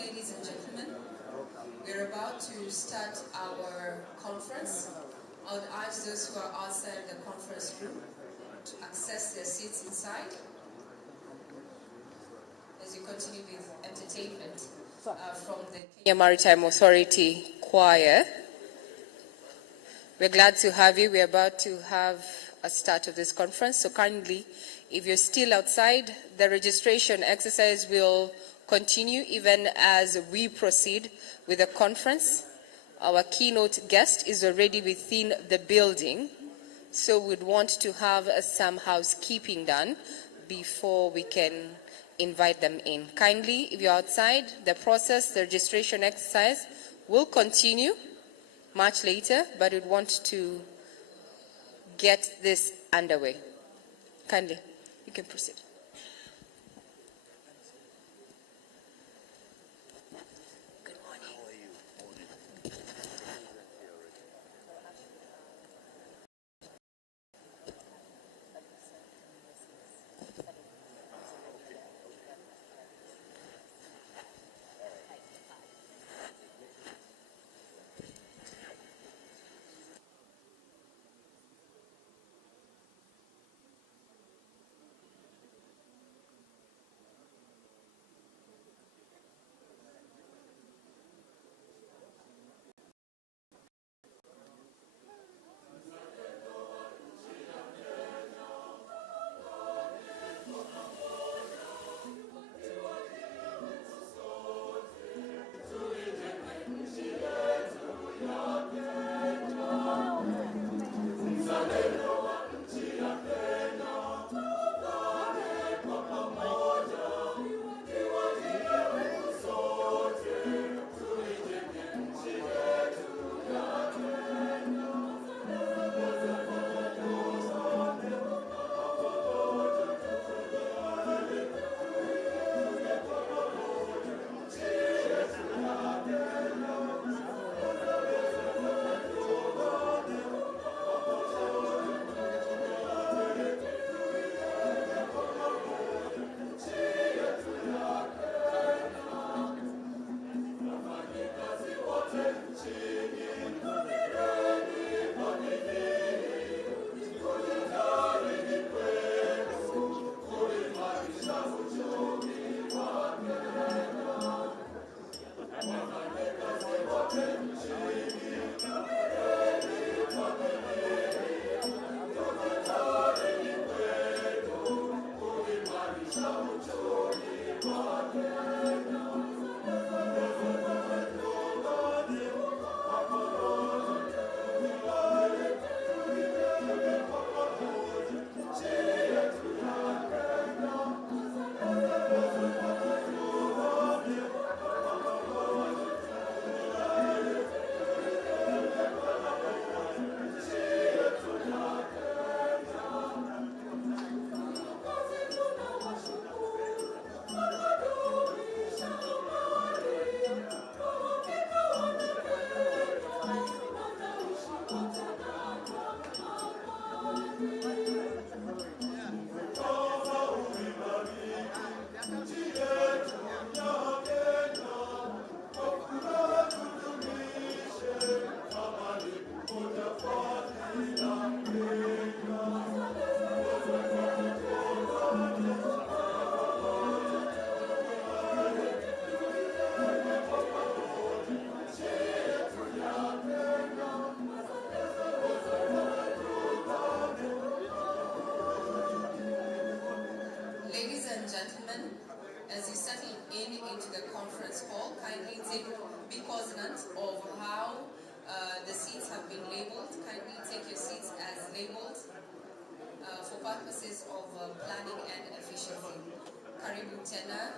Ladies and gentlemen, we're about to start our conference. I would urge those who are outside the conference room to access their seats inside as you continue with entertainment from the Kenya Maritime Authority Choir. We're glad to have you. We're about to have a start of this conference, so kindly, if you're still outside, the registration exercise will continue even as we proceed with the conference. Our keynote guest is already within the building, so we'd want to have some housekeeping done before we can invite them in. Kindly, if you're outside, the process, the registration exercise will continue much later, but we'd want to get this underway. Kindly, you can proceed.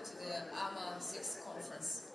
To the AAMA 6 conference.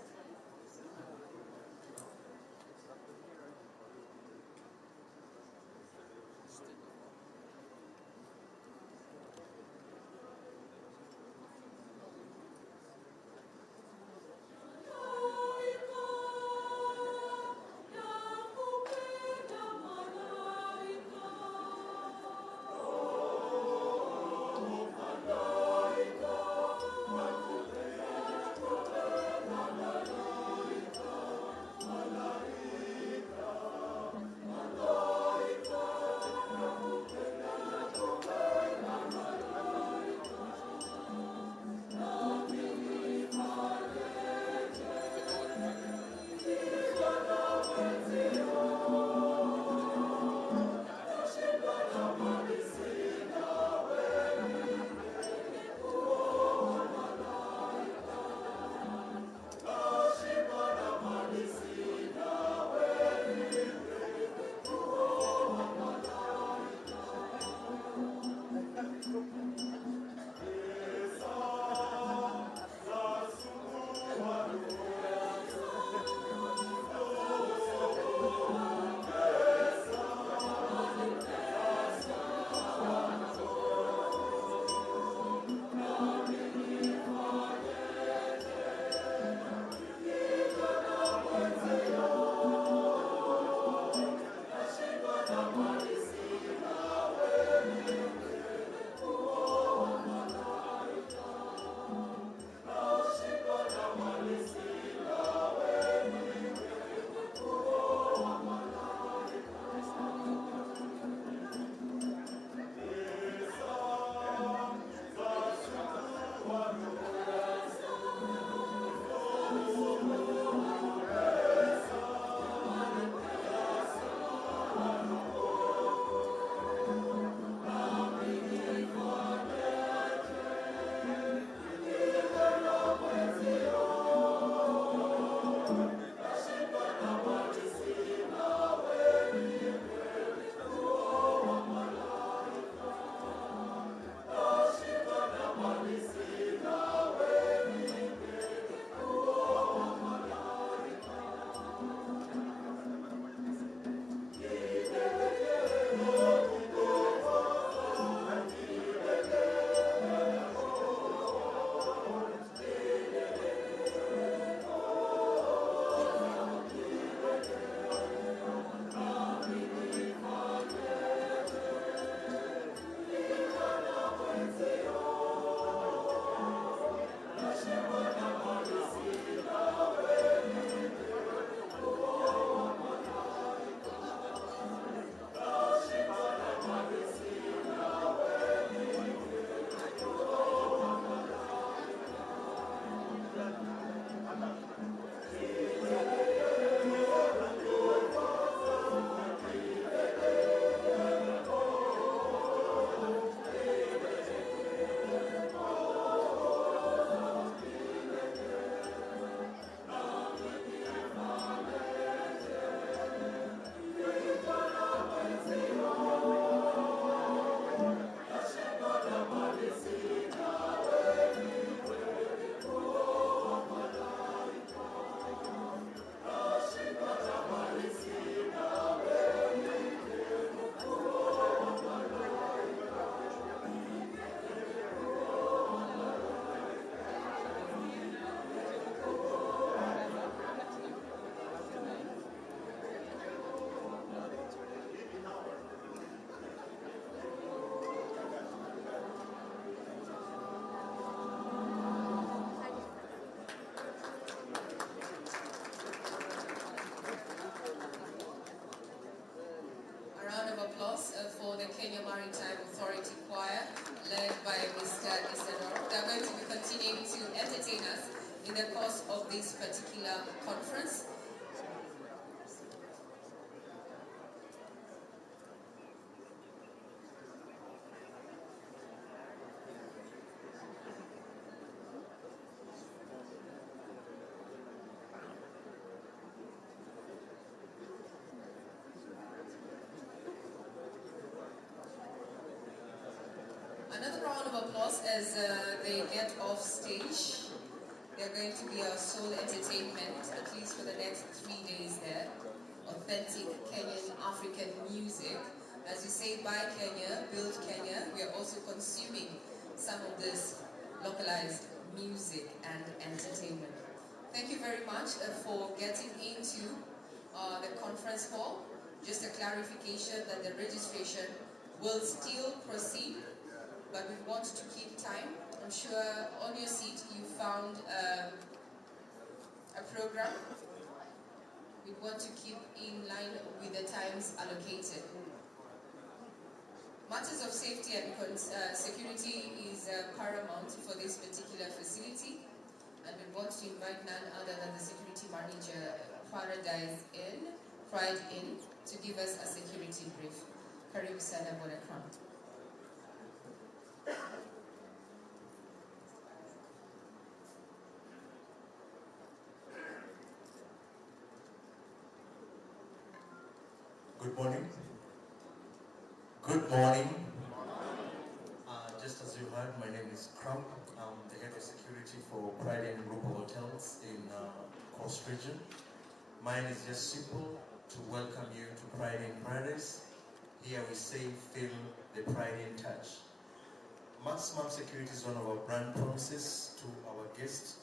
applause for the Kenya Maritime Authority Choir, led by Mr. Isadora. They're going to be continuing to entertain us in the course of this particular conference. Another round of applause as they get off stage. They're going to be our sole entertainment, at least for the next 3 days there. Authentic Kenyan African music. As you say, buy Kenya, build Kenya. We are also consuming some of this localized music and entertainment. Thank you very much for getting into the conference hall. Just a clarification that the registration will still proceed, but we want to keep time. I'm sure on your seat you found a program. We want to keep in line with the times allocated. Matters of safety and security is paramount for this particular facility, and we want to invite none other than the security manager, Pride Inn, to give us a security brief. Karibu sana Bwana Kram. Good morning. Good morning. Just as you heard, my name is Crump. I'm the head of security for Pride Inn Group of Hotels in Coast Region. Mine is just simple, to welcome you to Pride Inn Paradise. Here we say, feel the Pride Inn touch. Maximum security is one of our brand promises to our guests.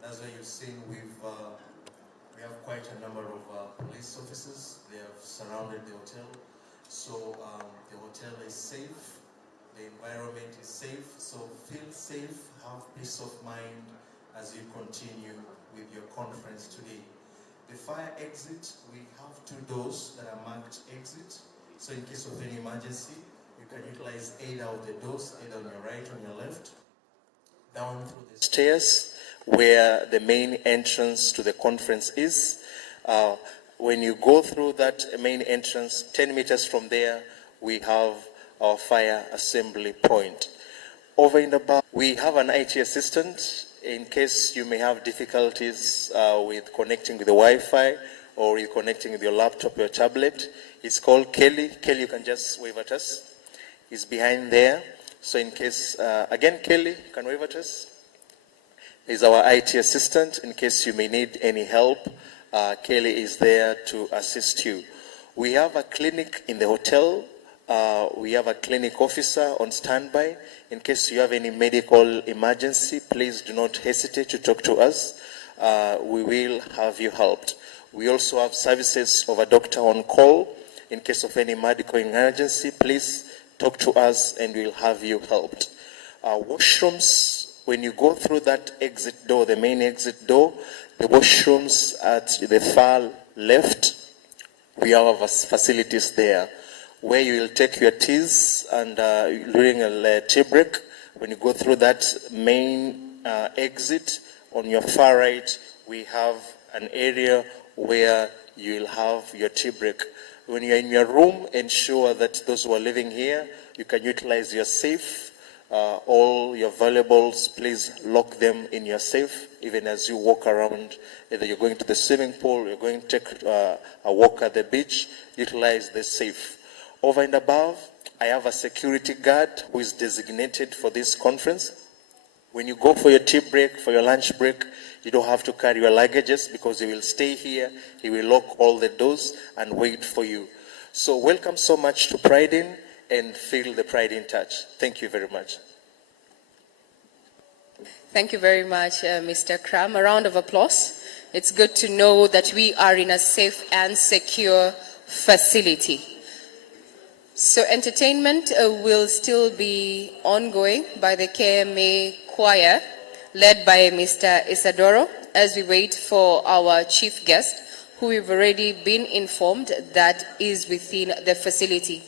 That's why you've seen we have quite a number of police officers. They have surrounded the hotel. So the hotel is safe, the environment is safe, so feel safe, have peace of mind as you continue with your conference today. The fire exit, we have 2 doors that are marked exit. So in case of any emergency, you can utilize either of the doors, either on your right or on your left. Down through the stairs where the main entrance to the conference is. When you go through that main entrance, 10 meters from there, we have our fire assembly point. Over in the back, we have an IT assistant in case you may have difficulties with connecting with the Wi-Fi or with connecting with your laptop, your tablet. It's called Kelly. Kelly, you can just wave at us. He's behind there. So in case, again, Kelly, can wave at us. He's our IT assistant. In case you may need any help, Kelly is there to assist you. We have a clinic in the hotel. We have a clinic officer on standby. In case you have any medical emergency, please do not hesitate to talk to us. We will have you helped. We also have services of a doctor on call. In case of any medical emergency, please talk to us and we'll have you helped. Washrooms, when you go through that exit door, the main exit door, the washrooms at the far left, we have our facilities there where you will take your teas and during a tea break, when you go through that main exit, on your far right, we have an area where you will have your tea break. When you're in your room, ensure that those who are living here, you can utilize your safe. All your valuables, please lock them in your safe, even as you walk around. Either you're going to the swimming pool, you're going to take a walk at the beach, utilize the safe. Over and above, I have a security guard who is designated for this conference. When you go for your tea break, for your lunch break, you don't have to carry your luggages because he will stay here. He will lock all the doors and wait for you. So welcome so much to Pride Inn and feel the Pride Inn touch. Thank you very much. Thank you very much, Mr. Kram. A round of applause. It's good to know that we are in a safe and secure facility. So entertainment will still be ongoing by the KMA choir, led by Mr. Isadoro, as we wait for our chief guest, who we've already been informed that is within the facility.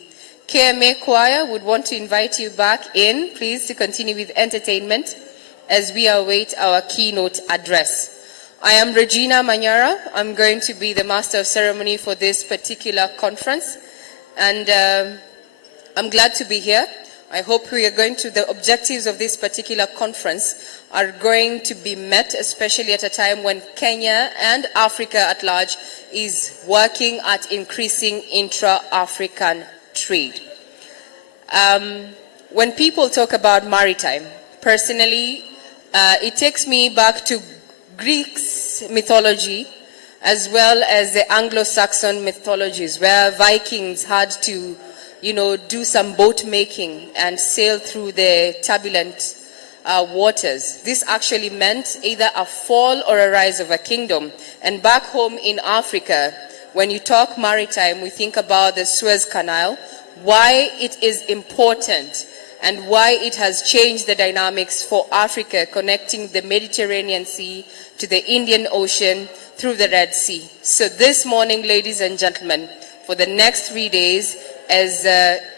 KMA Choir would want to invite you back in, please, to continue with entertainment as we await our keynote address. I am Regina Manyara. I'm going to be the Master of Ceremony for this particular conference, and I'm glad to be here. I hope the objectives of this particular conference are going to be met, especially at a time when Kenya and Africa at large is working at increasing intra-African trade. When people talk about maritime, personally, it takes me back to Greek's mythology as well as the Anglo-Saxon mythologies, where Vikings had to do some boat making and sail through the turbulent waters. This actually meant either a fall or a rise of a kingdom. And back home in Africa, when you talk maritime, we think about the Suez Canal, why it is important and why it has changed the dynamics for Africa, connecting the Mediterranean Sea to the Indian Ocean through the Red Sea. So this morning, ladies and gentlemen, for the next 3 days, as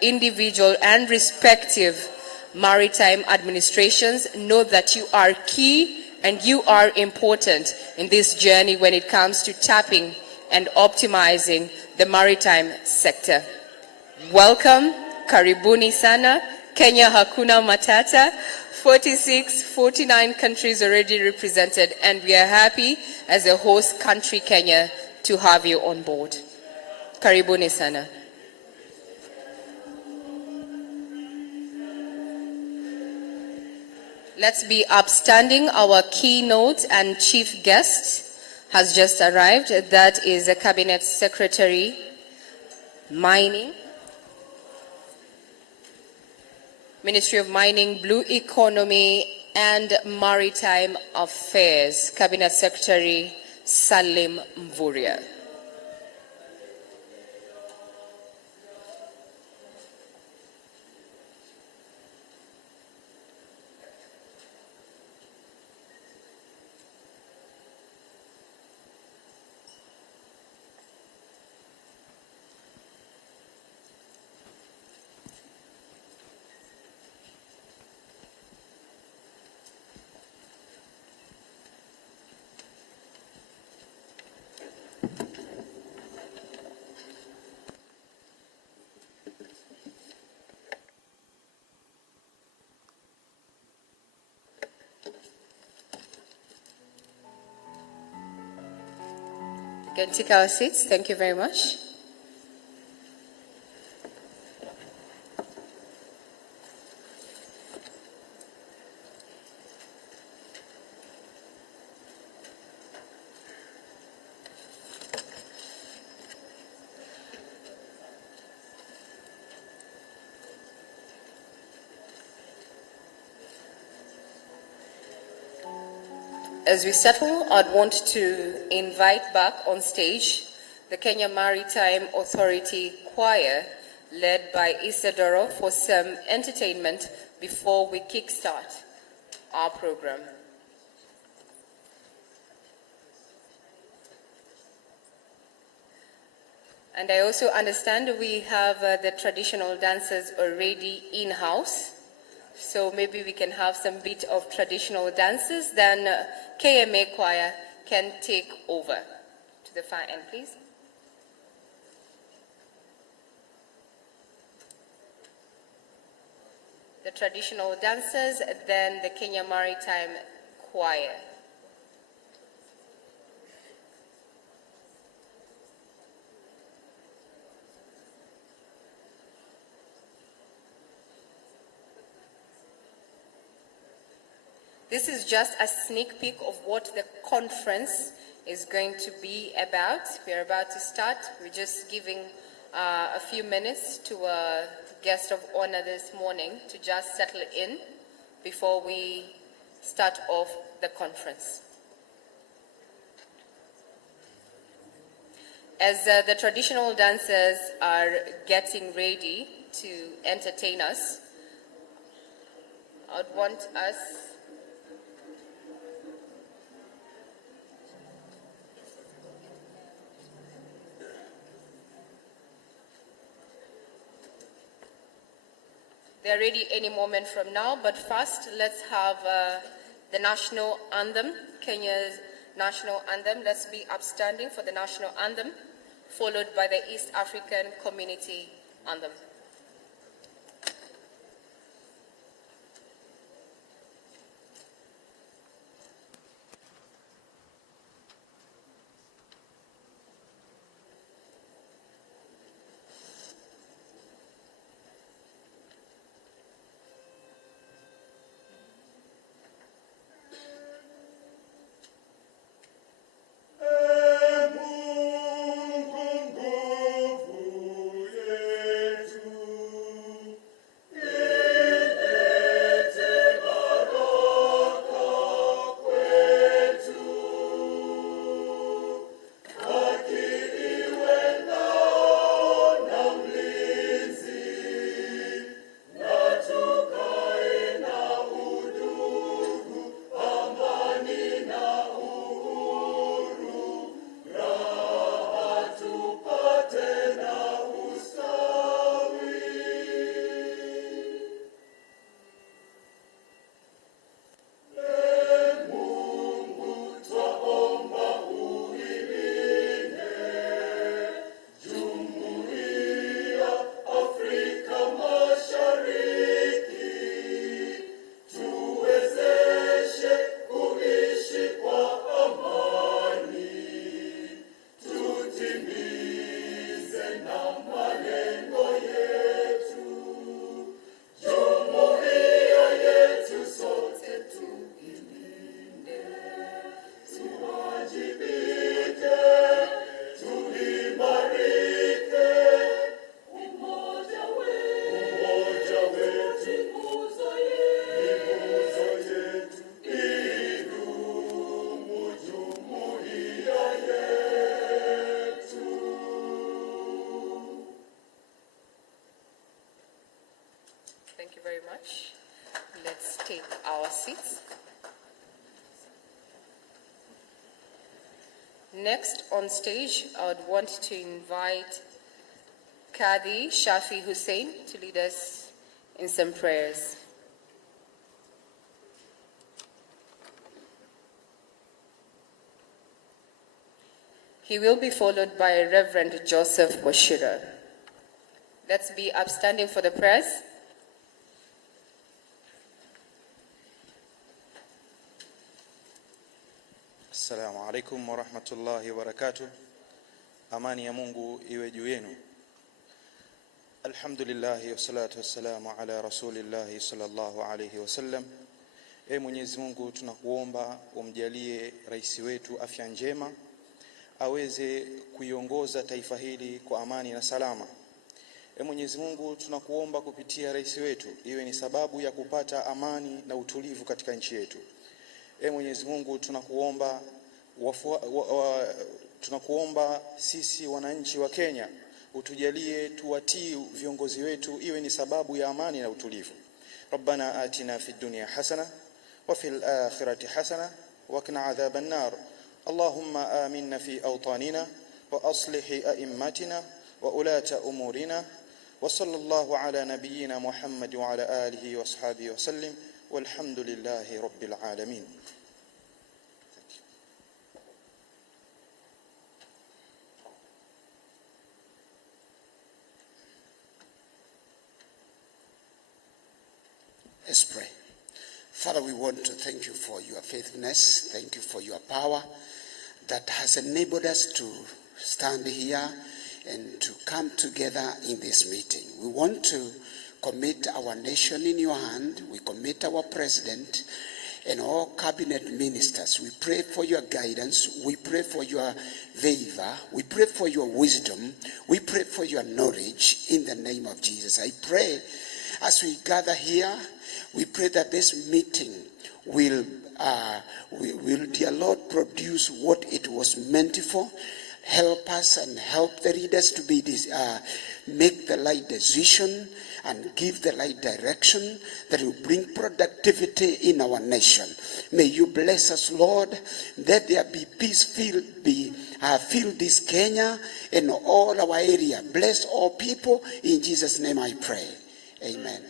individual and respective maritime administrations, know that you are key and you are important in this journey when it comes to tapping and optimizing the maritime sector. Welcome, karibuni sana, Kenya hakuna matata, 49 countries already represented, and we are happy as a host country, Kenya, to have you on board. Karibuni sana. Let's be upstanding. Our keynote and chief guest has just arrived. That is the Cabinet Secretary, Mining, Ministry of Mining, Blue Economy and Maritime Affairs, Cabinet Secretary Salim Mvurya. We can take our seats. Thank you very much. As we settle, I'd want to invite back on stage the Kenya Maritime Authority Choir, led by Isidoro, for some entertainment before we kickstart our program. And I also understand we have the traditional dancers already in-house. So maybe we can have some bit of traditional dances, then KMA Choir can take over. To the far end, please. The traditional dancers, then the Kenya Maritime Choir. This is just a sneak peek of what the conference is going to be about. We're about to start. We're just giving a few minutes to a guest of honor this morning to just settle in before we start off the conference. As the traditional dancers are getting ready to entertain us, I'd want us They're ready any moment from now, but first let's have the national anthem, Kenya's national anthem. Let's be upstanding for the national anthem, followed by the East African Community anthem. Thank you very much. Let's take our seats. Next on stage, I would want to invite Kadhi Shafi Hussein to lead us in some prayers. He will be followed by Reverend Joseph Washira. Let's be upstanding for the prayers. Assalamu alaikum wa rahmatullahi wa barakatuh. Amani ya Mungu iwe juu yenu. Alhamdulillah wa salatu wassalamu ala rasulillahi sallallahu alayhi wasallam. Mwenyezi Mungu tunakuomba umjalie rais wetu afya njema, aweze kuiongoza taifa hili kwa amani na salama. Mwenyezi Mungu tunakuomba kupitia rais wetu iwe ni sababu ya kupata amani na utulivu katika nchi yetu. Mwenyezi Mungu tunakuomba sisi wananchi wa Kenya utujalie tuwatii viongozi wetu iwe ni sababu ya amani na utulivu. Rabbana atina fid dunya hasana wa fil akhirati hasana wa qina adhaban nar. Allahumma aminna fi awtanina wa aslih a'immatina wa ulata umurina wa sallallahu ala nabiyyina Muhammad wa ala alihi wa ashabihi wa sallim walhamdulillahi rabbil alamin. Let's pray. Father, we want to thank you for your faithfulness. Thank you for your power that has enabled us to stand here and to come together in this meeting. We want to commit our nation in your hand. We commit our president and all cabinet ministers. We pray for your guidance. We pray for your favor. We pray for your wisdom. We pray for your knowledge in the name of Jesus. I pray as we gather here, we pray that this meeting will, dear Lord, produce what it was meant for. Help us and help the leaders to be make the right decision and give the right direction that will bring productivity in our nation. May you bless us, Lord. Let there be peace fill this Kenya and all our area. Bless all people. In Jesus' name I pray. Amen.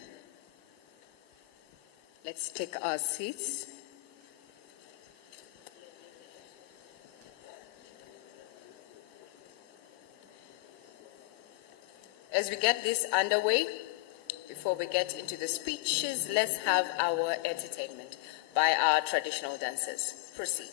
Let's take our seats. As we get this underway, before we get into the speeches, let's have our entertainment by our traditional dancers. Proceed.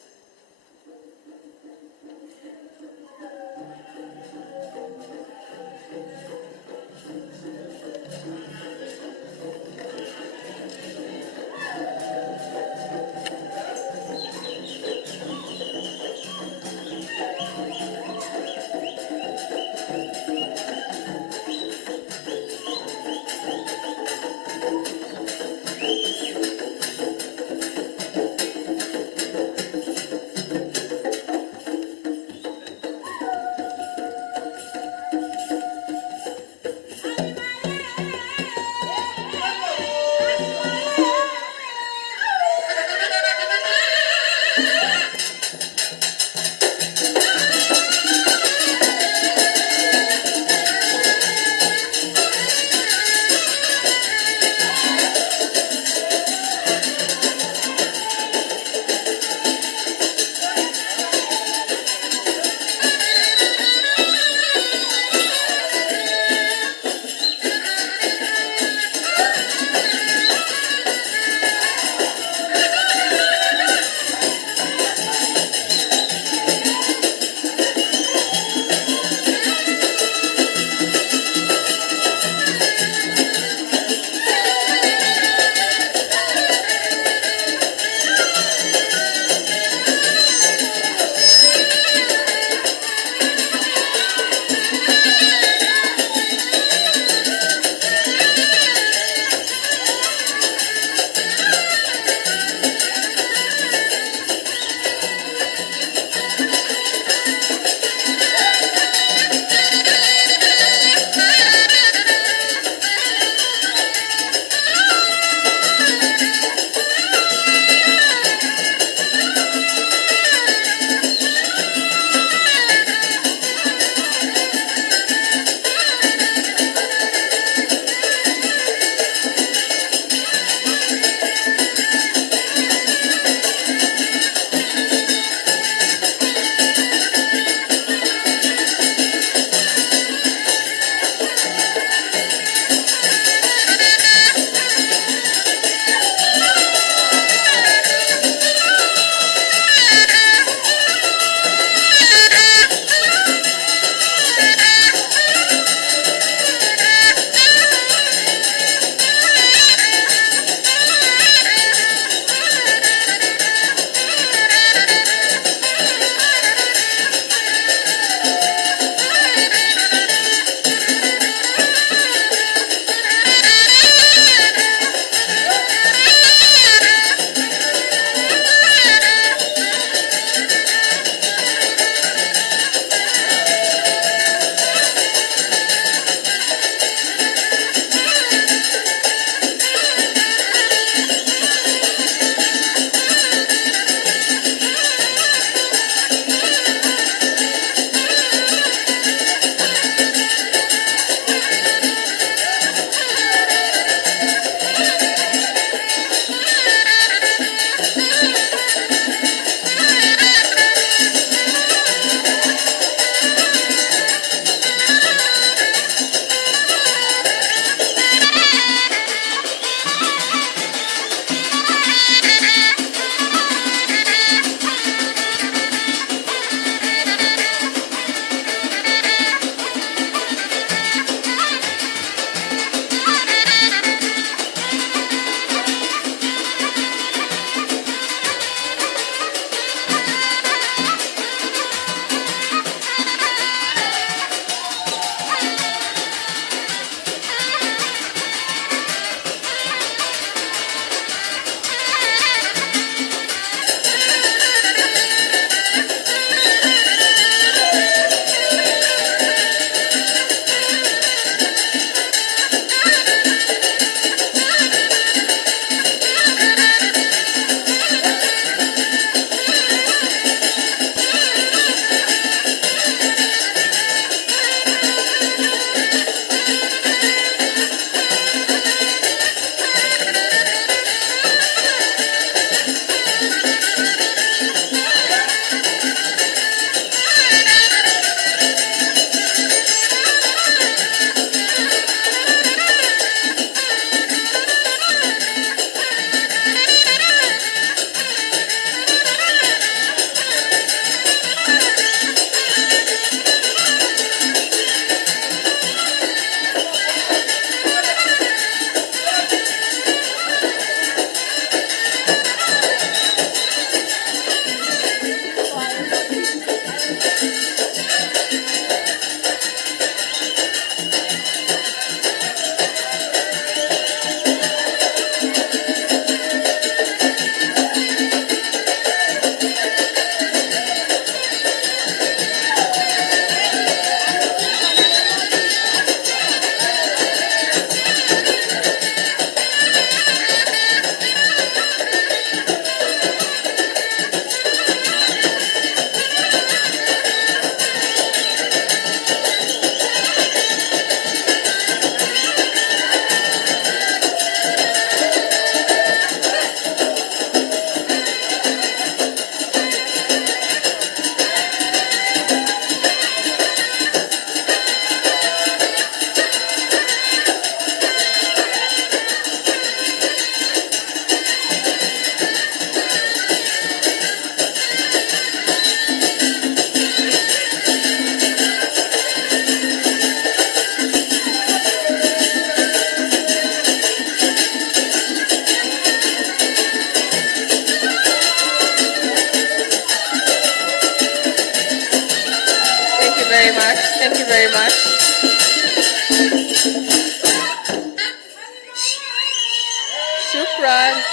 Shukran.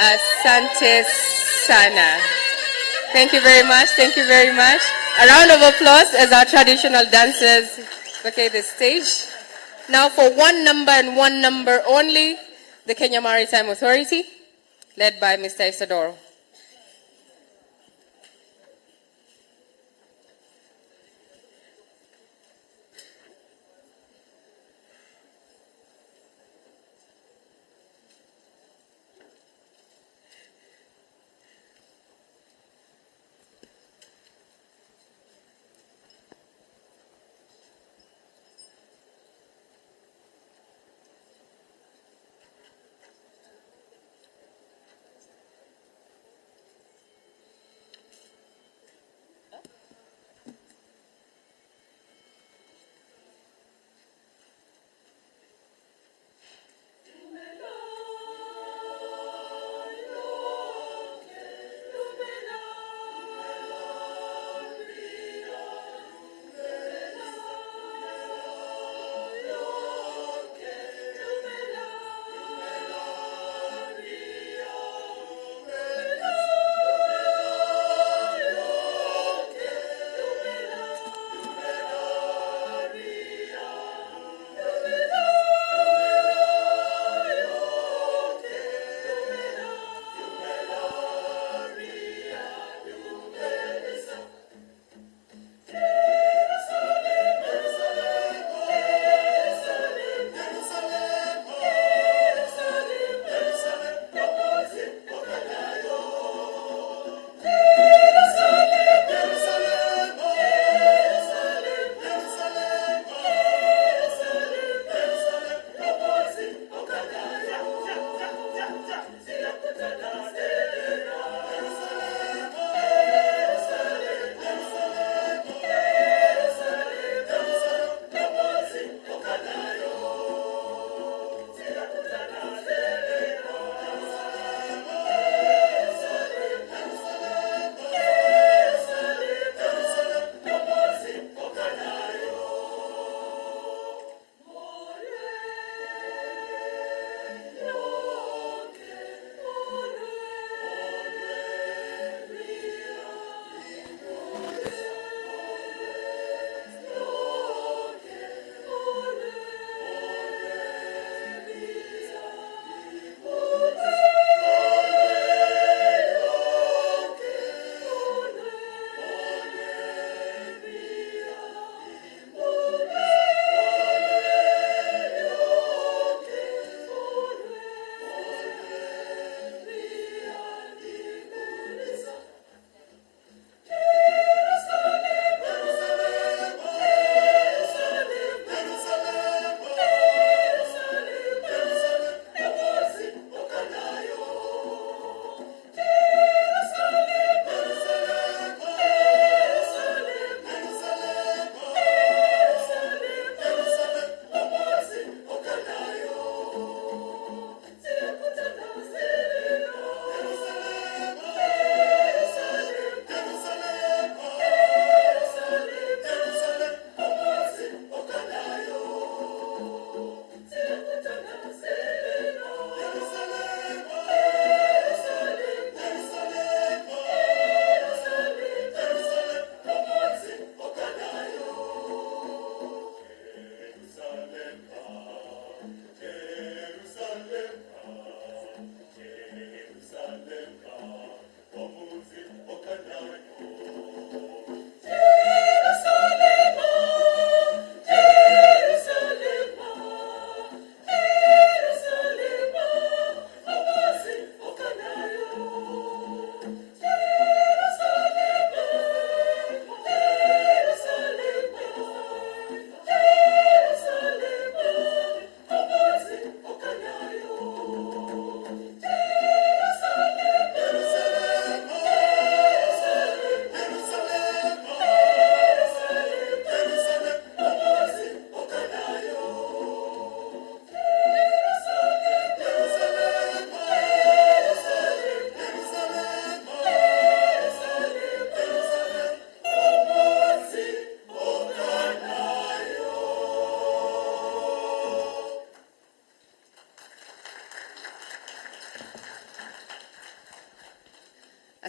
Asante sana. Thank you very much. Thank you very much. A round of applause as our traditional dancers vacate the stage. Now for one number and one number only, the Kenya Maritime Authority, led by Mr. Isidoro.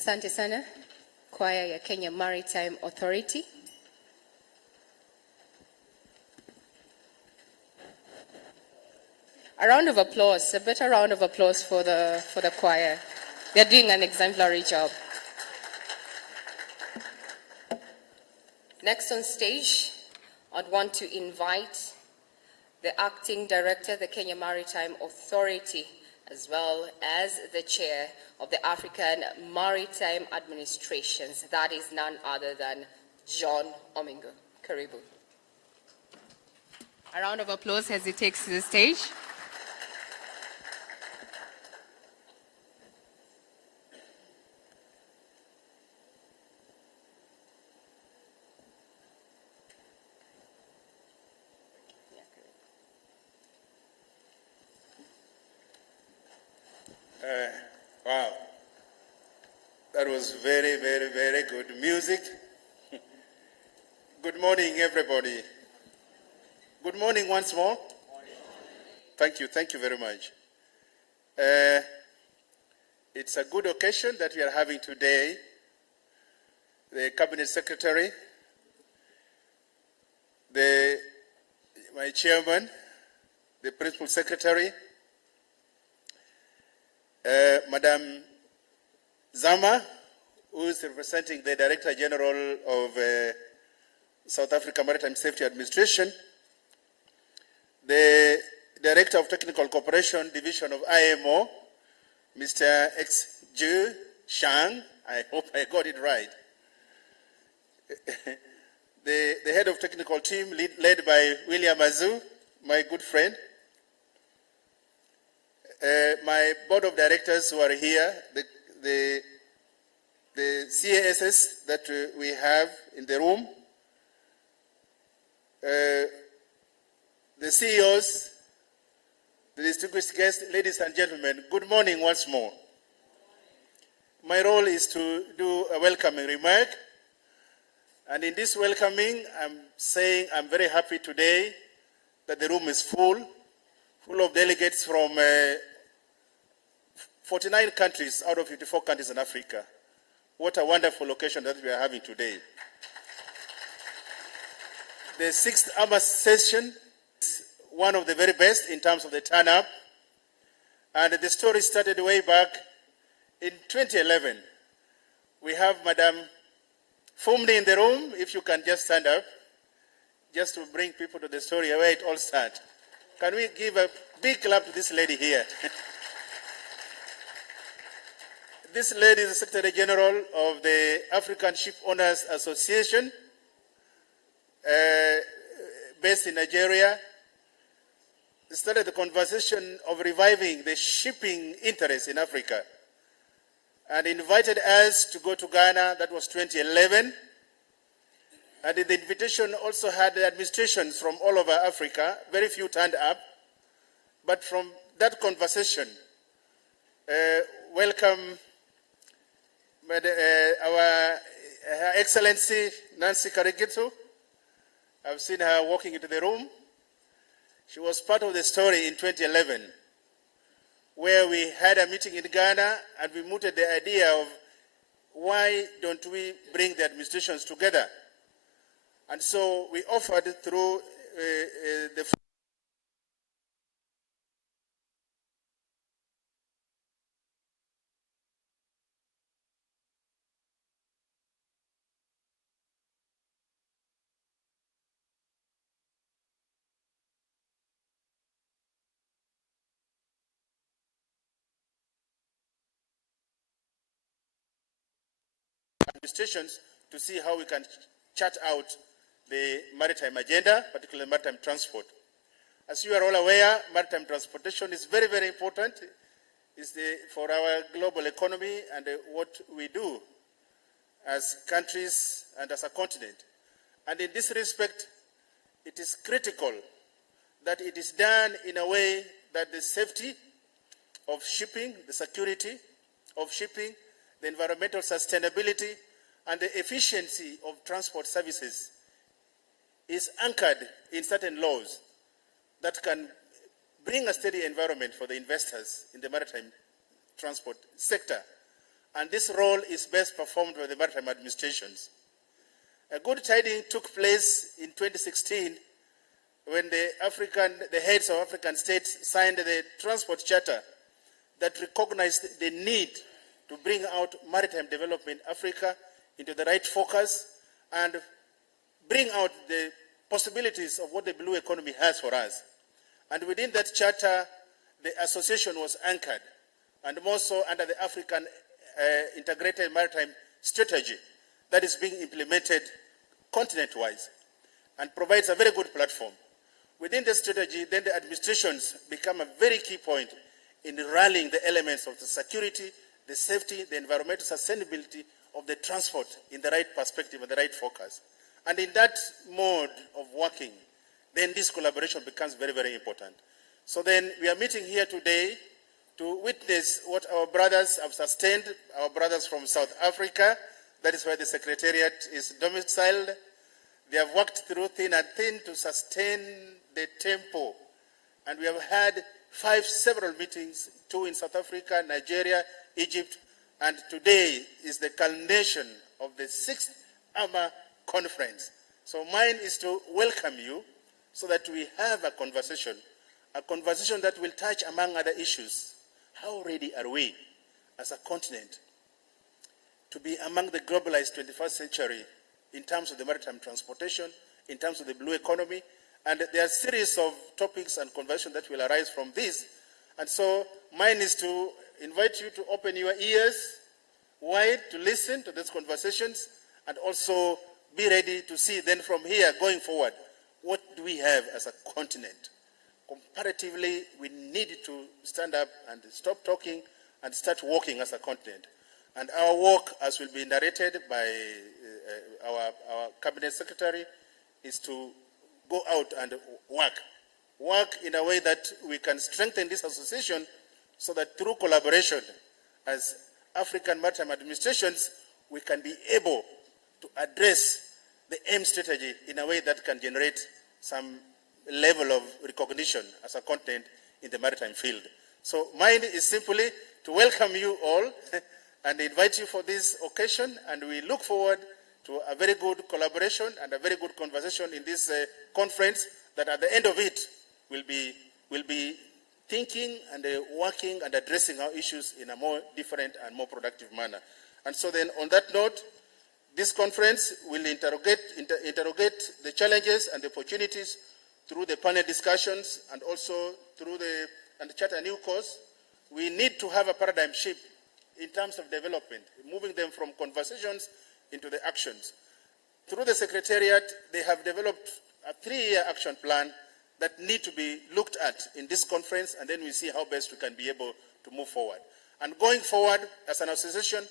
Asante sana, kwaya ya Kenya Maritime Authority. A round of applause, a better round of applause for the choir. They're doing an exemplary job. Next on stage, I'd want to invite the Acting Director, the Kenya Maritime Authority, as well as the Chair of the African Maritime Administrations. That is none other than John Omingo. Karibu. A round of applause as he takes to the stage. Wow, that was very, very, very good music. Good morning, everybody. Good morning once more. Thank you very much. It's a good occasion that we are having today. The Cabinet Secretary, my Chairman, the Principal Secretary, Madam Zama, who is representing the Director General of South Africa Maritime Safety Administration, the Director of Technical Cooperation Division of IMO, Mr. X.Ju Shang, I hope I got it right, the Head of Technical Team led by William Azu, my good friend, my board of directors who are here, the CASs that we have in the room, the CEOs, the distinguished guests, ladies and gentlemen, good morning once more. My role is to do a welcoming remark, and in this welcoming, I'm saying I'm very happy today that the room is full of delegates from 49 countries out of 54 countries in Africa. What a wonderful occasion that we are having today. The 6th AAMA session is one of the very best in terms of the turn-up. And the story started way back in 2011. We have Madam Fumni in the room, if you can just stand up, just to bring people to the story where it all started. Can we give a big clap to this lady here? This lady is the Secretary General of the African Ship Owners Association, based in Nigeria. Started the conversation of reviving the shipping interest in Africa and invited us to go to Ghana. That was 2011. And the invitation also had the administrations from all over Africa. Very few turned up. But from that conversation, welcome our Her Excellency Nancy Karegetu. I've seen her walking into the room. She was part of the story in 2011, where we had a meeting in Ghana and we mooted the idea of why don't we bring the administrations together? And so we offered through the administrations to see how we can chart out the maritime agenda, particularly maritime transport. As you are all aware, maritime transportation is very, very important. It's for our global economy and what we do as countries and as a continent. And in this respect, it is critical that it is done in a way that the safety of shipping, the security of shipping, the environmental sustainability, and the efficiency of transport services is anchored in certain laws that can bring a steady environment for the investors in the maritime transport sector. and this role is best performed by the maritime administrations. A good tidings took place in 2016 when the heads of African states signed the transport charter that recognized the need to bring out maritime development in Africa into the right focus and bring out the possibilities of what the blue economy has for us. And within that charter, the association was anchored, and more so under the African integrated maritime strategy that is being implemented continent-wise and provides a very good platform. Within the strategy, then the administrations become a very key point in rallying the elements of the security, the safety, the environmental sustainability of the transport in the right perspective and the right focus. And in that mode of working, then this collaboration becomes very, very important. So then we are meeting here today to witness what our brothers have sustained, our brothers from South Africa. That is where the Secretariat is domiciled. They have worked through thin and thin to sustain the tempo. And we have had several meetings, 2 in South Africa, Nigeria, Egypt, and today is the culmination of the 6th AAMA conference. So mine is to welcome you so that we have a conversation that will touch, among other issues, how ready are we as a continent to be among the globalized 21st century in terms of the maritime transportation, in terms of the blue economy, and there are a series of topics and conversations that will arise from this. And so mine is to invite you to open your ears wide to listen to these conversations and also be ready to see then from here going forward, what do we have as a continent? Comparatively, we need to stand up and stop talking and start walking as a continent. And our walk, as will be narrated by our cabinet secretary, is to go out and work in a way that we can strengthen this association so that through collaboration as African maritime administrations, we can be able to address the AIM strategy in a way that can generate some level of recognition as a continent in the maritime field. So mine is simply to welcome you all and invite you for this occasion, and we look forward to a very good collaboration and a very good conversation in this conference that at the end of it will be thinking and working and addressing our issues in a more different and more productive manner. And so then on that note, this conference will interrogate the challenges and the opportunities through the panel discussions and also and chart a new course. We need to have a paradigm shift in terms of development, moving them from conversations into the actions. Through the Secretariat, they have developed a 3-year action plan that need to be looked at in this conference, and then we see how best we can be able to move forward. And going forward, as an association,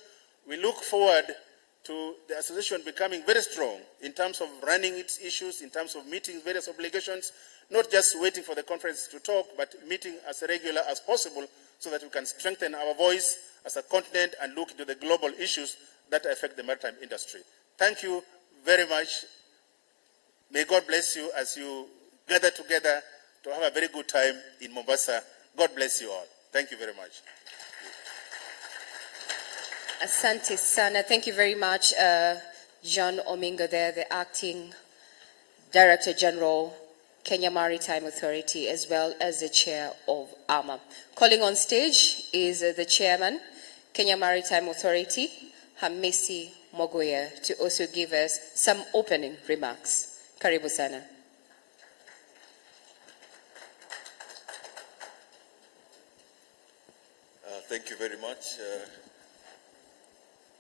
we look forward to the association becoming very strong in terms of running its issues, in terms of meeting various obligations, not just waiting for the conference to talk, but meeting as regular as possible so that we can strengthen our voice as a continent and look into the global issues that affect the maritime industry. Thank you very much. May God bless you as you gather together to have a very good time in Mombasa. God bless you all. Thank you very much. Asante sana. Thank you very much, John Omingo there, the Acting Director General, Kenya Maritime Authority, as well as the Chair of AAMA. Calling on stage is the Chairman, Kenya Maritime Authority, Hamisi Mogoya, to also give us some opening remarks. Karibu sana. Thank you very much.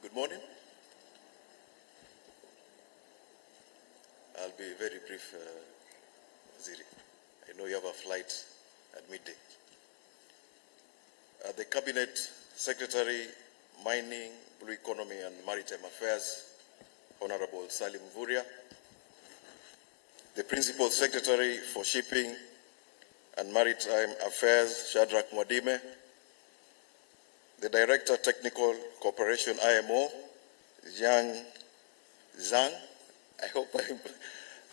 Good morning. I'll be very brief, Ziri. I know you have a flight at midday. The Cabinet Secretary, Mining, Blue Economy and Maritime Affairs, Honorable Salim Vuria, the Principal Secretary for Shipping and Maritime Affairs, Shadrach Mwadime, the Director Technical Cooperation IMO, Zhang Zhang, I hope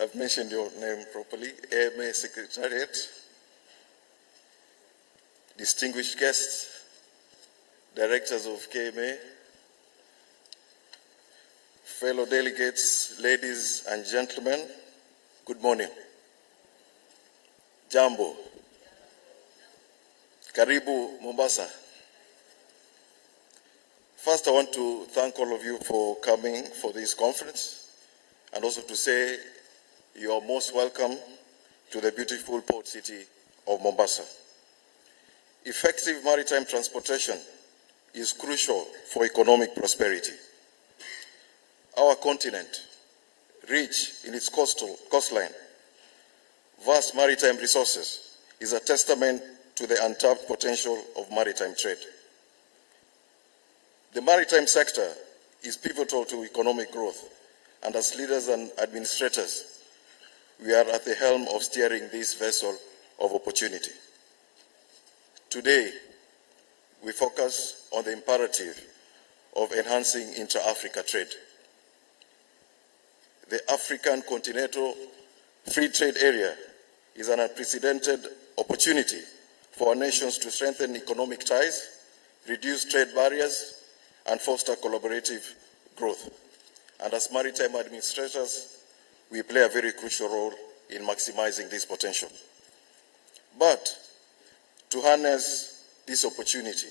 I've mentioned your name properly, AAMA Secretariat, distinguished guests, directors of KMA, fellow delegates, ladies and gentlemen, good morning. Jambo. Karibu Mombasa. First, I want to thank all of you for coming for this conference, and also to say you are most welcome to the beautiful port city of Mombasa. Effective maritime transportation is crucial for economic prosperity. Our continent, rich in its coastline, vast maritime resources, is a testament to the untapped potential of maritime trade. The maritime sector is pivotal to economic growth, and as leaders and administrators, we are at the helm of steering this vessel of opportunity. Today, we focus on the imperative of enhancing intra-Africa trade. The African Continental Free Trade Area is an unprecedented opportunity for our nations to strengthen economic ties, reduce trade barriers, and foster collaborative growth. And as maritime administrators, we play a very crucial role in maximizing this potential. But to harness this opportunity,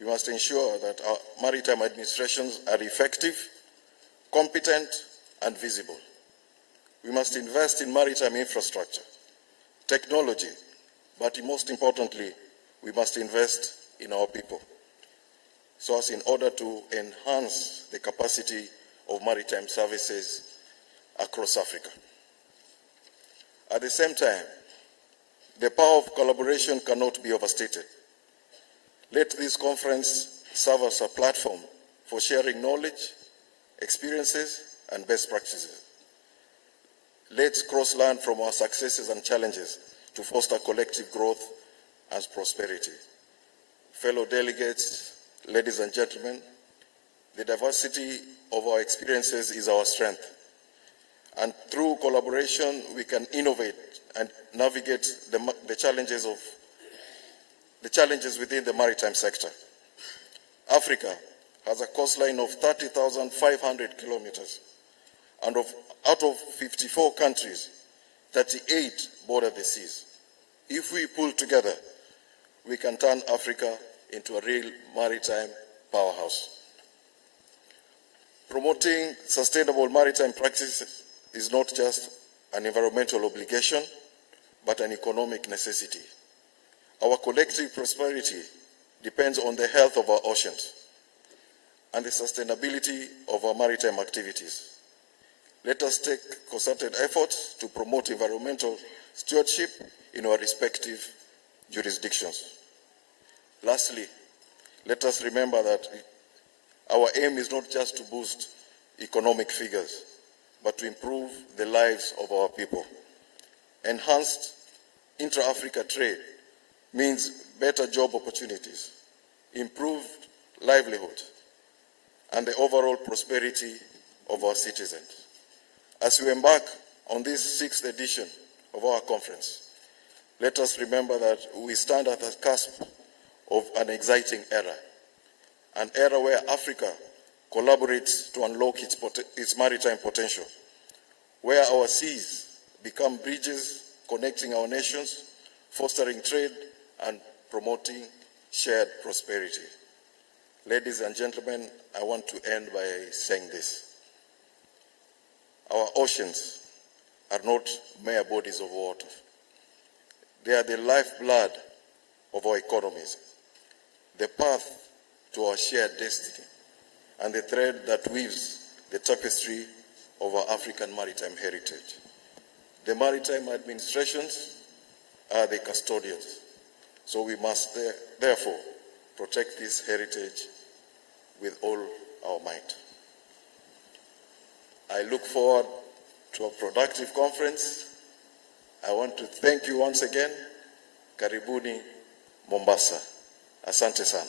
we must ensure that our maritime administrations are effective, competent, and visible. We must invest in maritime infrastructure, technology, but most importantly, we must invest in our people, so as in order to enhance the capacity of maritime services across Africa. At the same time, the power of collaboration cannot be overstated. Let this conference serve as a platform for sharing knowledge, experiences, and best practices. Let's cross-learn from our successes and challenges to foster collective growth and prosperity. Fellow delegates, ladies and gentlemen, the diversity of our experiences is our strength. And through collaboration, we can innovate and navigate the challenges within the maritime sector. Africa has a coastline of 30,500 kilometers, and out of 54 countries, 38 border the seas. If we pull together, we can turn Africa into a real maritime powerhouse. Promoting sustainable maritime practices is not just an environmental obligation, but an economic necessity. Our collective prosperity depends on the health of our oceans and the sustainability of our maritime activities. Let us take concerted efforts to promote environmental stewardship in our respective jurisdictions. Lastly, let us remember that our aim is not just to boost economic figures, but to improve the lives of our people. Enhanced intra-Africa trade means better job opportunities, improved livelihood, and the overall prosperity of our citizens. As we embark on this 6th edition of our conference, let us remember that we stand at the cusp of an exciting era, an era where Africa collaborates to unlock its maritime potential, where our seas become bridges connecting our nations, fostering trade and promoting shared prosperity. Ladies and gentlemen, I want to end by saying this. Our oceans are not mere bodies of water. They are the lifeblood of our economies, the path to our shared destiny, and the thread that weaves the tapestry of our African maritime heritage. The maritime administrations are the custodians, so we must therefore protect this heritage with all our might. I look forward to a productive conference. I want to thank you once again. Karibuni Mombasa. Asante sana.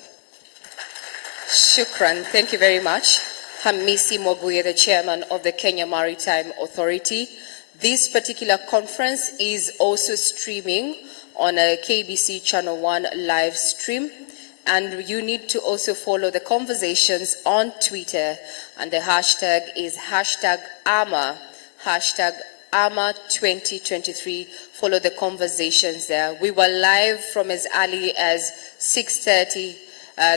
Shukran. Thank you very much. Hamisi Moguye, the chairman of the Kenya Maritime Authority. This particular conference is also streaming on a KBC Channel 1 live stream. And you need to also follow the conversations on Twitter, and the hashtag is #AAMA, #AAMA 2023. Follow the conversations there. We were live from as early as 6:30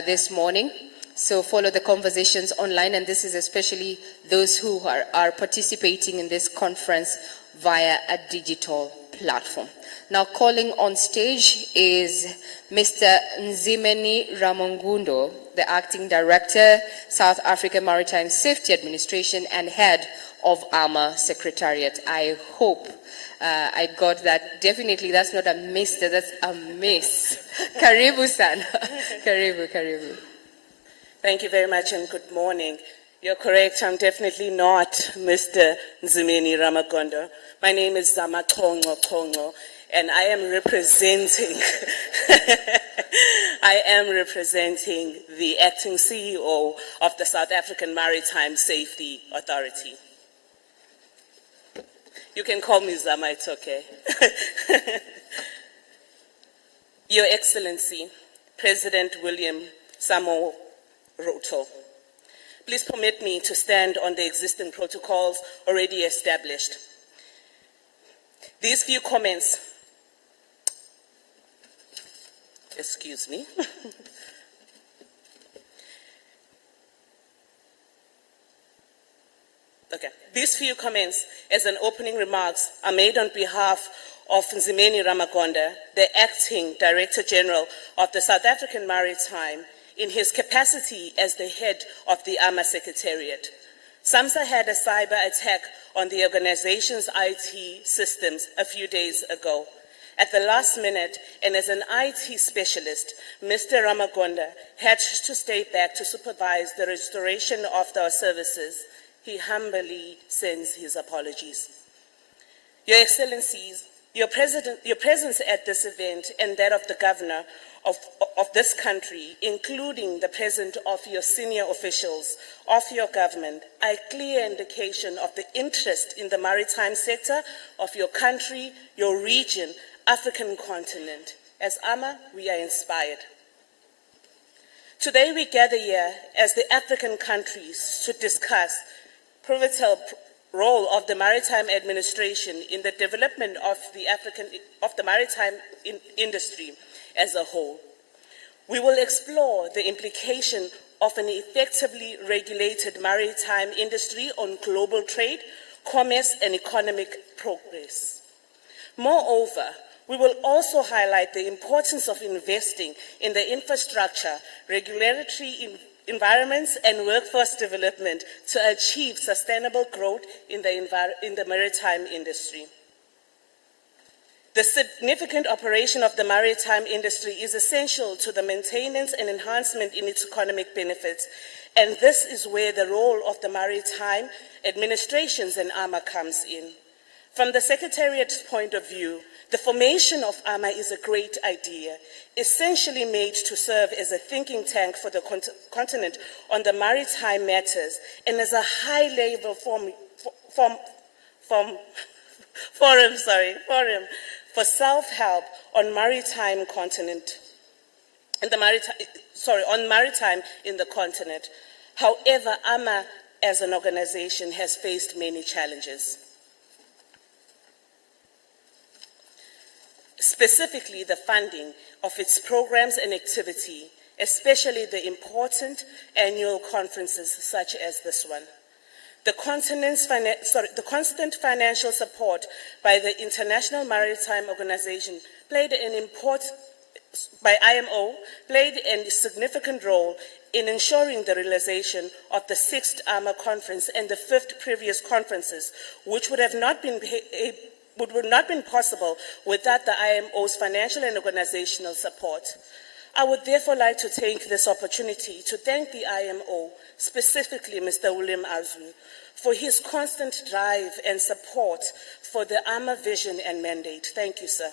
this morning. So follow the conversations online, and this is especially those who are participating in this conference via a digital platform. Now calling on stage is Mr. Nzimeni Ramongundo, the Acting Director, South African Maritime Safety Administration and Head of AAMA Secretariat. I hope I got that. Definitely that's not a Mr., that's a Miss. Karibu sana. Karibu. Thank you very much and good morning. You're correct, I'm definitely not Mr. Nzimeni Ramagondo. My name is Zama Kongo, and I am representing the acting CEO of the South African Maritime Safety Authority. You can call me Zama, it's okay. Your Excellency, President William Samoei Ruto, please permit me to stand on the existing protocols already established. These few comments, excuse me. Okay, these few comments as an opening remarks are made on behalf of Nzimeni Ramagonda, the Acting Director General of the South African Maritime, in his capacity as the head of the AAMA Secretariat. SAMSA had a cyber attack on the organization's IT systems a few days ago. At the last minute, and as an IT specialist, Mr. Ramagonda had to stay back to supervise the restoration of our services. He humbly sends his apologies. Your Excellencies, your presence at this event and that of the Governor of this country, including the presence of your senior officials of your government, are a clear indication of the interest in the maritime sector of your country, your region, African continent. As AAMA, we are inspired. Today we gather here as the African countries to discuss pivotal role of the maritime administration in the development of the maritime industry as a whole. We will explore the implication of an effectively regulated maritime industry on global trade, commerce, and economic progress. Moreover, we will also highlight the importance of investing in the infrastructure, regulatory environments, and workforce development to achieve sustainable growth in the maritime industry. The significant operation of the maritime industry is essential to the maintenance and enhancement in its economic benefits, and this is where the role of the maritime administrations and AAMA comes in. From the Secretariat's point of view, the formation of AAMA is a great idea, essentially made to serve as a thinking tank for the continent on the maritime matters and as a high-level forum for self-help on maritime in the continent. However, AAMA as an organization has faced many challenges. Specifically, the funding of its programs and activity, especially the important annual conferences such as this one. The constant financial support by the International Maritime Organization by IMO played a significant role in ensuring the realization of the 6th AAMA conference and the 5th previous conferences, which would not have been possible without the IMO's financial and organizational support. I would therefore like to take this opportunity to thank the IMO, specifically Mr. William Azu, for his constant drive and support for the AAMA vision and mandate. Thank you, sir.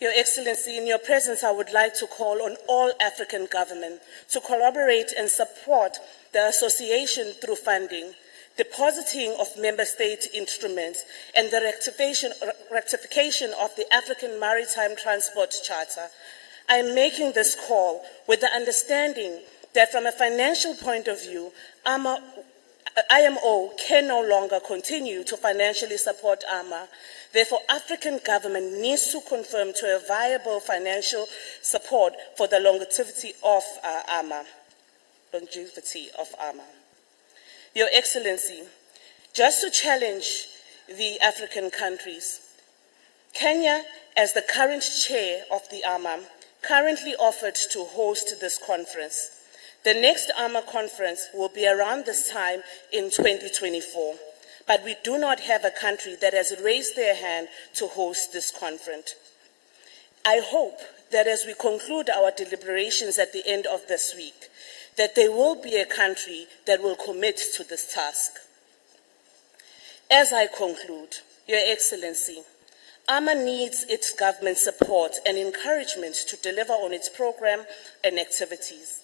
Your Excellency, in your presence, I would like to call on all African governments to collaborate and support the association through funding, depositing of member state instruments, and the rectification of the African Maritime Transport Charter. I'm making this call with the understanding that from a financial point of view, IMO can no longer continue to financially support AAMA. Therefore, African government needs to confirm to a viable financial support for the longevity of AAMA. Your Excellency, just to challenge the African countries, Kenya, as the current chair of the AAMA, currently offered to host this conference. The next AAMA conference will be around this time in 2024, but we do not have a country that has raised their hand to host this conference. I hope that as we conclude our deliberations at the end of this week, that there will be a country that will commit to this task. As I conclude, Your Excellency, AAMA needs its government support and encouragement to deliver on its program and activities.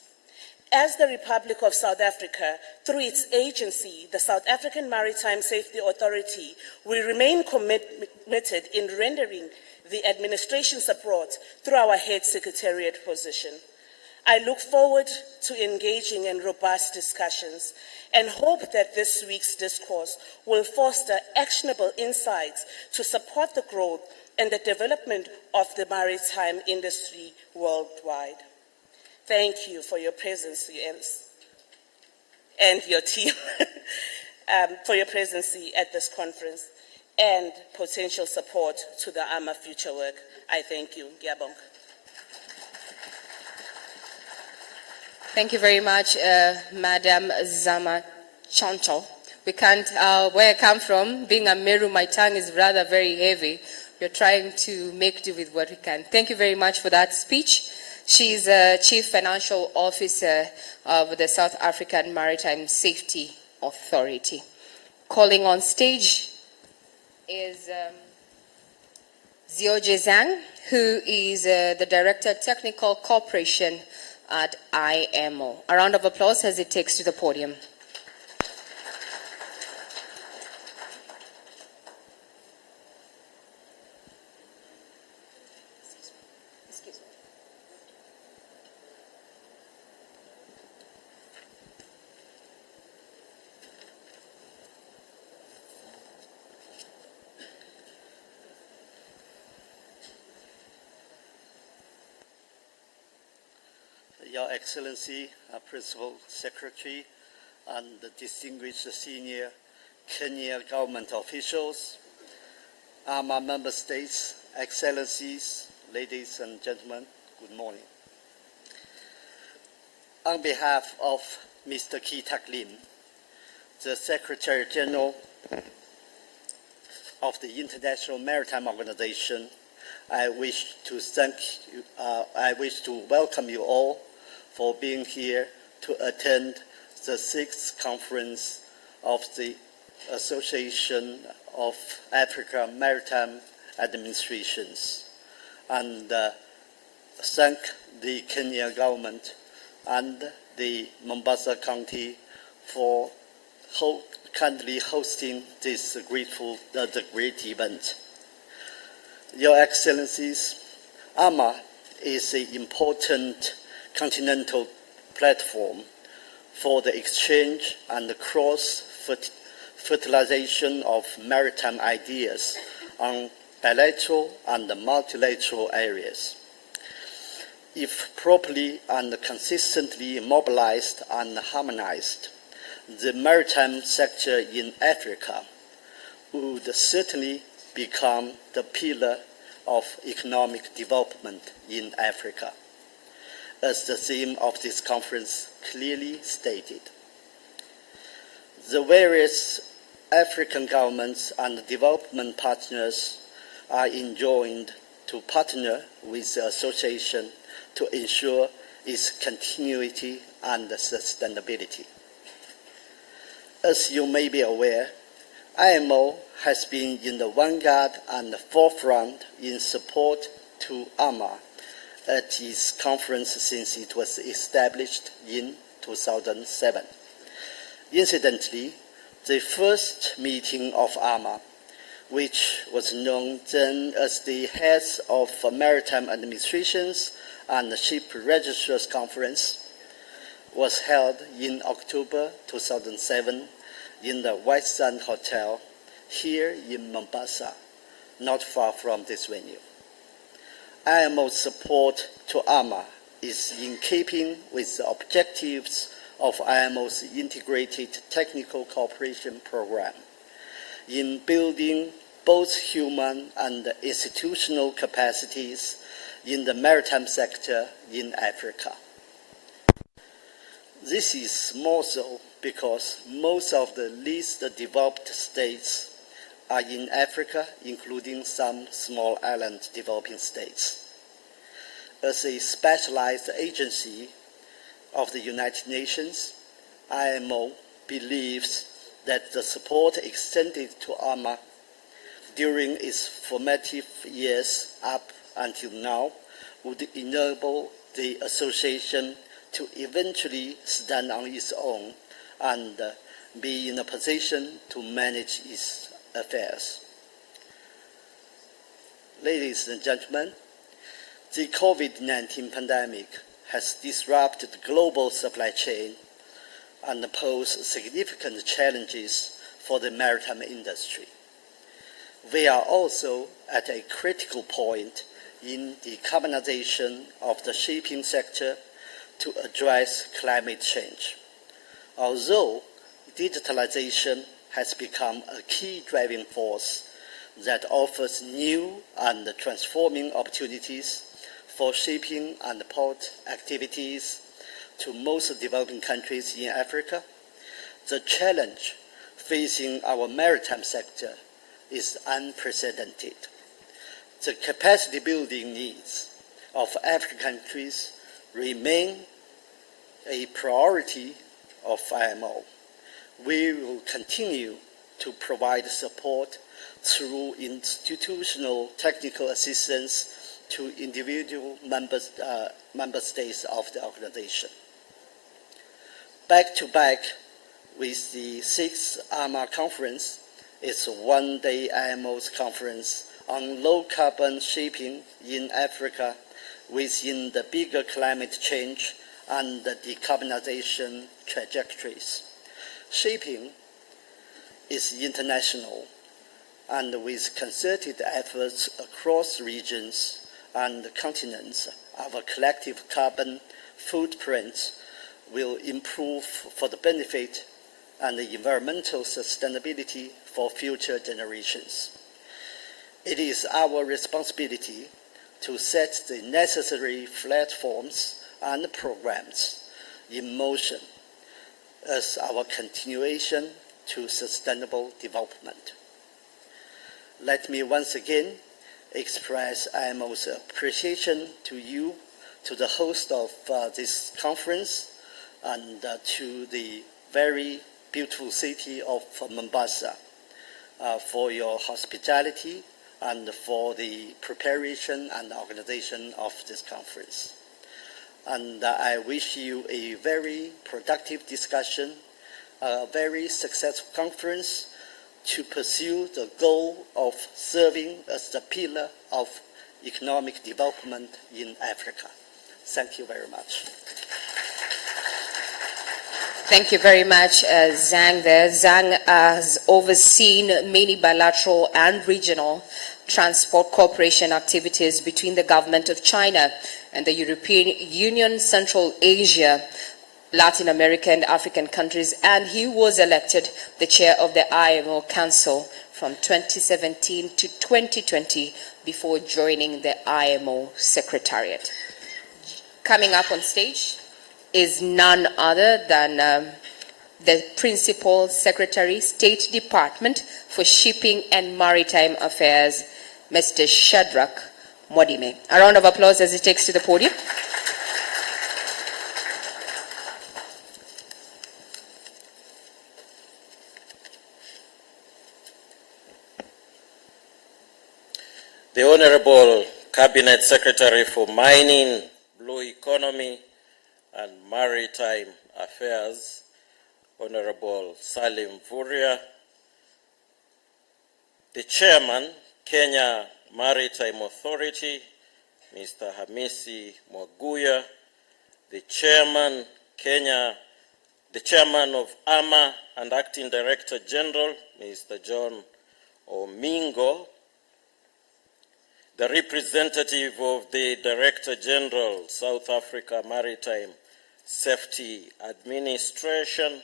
As the Republic of South Africa, through its agency, the South African Maritime Safety Authority, we remain committed in rendering the administration support through our head secretariat position. I look forward to engaging in robust discussions and hope that this week's discourse will foster actionable insights to support the growth and the development of the maritime industry worldwide. Thank you for your presence, and your team, for your presence at this conference and potential support to the AAMA future work. I thank you. Ngiyabonga. Thank you very much, Madam Zama Choncho. We can't, where I come from, being a Meru, my tongue is rather very heavy. We're trying to make do with what we can. Thank you very much for that speech. She's Chief Financial Officer of the South African Maritime Safety Authority. Calling on stage is Zioje Zhang, who is the Director Technical Cooperation at IMO. A round of applause as it takes to the podium. Your Excellency, Principal Secretary, and the distinguished senior Kenya government officials, AAMA member states, Excellencies, ladies and gentlemen, good morning. On behalf of Mr. Ki-Tak Lim, the Secretary General of the International Maritime Organization, I wish to welcome you all for being here to attend the 6th conference of the Association of Africa Maritime Administrations, and thank the Kenya government and the Mombasa County for kindly hosting this great event. Your Excellencies, AAMA is an important continental platform for the exchange and the cross-fertilization of maritime ideas on bilateral and multilateral areas. If properly and consistently mobilized and harmonized, the maritime sector in Africa would certainly become the pillar of economic development in Africa, as the theme of this conference clearly stated. The various African governments and development partners are enjoined to partner with the association to ensure its continuity and sustainability. As you may be aware, IMO has been in the vanguard and forefront in support to AAMA at its conference since it was established in 2007. Incidentally, the first meeting of AAMA which was known then as the Heads of Maritime Administrations and Ship Registrars Conference, was held in October 2007 in the White Sand Hotel here in Mombasa, not far from this venue. IMO's support to AAMA is in keeping with the objectives of IMO's Integrated Technical Cooperation Program in building both human and institutional capacities in the maritime sector in Africa. This is more so because most of the least developed states are in Africa, including some small island developing states. As a specialized agency of the United Nations, IMO believes that the support extended to AAMA during its formative years up until now would enable the association to eventually stand on its own and be in a position to manage its affairs. Ladies and gentlemen, the COVID-19 pandemic has disrupted the global supply chain and posed significant challenges for the maritime industry. We are also at a critical point in the decarbonization of the shipping sector to address climate change. Although digitalization has become a key driving force that offers new and transforming opportunities for shipping and port activities to most developing countries in Africa, the challenge facing our maritime sector is unprecedented. The capacity building needs of African countries remain a priority of IMO. We will continue to provide support through institutional technical assistance to individual member states of the organization. Back to back with the 6th AAMA conference is one-day IMO's conference on low-carbon shipping in Africa within the bigger climate change and the decarbonization trajectories. Shipping is international, and with concerted efforts across regions and continents, our collective carbon footprint will improve for the benefit and the environmental sustainability for future generations. It is our responsibility to set the necessary platforms and programs in motion as our continuation to sustainable development. Let me once again express IMO's appreciation to you, to the host of this conference, and to the very beautiful city of Mombasa for your hospitality and for the preparation and organization of this conference. And I wish you a very productive discussion, a very successful conference to pursue the goal of serving as the pillar of economic development in Africa. Thank you very much. Thank you very much, Zhang there. Zhang has overseen many bilateral and regional transport cooperation activities between the government of China and the European Union, Central Asia, Latin America and African countries, and he was elected the chair of the IMO Council from 2017 to 2020 before joining the IMO Secretariat. Coming up on stage is none other than the Principal Secretary, State Department for Shipping and Maritime Affairs, Mr. Shadrach Modime. A round of applause as he takes to the podium. The Honorable Cabinet Secretary for Mining, Blue Economy and Maritime Affairs, Honorable Salim Vuria, the Chairman, Kenya Maritime Authority, Mr. Hamisi Mwaguya, the Chairman, the Chairman of AAMA and Acting Director General, Mr. John Omingo, the representative of the Director General, South Africa Maritime Safety Administration,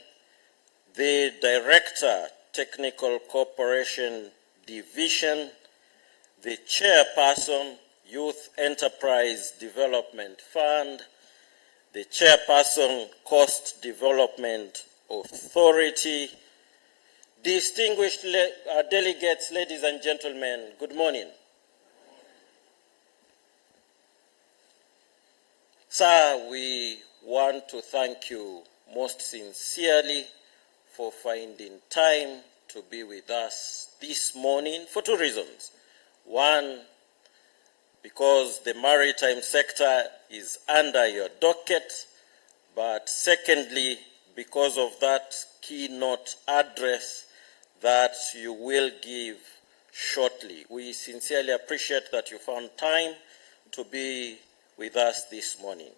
the Director, Technical Cooperation Division, the Chairperson, Youth Enterprise Development Fund, the Chairperson, Coast Development Authority, distinguished delegates, ladies and gentlemen, good morning. Sir, we want to thank you most sincerely for finding time to be with us this morning for two reasons. One, because the maritime sector is under your docket, but secondly, because of that keynote address that you will give shortly. We sincerely appreciate that you found time to be with us this morning.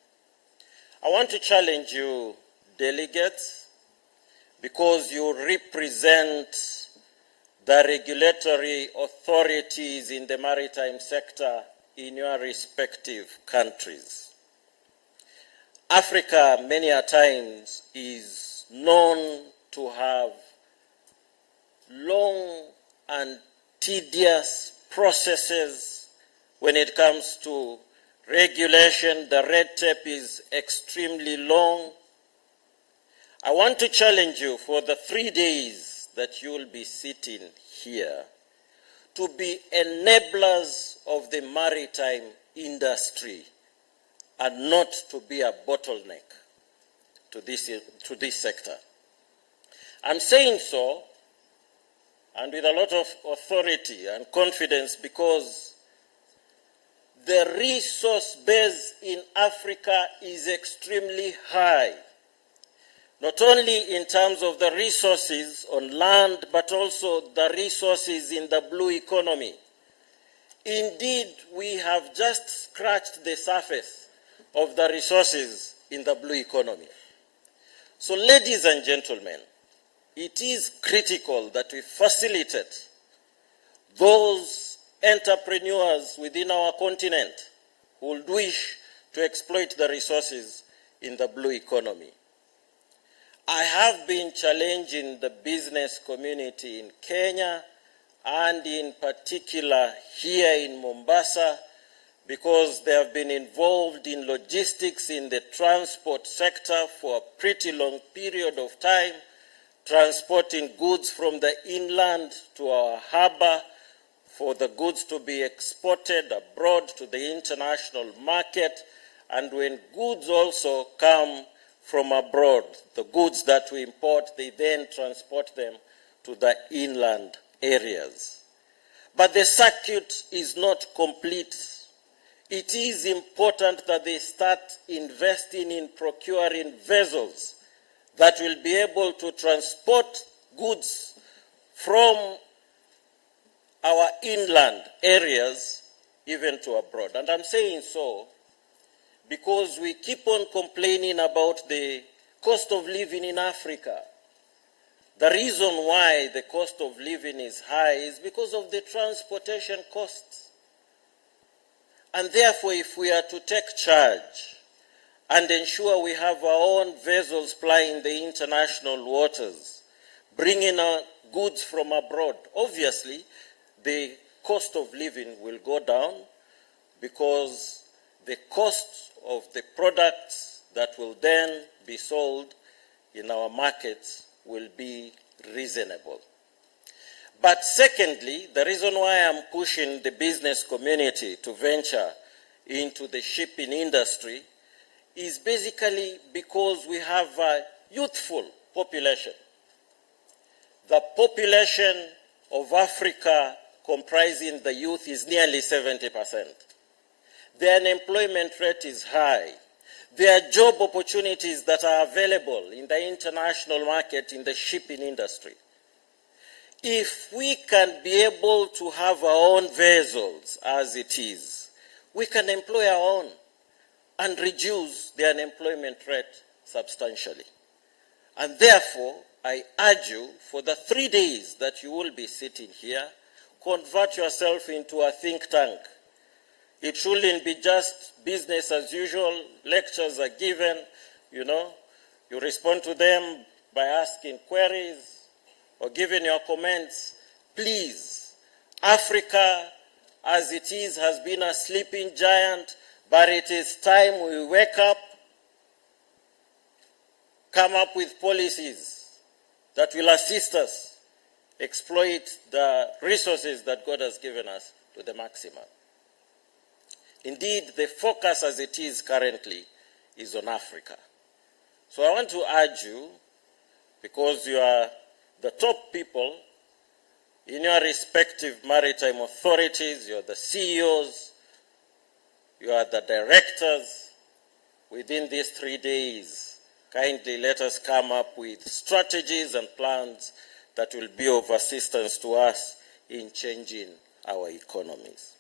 I want to challenge you, delegates, because you represent the regulatory authorities in the maritime sector in your respective countries. Africa, many a times, is known to have long and tedious processes when it comes to regulation. The red tape is extremely long. I want to challenge you for the 3 days that you will be sitting here to be enablers of the maritime industry and not to be a bottleneck to this sector. I'm saying so, and with a lot of authority and confidence, because the resource base in Africa is extremely high, not only in terms of the resources on land, but also the resources in the blue economy. Indeed, we have just scratched the surface of the resources in the blue economy. So, ladies and gentlemen, it is critical that we facilitate those entrepreneurs within our continent who would wish to exploit the resources in the blue economy. I have been challenging the business community in Kenya and in particular here in Mombasa, because they have been involved in logistics in the transport sector for a pretty long period of time, transporting goods from the inland to our harbor for the goods to be exported abroad to the international market, and when goods also come from abroad, the goods that we import, they then transport them to the inland areas. But the circuit is not complete. It is important that they start investing in procuring vessels that will be able to transport goods from our inland areas even to abroad. And I'm saying so because we keep on complaining about the cost of living in Africa. The reason why the cost of living is high is because of the transportation costs. And therefore, if we are to take charge and ensure we have our own vessels plying the international waters, bringing our goods from abroad, obviously the cost of living will go down, because the cost of the products that will then be sold in our markets will be reasonable. But secondly, the reason why I'm pushing the business community to venture into the shipping industry is basically because we have a youthful population. The population of Africa comprising the youth is nearly 70%. The unemployment rate is high. There are job opportunities that are available in the international market in the shipping industry. if we can be able to have our own vessels as it is, we can employ our own and reduce the unemployment rate substantially. And therefore, I urge you, for the 3 days that you will be sitting here, convert yourself into a think tank. It shouldn't be just business as usual. Lectures are given, you respond to them by asking queries or giving your comments. Please, Africa as it is has been a sleeping giant, but it is time we wake up, come up with policies that will assist us exploit the resources that God has given us to the maximum. Indeed, the focus as it is currently is on Africa. So I want to urge you, because you are the top people in your respective maritime authorities, you are the CEOs, you are the directors, within these 3 days, kindly let us come up with strategies and plans that will be of assistance to us in changing our economies.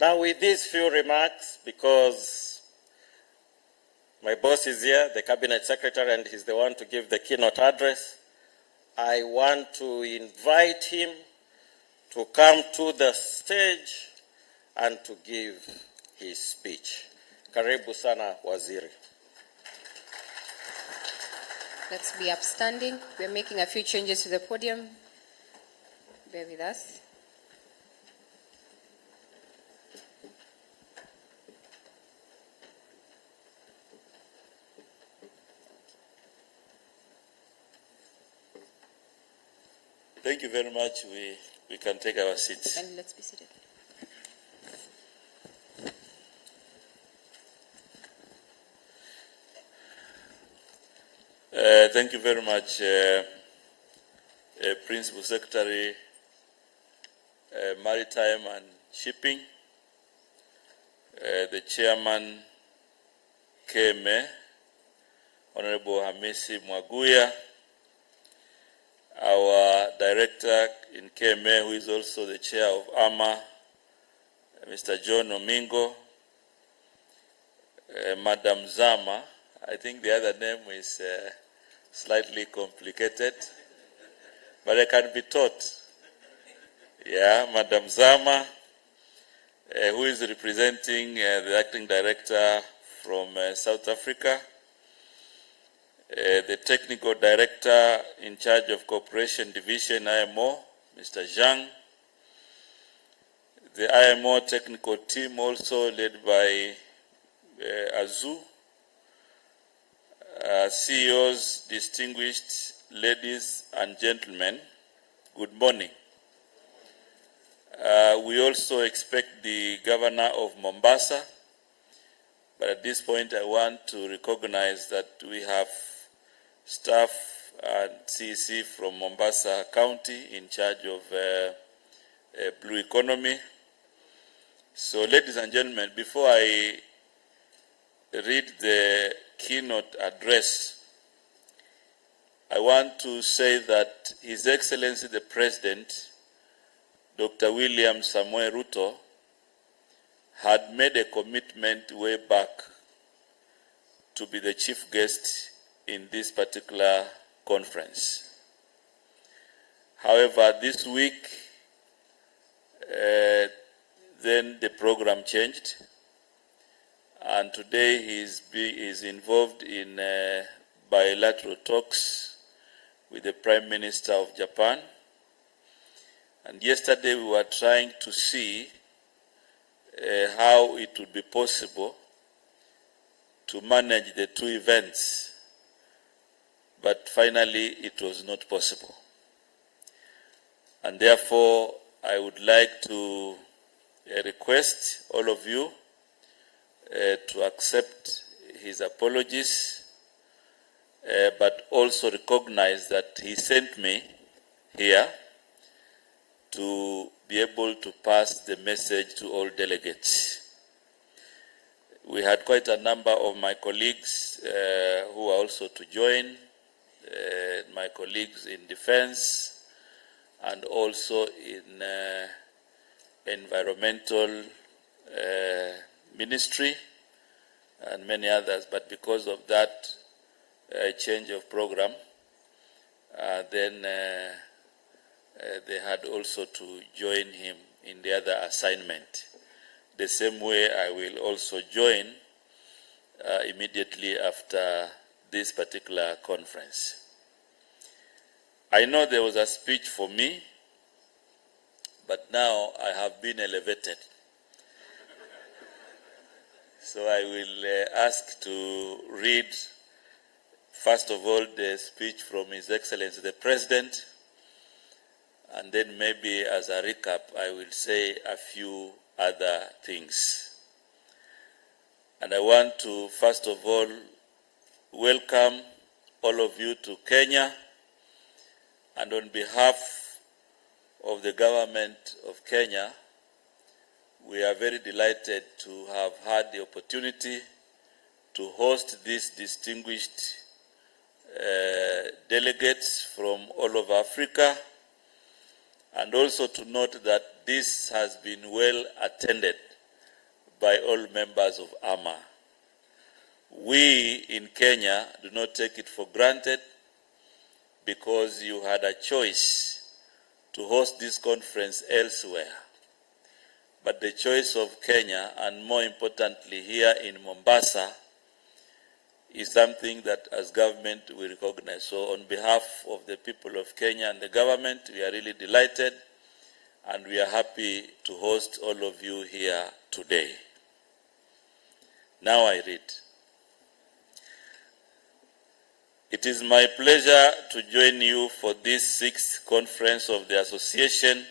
Now, with these few remarks, because my boss is here, the Cabinet Secretary, and he's the one to give the keynote address, I want to invite him to come to the stage and to give his speech. Karibu sana, Waziri. Let's be upstanding. We're making a few changes to the podium. Bear with us. Thank you very much. We can take our seats. And let's be seated. Thank you very much, Principal Secretary, Maritime and Shipping, the Chairman, KBC, Honorable Hamisi Mwaguya, our Director in KBC, who is also the Chair of AAMA, Mr. John Omingo, Madam Zama. I think the other name is slightly complicated, but I can be taught. Yeah, Madam Zama, who is representing the Acting Director from South Africa, the Technical Director in charge of Cooperation Division, IMO, Mr. Zhang, the IMO technical team also led by Azu, CEOs, distinguished ladies and gentlemen, good morning. We also expect the Governor of Mombasa, but at this point I want to recognize that we have staff and CEC from Mombasa County in charge of Blue Economy. So, ladies and gentlemen, before I read the keynote address, I want to say that His Excellency the President, Dr. William Samoei Ruto, had made a commitment way back to be the chief guest in this particular conference. However, this week, then the program changed, and today he is involved in bilateral talks with the Prime Minister of Japan. And yesterday we were trying to see how it would be possible to manage the two events, but finally it was not possible. And therefore, I would like to request all of you to accept his apologies, but also recognize that he sent me here to be able to pass the message to all delegates. We had quite a number of my colleagues who are also to join, my colleagues in defense and also in environmental ministry and many others. But because of that change of program, then they had also to join him in the other assignment. The same way I will also join immediately after this particular conference. I know there was a speech for me, but now I have been elevated. So I will ask to read, first of all, the speech from His Excellency the President, and then maybe as a recap, I will say a few other things. And I want to, first of all, welcome all of you to Kenya, and on behalf of the government of Kenya, we are very delighted to have had the opportunity to host these distinguished delegates from all over Africa, and also to note that this has been well attended by all members of AAMA. We in Kenya do not take it for granted because you had a choice to host this conference elsewhere. But the choice of Kenya, and more importantly here in Mombasa, is something that as government we recognize. So on behalf of the people of Kenya and the government, we are really delighted and we are happy to host all of you here today. Now I read. It is my pleasure to join you for this 6th conference of the Association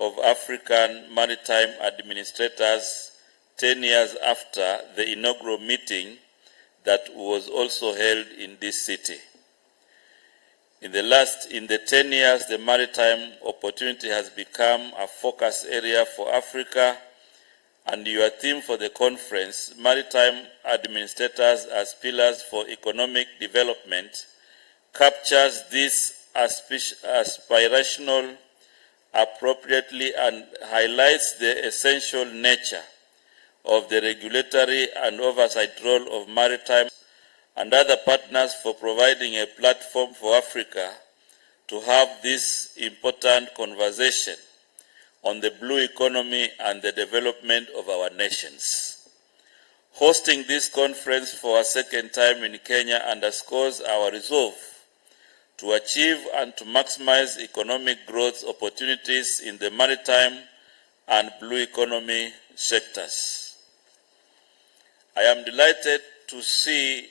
of African Maritime Administrators 10 years after the inaugural meeting that was also held in this city. In the 10 years, the maritime opportunity has become a focus area for Africa, and your theme for the conference, Maritime Administrators as Pillars for Economic Development, captures this aspirational appropriately and highlights the essential nature of the regulatory and oversight role of maritime and other partners for providing a platform for Africa to have this important conversation on the blue economy and the development of our nations. Hosting this conference for a second time in Kenya underscores our resolve to achieve and to maximize economic growth opportunities in the maritime and blue economy sectors. I am delighted to see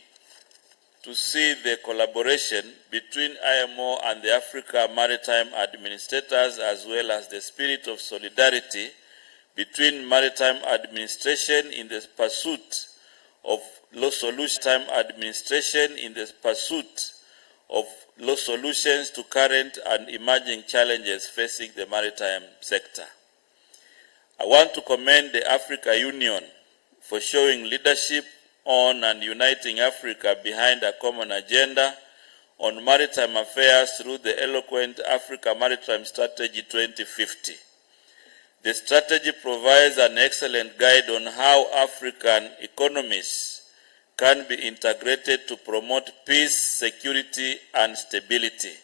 the collaboration between IMO and the Africa Maritime Administrators, as well as the spirit of solidarity between maritime administration in the pursuit of law solutions to current and emerging challenges facing the maritime sector. I want to commend the Africa Union for showing leadership on and uniting Africa behind a common agenda on maritime affairs through the eloquent Africa Maritime Strategy 2050. The strategy provides an excellent guide on how African economies can be integrated to promote peace, security, and stability.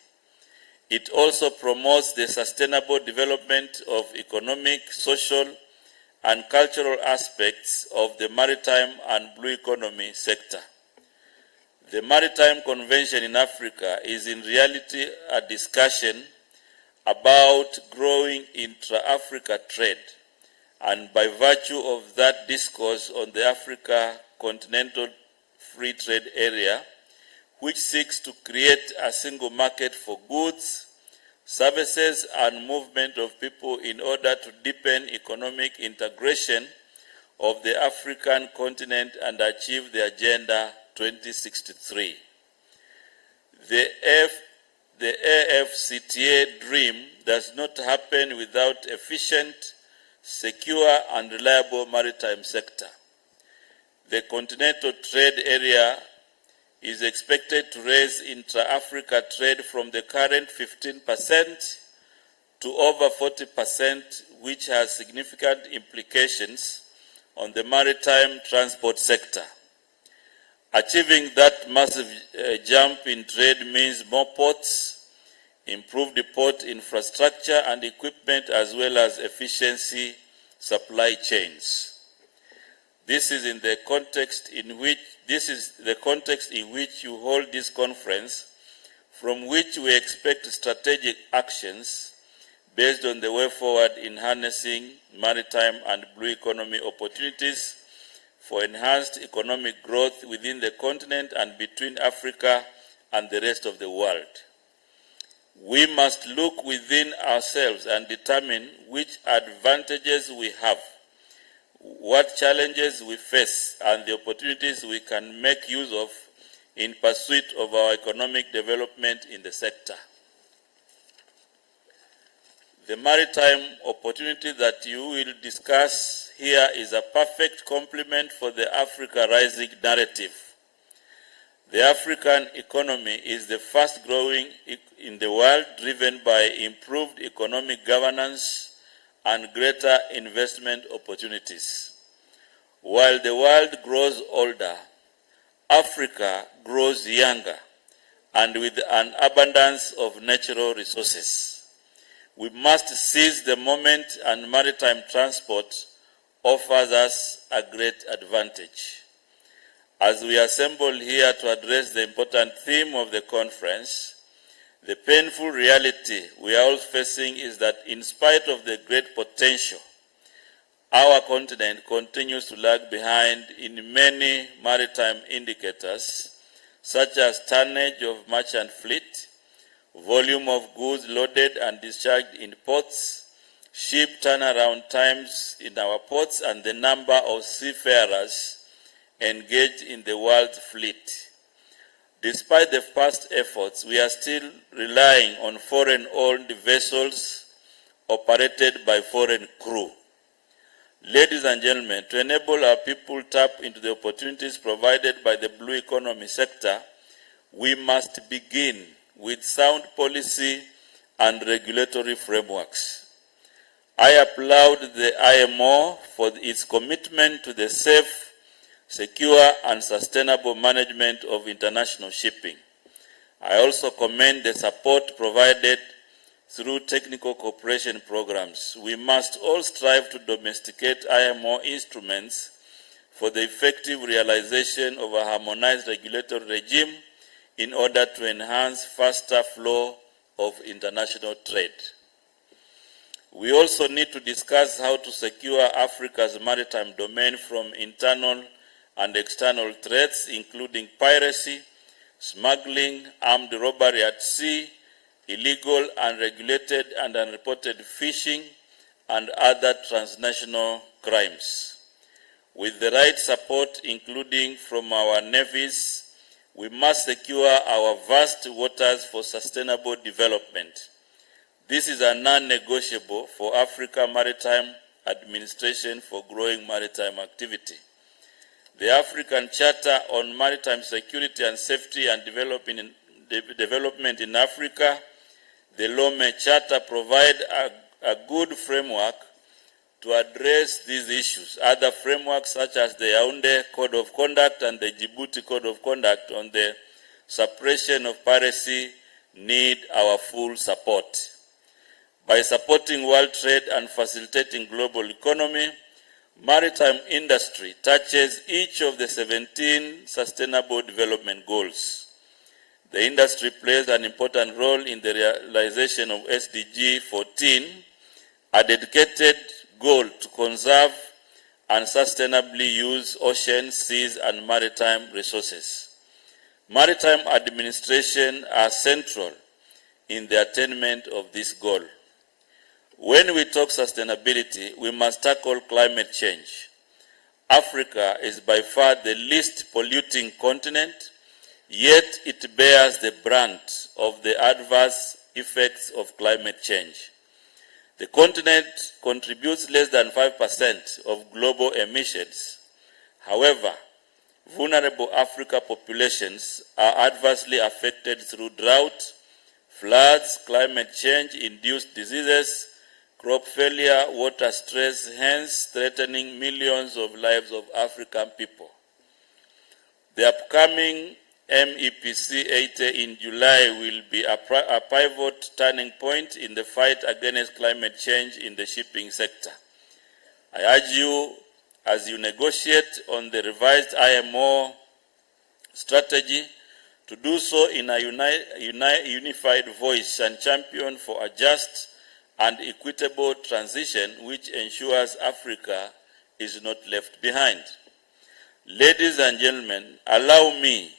It also promotes the sustainable development of economic, social, and cultural aspects of the maritime and blue economy sector. The Maritime Convention in Africa is in reality a discussion about growing intra-Africa trade, and by virtue of that discourse on the Africa Continental Free Trade Area, which seeks to create a single market for goods, services, and movement of people in order to deepen economic integration of the African continent and achieve the Agenda 2063. The AFCTA dream does not happen without efficient, secure, and reliable maritime sector. The Continental Trade Area is expected to raise intra-Africa trade from the current 15% to over 40%, which has significant implications on the maritime transport sector. Achieving that massive jump in trade means more ports, improved port infrastructure and equipment, as well as efficiency supply chains. This is the context in which you hold this conference, from which we expect strategic actions based on the way forward in harnessing maritime and blue economy opportunities for enhanced economic growth within the continent and between Africa and the rest of the world. We must look within ourselves and determine which advantages we have, what challenges we face, and the opportunities we can make use of in pursuit of our economic development in the sector. The maritime opportunity that you will discuss here is a perfect complement for the Africa Rising narrative. The African economy is the fast growing in the world, driven by improved economic governance and greater investment opportunities. While the world grows older, Africa grows younger and with an abundance of natural resources. We must seize the moment, and maritime transport offers us a great advantage. As we assemble here to address the important theme of the conference, the painful reality we are all facing is that in spite of the great potential, our continent continues to lag behind in many maritime indicators, such as tonnage of merchant fleet, volume of goods loaded and discharged in ports, ship turnaround times in our ports, and the number of seafarers engaged in the world's fleet. Despite the past efforts, we are still relying on foreign-owned vessels operated by foreign crew. Ladies and gentlemen, to enable our people tap into the opportunities provided by the blue economy sector, we must begin with sound policy and regulatory frameworks. I applaud the IMO for its commitment to the safe, secure, and sustainable management of international shipping. I also commend the support provided through technical cooperation programs. We must all strive to domesticate IMO instruments for the effective realization of a harmonized regulatory regime in order to enhance faster flow of international trade. We also need to discuss how to secure Africa's maritime domain from internal and external threats, including piracy, smuggling, armed robbery at sea, illegal, unregulated, and unreported fishing, and other transnational crimes. With the right support, including from our navies, we must secure our vast waters for sustainable development. This is a non-negotiable for Africa Maritime Administration for growing maritime activity. The African Charter on Maritime Security and Safety and Development in Africa, the Lome Charter, provide a good framework to address these issues. Other frameworks, such as the Yaoundé Code of Conduct and the Djibouti Code of Conduct on the suppression of piracy, need our full support. By supporting world trade and facilitating global economy, maritime industry touches each of the 17 Sustainable Development Goals. The industry plays an important role in the realization of SDG 14, a dedicated goal to conserve and sustainably use oceans, seas, and maritime resources. Maritime administration are central in the attainment of this goal. When we talk sustainability, we must tackle climate change. Africa is by far the least polluting continent, yet it bears the brunt of the adverse effects of climate change. The continent contributes less than 5% of global emissions. However, vulnerable Africa populations are adversely affected through drought, floods, climate change-induced diseases, crop failure, water stress, hence threatening millions of lives of African people. The upcoming MEPC 80 in July will be a pivot turning point in the fight against climate change in the shipping sector. I urge you, as you negotiate on the revised IMO strategy, to do so in a unified voice and champion for a just and equitable transition which ensures Africa is not left behind. Ladies and gentlemen, allow me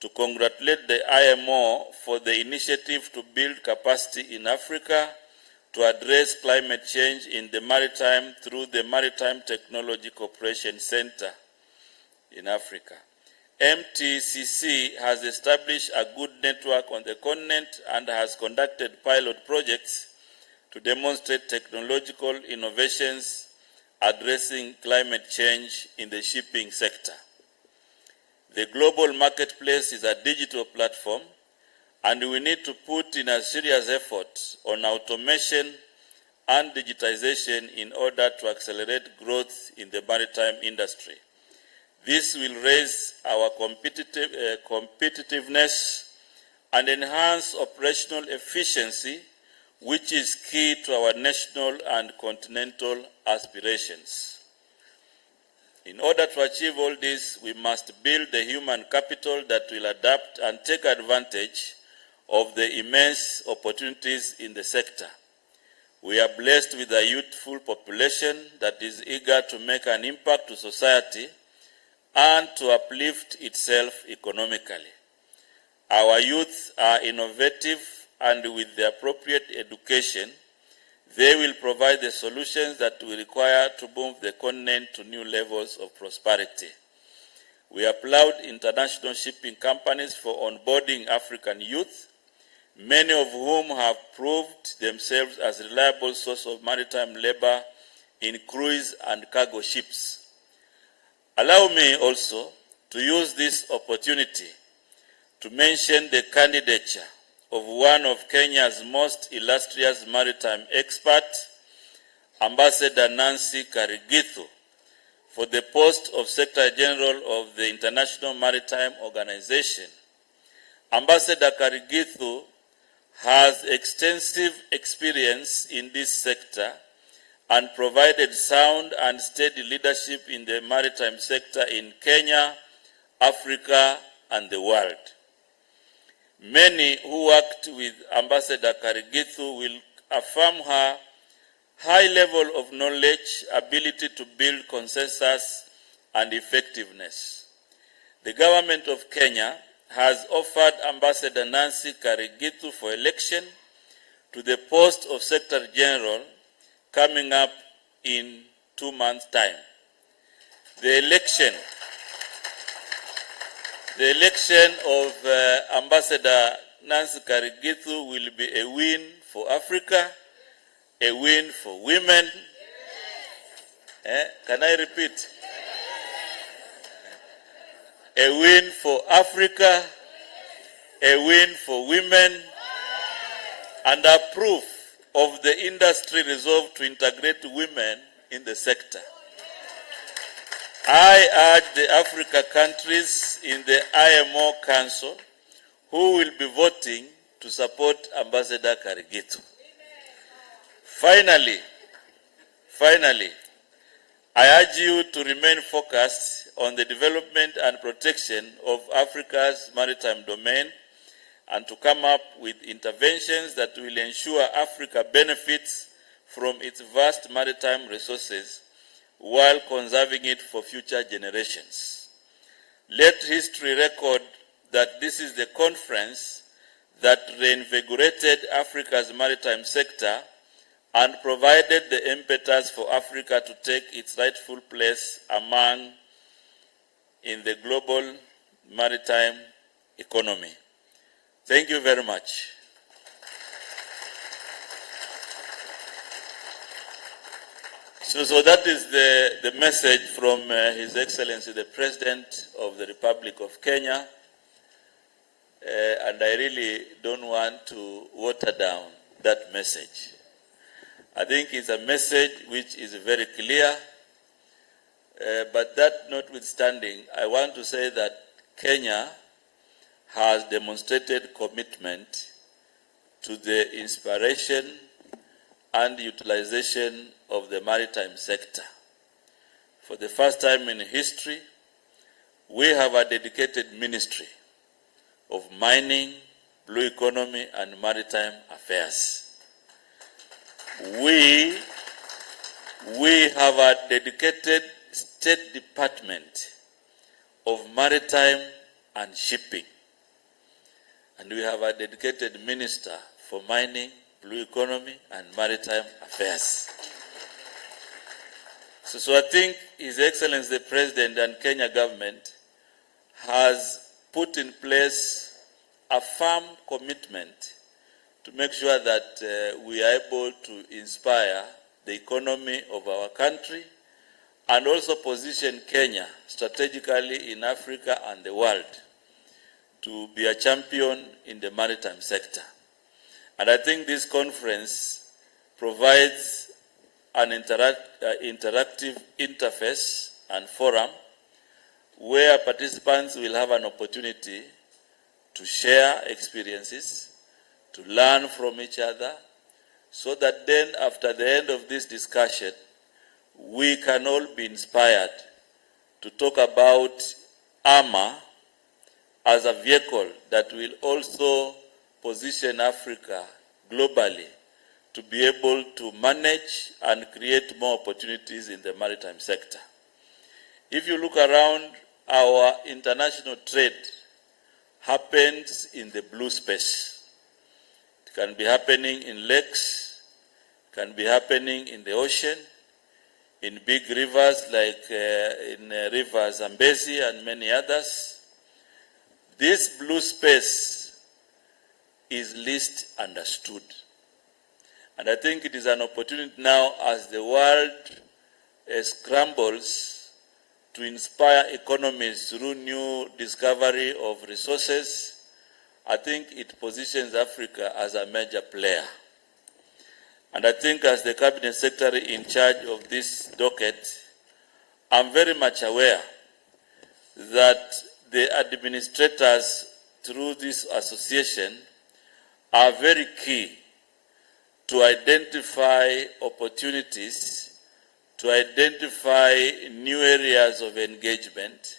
to congratulate the IMO for the initiative to build capacity in Africa to address climate change in the maritime through the Maritime Technology Cooperation Center in Africa. MTCC has established a good network on the continent and has conducted pilot projects to demonstrate technological innovations addressing climate change in the shipping sector. The global marketplace is a digital platform, and we need to put in a serious effort on automation and digitization in order to accelerate growth in the maritime industry. This will raise our competitiveness and enhance operational efficiency, which is key to our national and continental aspirations. In order to achieve all this, we must build the human capital that will adapt and take advantage of the immense opportunities in the sector. We are blessed with a youthful population that is eager to make an impact to society and to uplift itself economically. Our youth are innovative, and with the appropriate education, they will provide the solutions that we require to move the continent to new levels of prosperity. We applaud international shipping companies for onboarding African youth, many of whom have proved themselves as a reliable source of maritime labor in cruise and cargo ships. Allow me also to use this opportunity to mention the candidature of one of Kenya's most illustrious maritime experts, Ambassador Nancy Karigithu, for the post of Secretary General of the International Maritime Organization. Ambassador Karigithu has extensive experience in this sector and provided sound and steady leadership in the maritime sector in Kenya, Africa, and the world. Many who worked with Ambassador Karigithu will affirm her high level of knowledge, ability to build consensus, and effectiveness. The government of Kenya has offered Ambassador Nancy Karigithu for election to the post of Secretary General coming up in 2 months' time. The election of Ambassador Nancy Karigithu will be a win for Africa, a win for women. Can I repeat? A win for Africa, a win for women, and a proof of the industry resolve to integrate women in the sector. I urge the Africa countries in the IMO Council who will be voting to support Ambassador Karigithu. Finally, I urge you to remain focused on the development and protection of Africa's maritime domain and to come up with interventions that will ensure Africa benefits from its vast maritime resources while conserving it for future generations. Let history record that this is the conference that reinvigorated Africa's maritime sector and provided the impetus for Africa to take its rightful place in the global maritime economy. Thank you very much. So that is the message from His Excellency the President of the Republic of Kenya. And I really don't want to water down that message. I think it's a message which is very clear, but that notwithstanding, I want to say that Kenya has demonstrated commitment to the inspiration and utilization of the maritime sector. For the first time in history, we have a dedicated ministry of mining, blue economy, and maritime affairs. We have a dedicated State Department of Maritime and Shipping. And we have a dedicated Minister for Mining, Blue Economy, and Maritime Affairs. So I think His Excellency the President and Kenya government has put in place a firm commitment to make sure that we are able to inspire the economy of our country and also position Kenya strategically in Africa and the world to be a champion in the maritime sector. And I think this conference provides an interactive interface and forum where participants will have an opportunity to share experiences, to learn from each other, so that then after the end of this discussion, we can all be inspired to talk about AAMA as a vehicle that will also position Africa globally to be able to manage and create more opportunities in the maritime sector. If you look around, our international trade happens in the blue space. It can be happening in lakes, can be happening in the ocean, in big rivers like in River Zambezi and many others. This blue space is least understood. And I think it is an opportunity now as the world scrambles to inspire economies through new discovery of resources. I think it positions Africa as a major player. And I think as the Cabinet Secretary in charge of this docket, I'm very much aware that the administrators through this association are very key to identify opportunities, to identify new areas of engagement,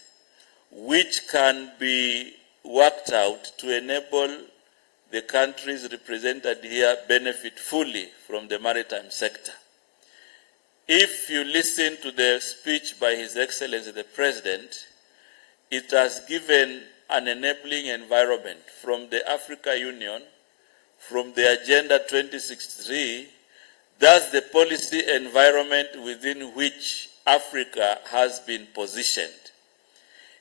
which can be worked out to enable the countries represented here benefit fully from the maritime sector. If you listen to the speech by His Excellency the President, it has given an enabling environment from the Africa Union, from the Agenda 2063, that's the policy environment within which Africa has been positioned.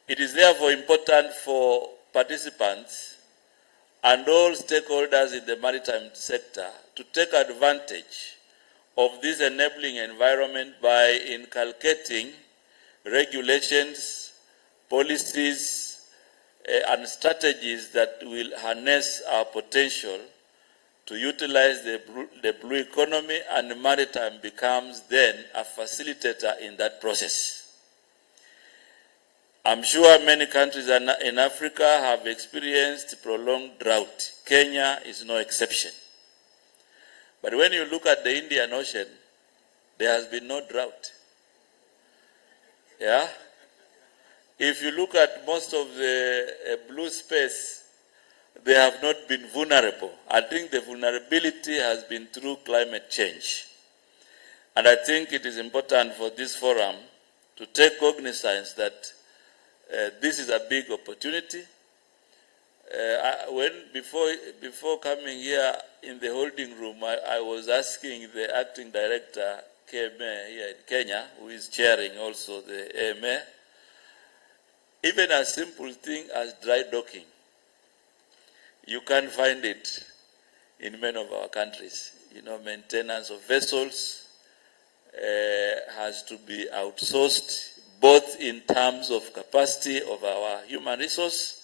It is therefore important for participants and all stakeholders in the maritime sector to take advantage of this enabling environment by inculcating regulations, policies, and strategies that will harness our potential to utilize the blue economy, and maritime becomes then a facilitator in that process. I'm sure many countries in Africa have experienced prolonged drought. Kenya is no exception. But when you look at the Indian Ocean, there has been no drought. Yeah? If you look at most of the blue space, they have not been vulnerable. I think the vulnerability has been through climate change. And I think it is important for this forum to take cognizance that this is a big opportunity. Before coming here in the holding room, I was asking the acting director, KBC here in Kenya, who is chairing also the AAMA, even a simple thing as dry docking, you can't find it in many of our countries. You know, maintenance of vessels, has to be outsourced, both in terms of capacity of our human resource,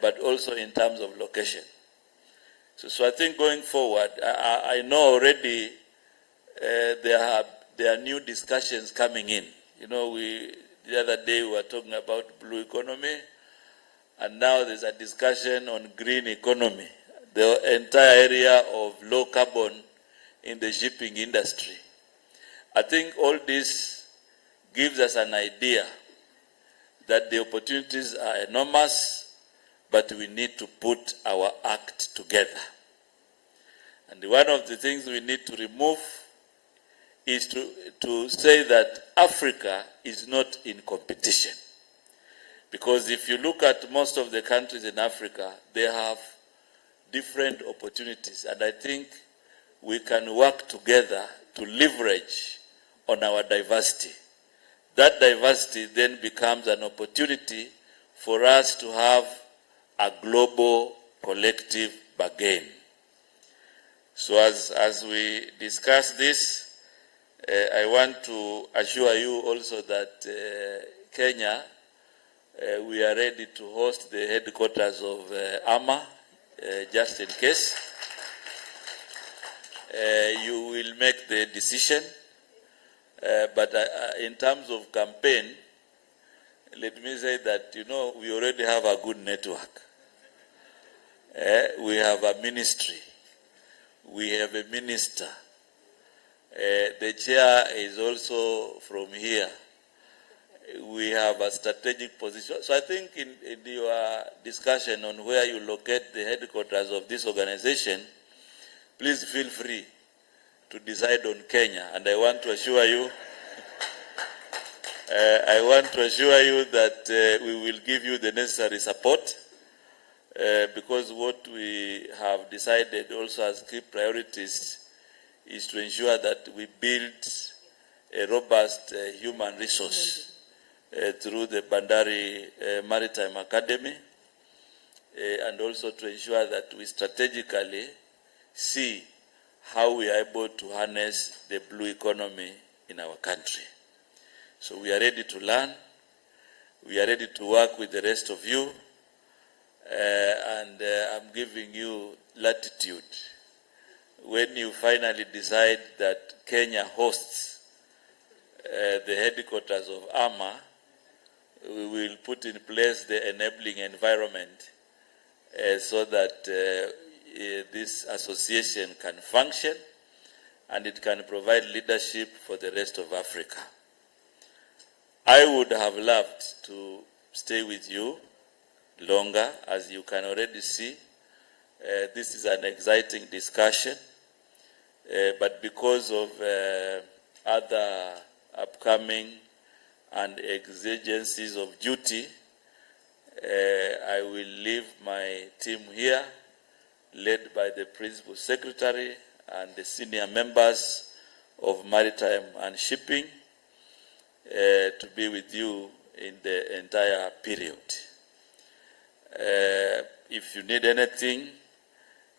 but also in terms of location. So I think going forward, I know already there are new discussions coming in. You know, the other day we were talking about blue economy, and now there's a discussion on green economy, the entire area of low carbon in the shipping industry. I think all this gives us an idea that the opportunities are enormous, but we need to put our act together. And one of the things we need to remove is to say that Africa is not in competition. Because if you look at most of the countries in Africa, they have different opportunities. And I think we can work together to leverage on our diversity. That diversity then becomes an opportunity for us to have a global collective bargain. So as we discuss this, I want to assure you also that Kenya, we are ready to host the headquarters of AAMA, just in case. You will make the decision. But in terms of campaign, let me say that, you know, we already have a good network. We have a ministry. We have a minister. The chair is also from here. We have a strategic position. So I think in your discussion on where you locate the headquarters of this organization, please feel free to decide on Kenya. And I want to assure you, that we will give you the necessary support, because what we have decided also as key priorities is to ensure that we build a robust human resource through the Bandari Maritime Academy, and also to ensure that we strategically see how we are able to harness the blue economy in our country. So we are ready to learn. We are ready to work with the rest of you. And I'm giving you latitude. When you finally decide that Kenya hosts the headquarters of AAMA, we will put in place the enabling environment so that this association can function and it can provide leadership for the rest of Africa. I would have loved to stay with you longer. As you can already see, this is an exciting discussion, but because of other upcoming and exigencies of duty, I will leave my team here, led by the Principal Secretary and the senior members of Maritime and Shipping, to be with you in the entire period. If you need anything,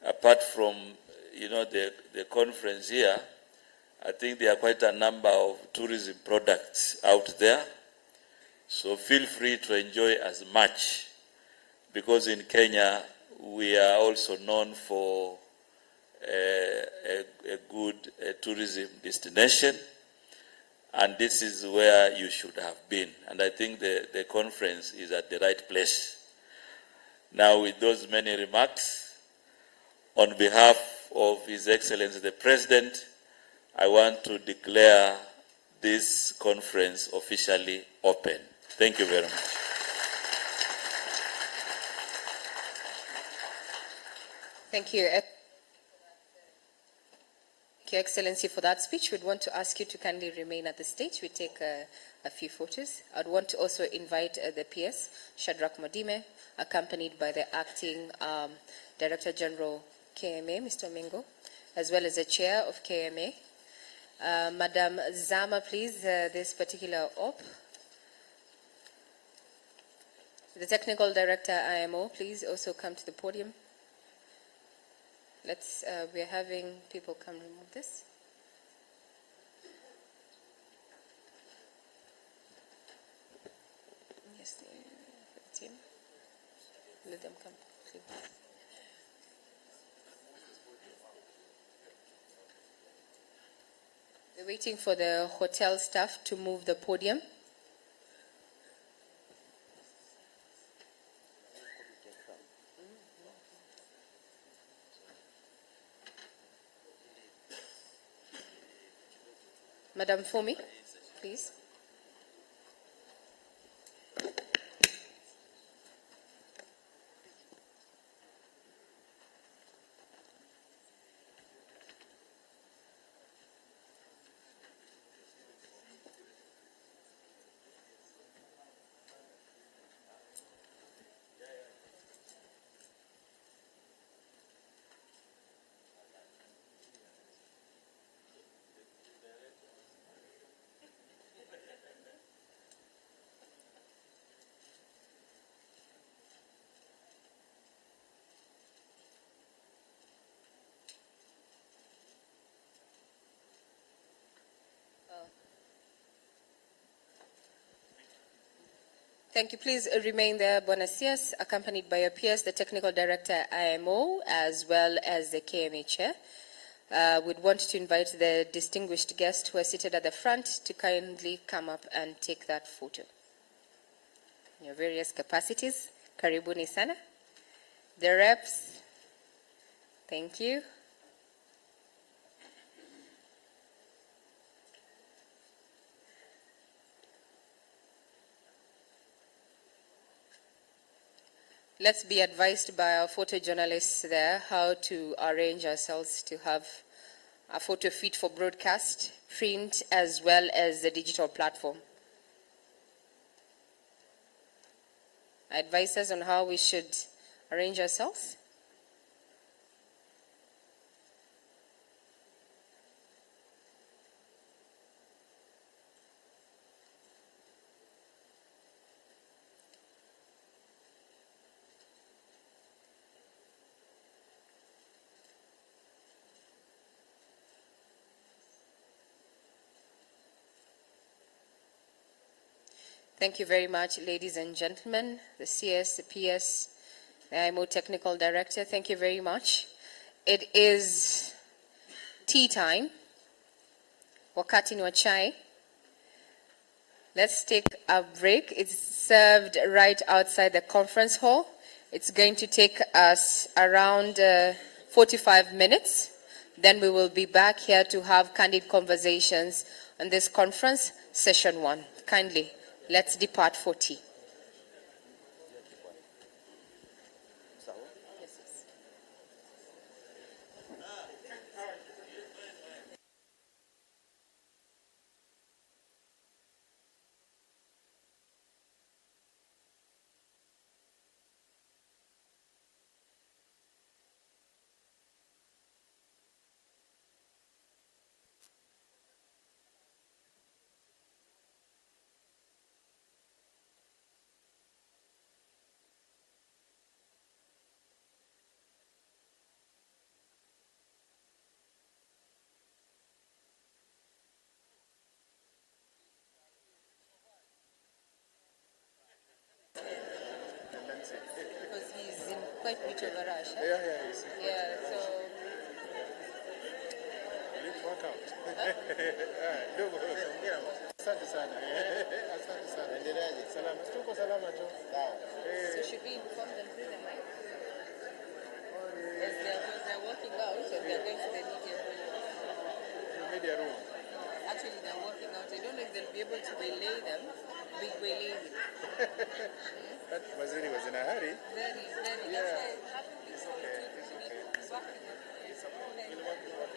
apart from, you know, the conference here, I think there are quite a number of tourism products out there. So feel free to enjoy as much, because in Kenya, we are also known for a good tourism destination, and this is where you should have been. And I think the conference is at the right place. Now, with those many remarks, on behalf of His Excellency the President, I want to declare this conference officially open. Thank you very much. Thank you. Thank you, Excellency, for that speech. We'd want to ask you to kindly remain at the stage. We take a few photos. I'd want to also invite the PS, Shadrach Modime, accompanied by the Acting Director General KMA, Mr. Mingo, as well as the Chair of KMA. Madam Zama, please, this particular op. The Technical Director, IMO, please also come to the podium. We're having people come remove this. let them come. Please. We're waiting for the hotel staff to move the podium. Madam Fumi, please. Thank you. Please remain there, Bonasias, accompanied by your peers, the Technical Director IMO, as well as the KMA Chair. We'd want to invite the distinguished guests who are seated at the front to kindly come up and take that photo. In your various capacities, karibuni sana. The reps, thank you. Let's be advised by our photojournalists there how to arrange ourselves to have a photo feed for broadcast, print, as well as the digital platform. Advise us on how we should arrange ourselves. Thank you very much, ladies and gentlemen, the CS, the PS, the IMO Technical Director. Thank you very much. It is tea time. Wakati ni wa chai. Let's take a break. It's served right outside the conference hall. It's going to take us around 45 minutes. Then we will be back here to have candid conversations on this conference, session 1. Kindly. Let's depart for tea. Because he's in quite a bit of a rush. Huh? Yeah, so. Let's work out. Asante sana. Asante sana. Endeleaje? Salama. Tuko salama tu. Sawa. So should we inform them through the mic? As they're working out and they're going to the media room. Media room. Actually, they're working out. I don't know if they'll be able to waylay them. Waylay them. That Waziri was in a hurry. Very, very. Yeah. That's why I'm happy to It's okay. be back in the It's okay. We'll work it out.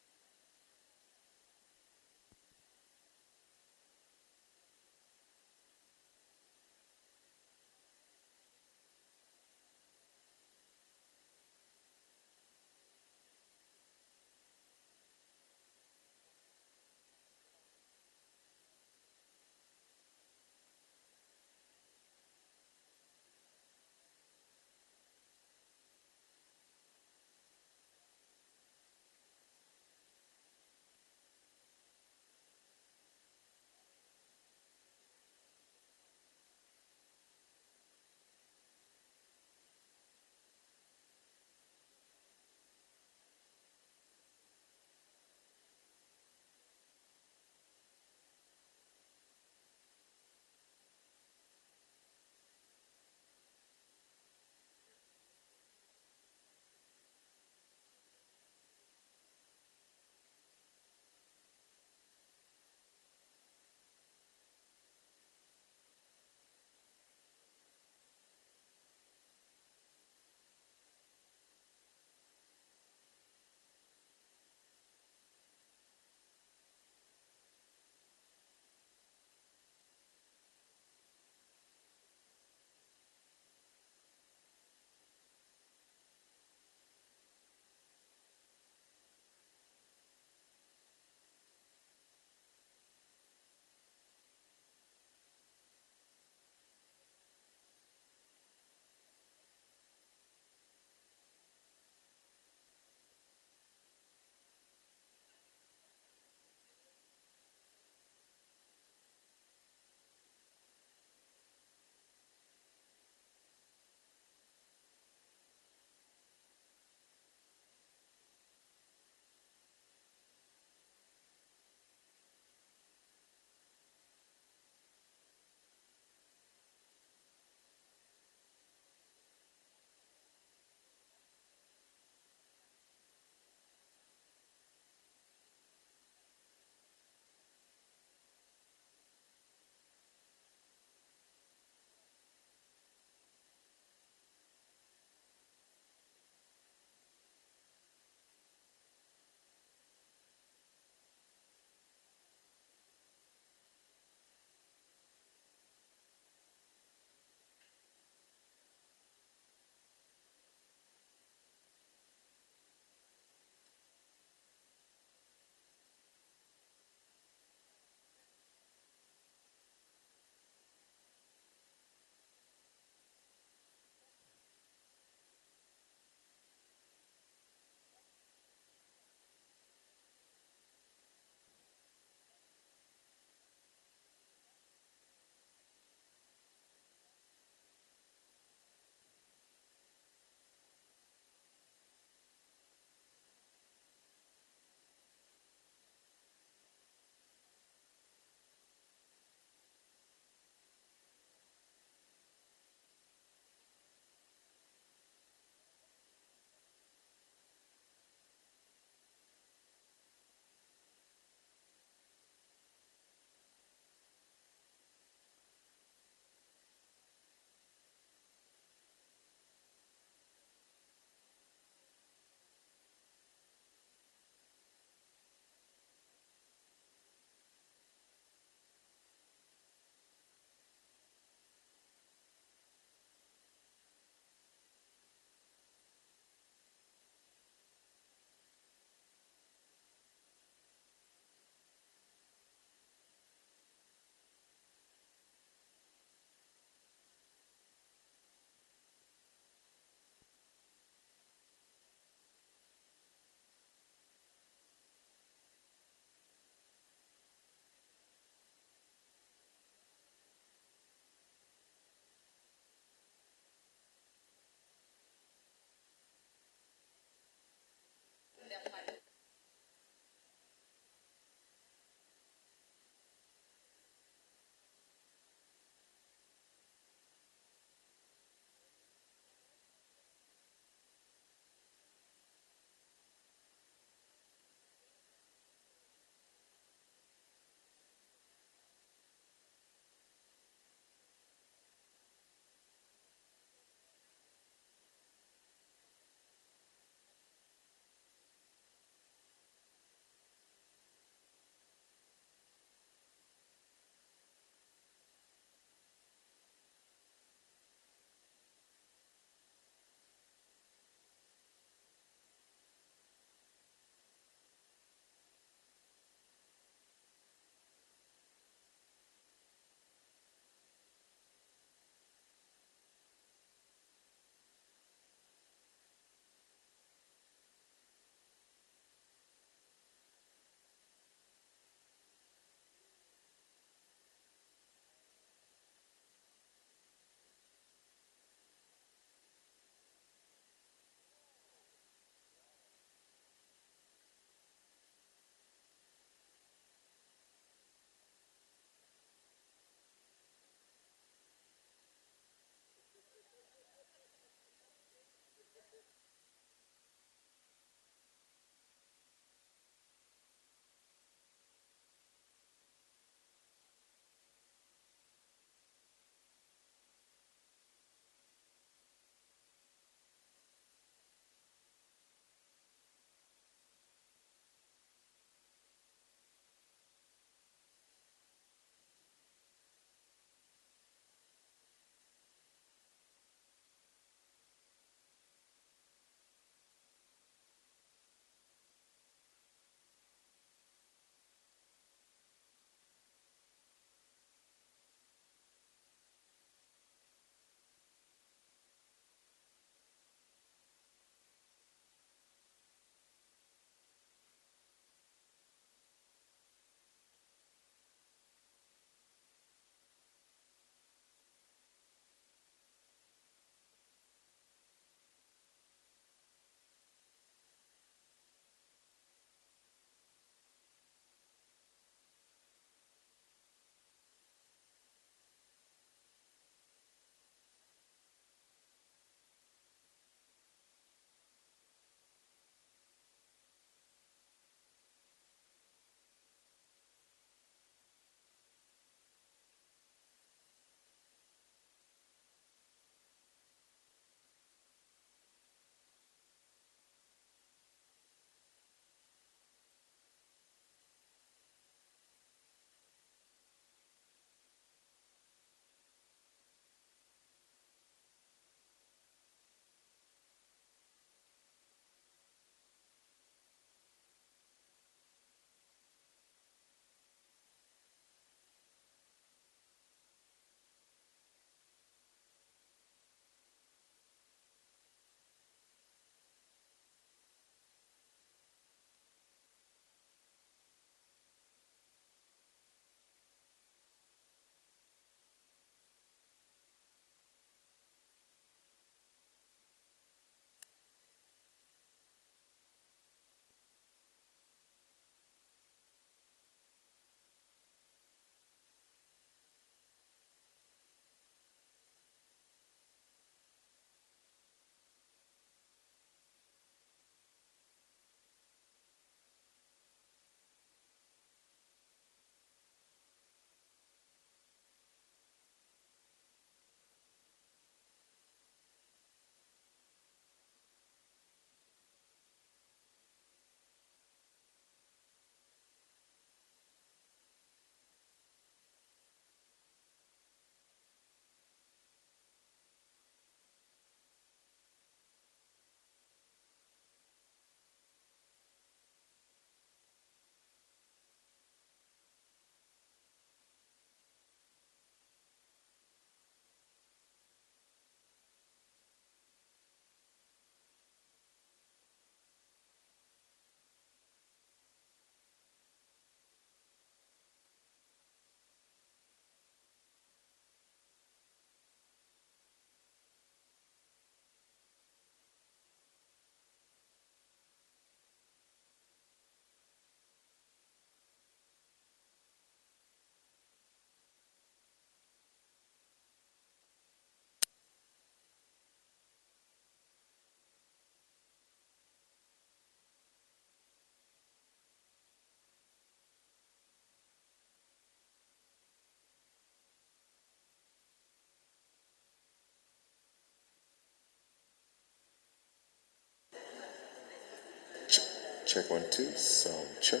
check, 1 2, sound check.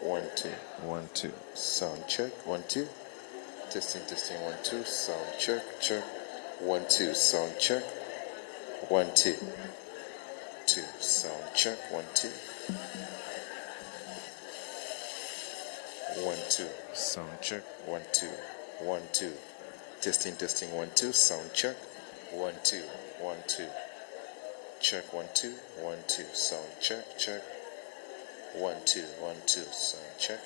1 2, 1 2, sound check, 1 2. Testing, 1 2, sound check, check. 1 2, sound check. 1 2, 2, sound check, 1 2. 1 2, sound check, 1 2, 1 2. Testing, 1 2, sound check, 1 2, 1 2. Check, 1 2, 1 2, sound check, check. 1 2, 1 2, sound check.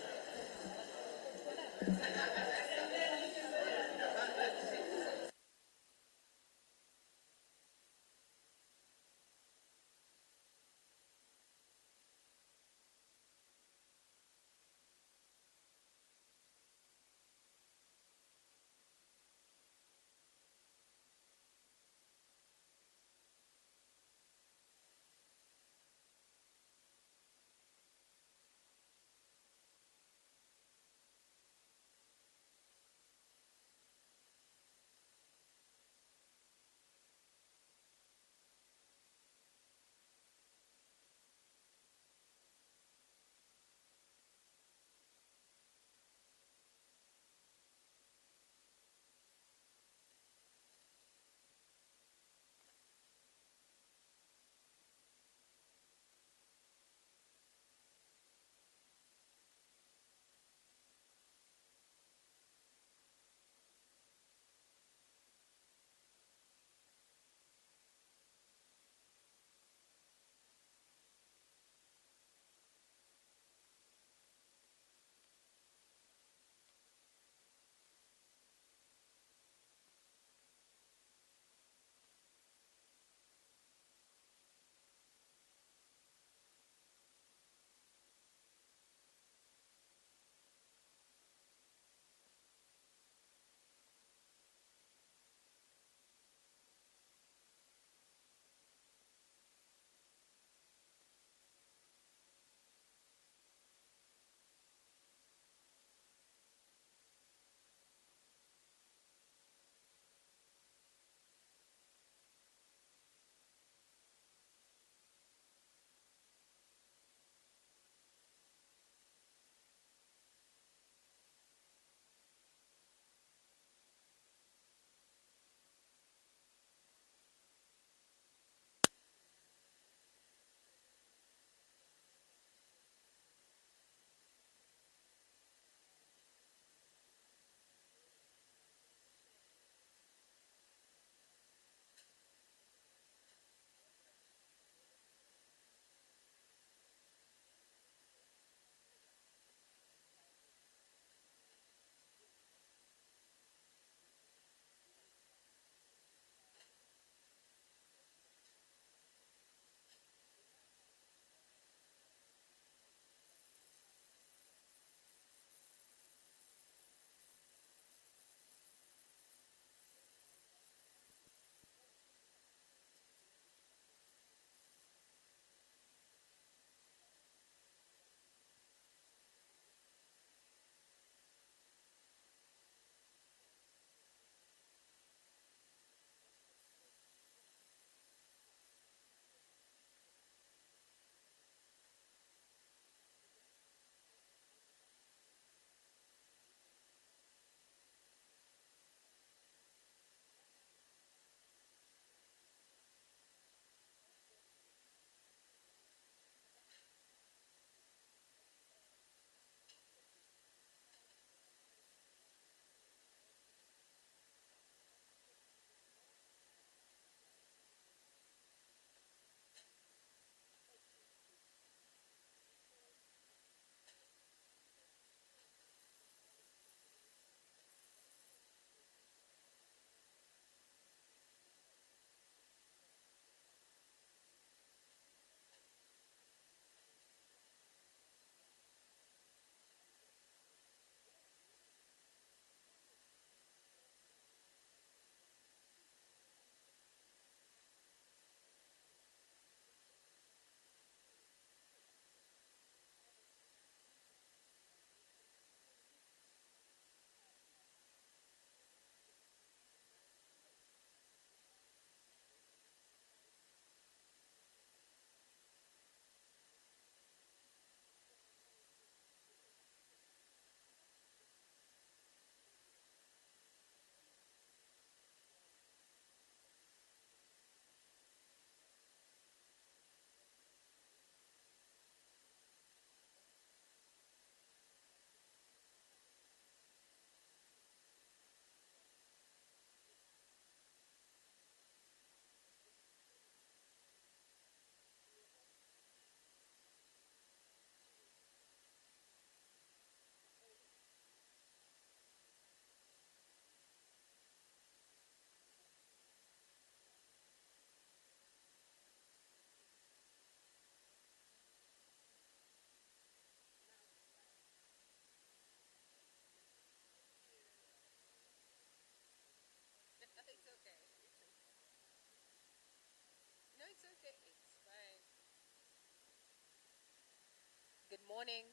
morning.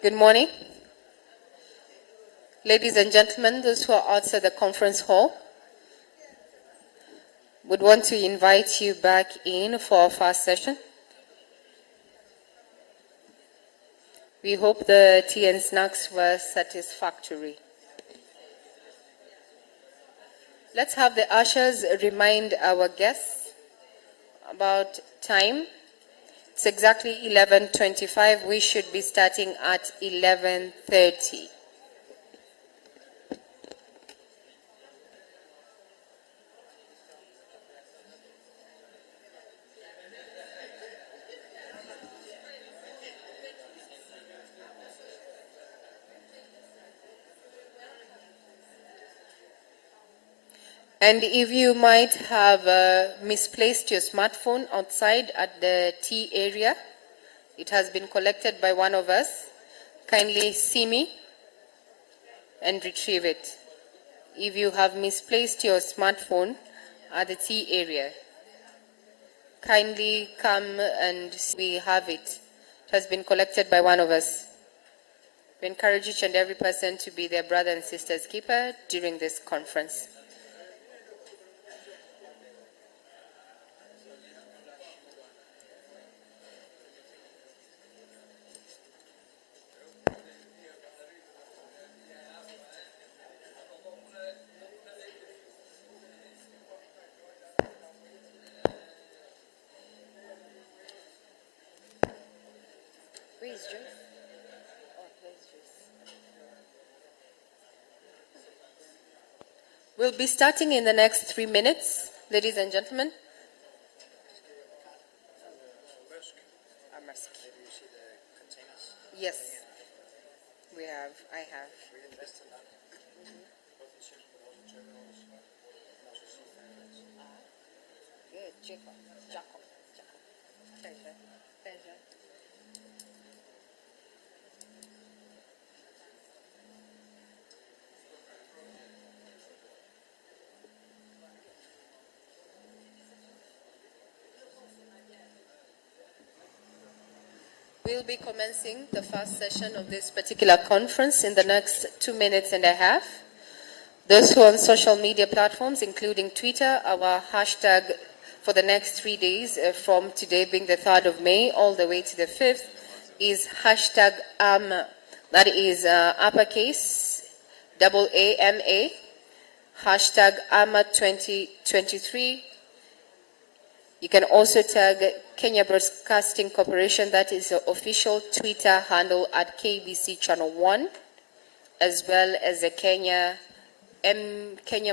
Good morning. Ladies and gentlemen, those who are outside the conference hall, would want to invite you back in for our first session. We hope the tea and snacks were satisfactory. Let's have the ushers remind our guests about time. It's exactly 11:25. We should be starting at 11:30. And if you might have misplaced your smartphone outside at the tea area, it has been collected by one of us. Kindly see me and retrieve it. If you have misplaced your smartphone at the tea area, kindly come and we have it. It has been collected by one of us. We encourage each and every person to be their brother and sister's keeper during this conference. Where is Joyce? Oh, there's Joyce. We'll be starting in the next 3 minutes, ladies and gentlemen. Yes, we have. I have. Good, Jacob. Pleasure. We'll be commencing the first session of this particular conference in the next 2 minutes and a half. Those who are on social media platforms, including Twitter, our hashtag for the next 3 days, from today being the 3rd of May all the way to the 5th, is hashtag AAMA. That is uppercase, AAMA, hashtag AAMA 2023. You can also tag Kenya Broadcasting Corporation, that is the official Twitter handle at KBC Channel 1, as well as the Kenya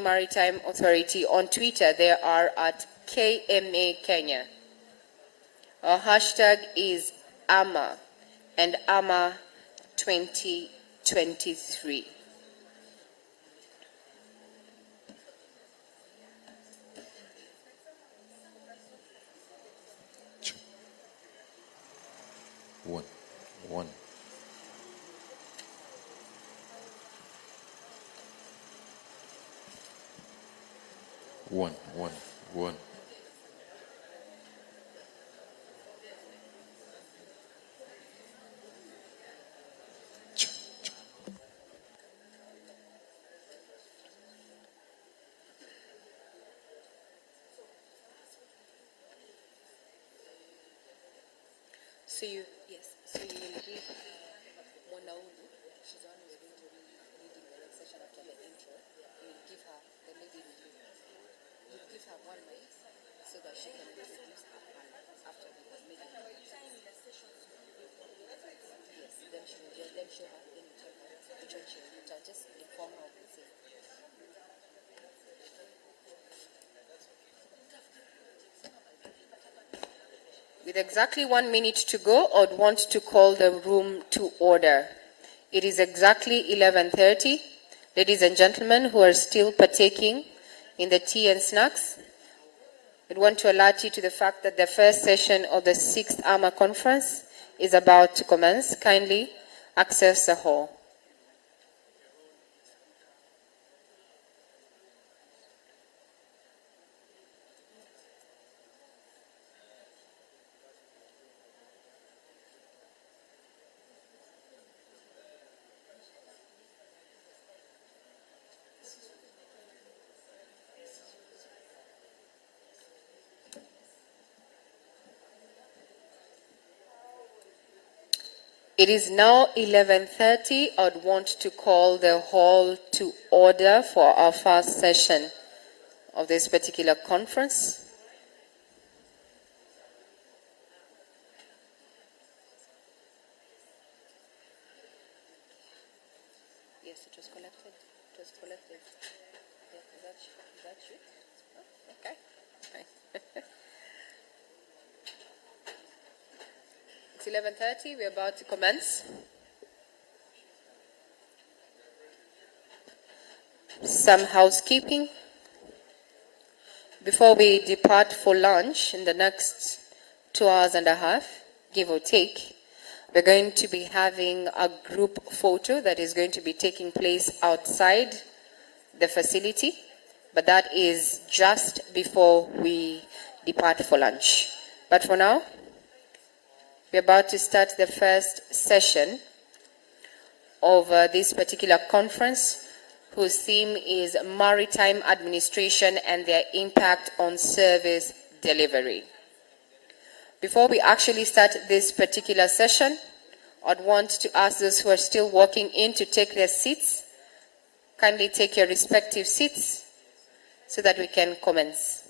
Maritime Authority on Twitter. They are at KMA Kenya. Our hashtag is AAMA and AAMA 2023. One. So you will give Monaulu, she's the one who's going to be leading the next session after the intro. You will give her, the lady you will give her 1 minute so that she can introduce her after the lady. Yes, then she will show her, then you tell her which one she will do. Just inform her of the same. With exactly 1 minute to go, I would want to call the room to order. It is exactly 11:30. Ladies and gentlemen who are still partaking in the tea and snacks, I want to alert you to the fact that the first session of the 6th AAMA conference is about to commence. Kindly access the hall. It is now 11:30. I'd want to call the hall to order for our first session of this particular conference. Yes, it was collected. It was collected. Is that you? Oh, okay. It's 11:30. We're about to commence. Some housekeeping. Before we depart for lunch in the next 2 hours and a half, give or take, we're going to be having a group photo that is going to be taking place outside the facility, but that is just before we depart for lunch. But for now, we're about to start the first session of this particular conference, whose theme is Maritime Administration and their impact on service delivery. Before we actually start this particular session, I'd want to ask those who are still walking in to take their seats. Kindly take your respective seats so that we can commence.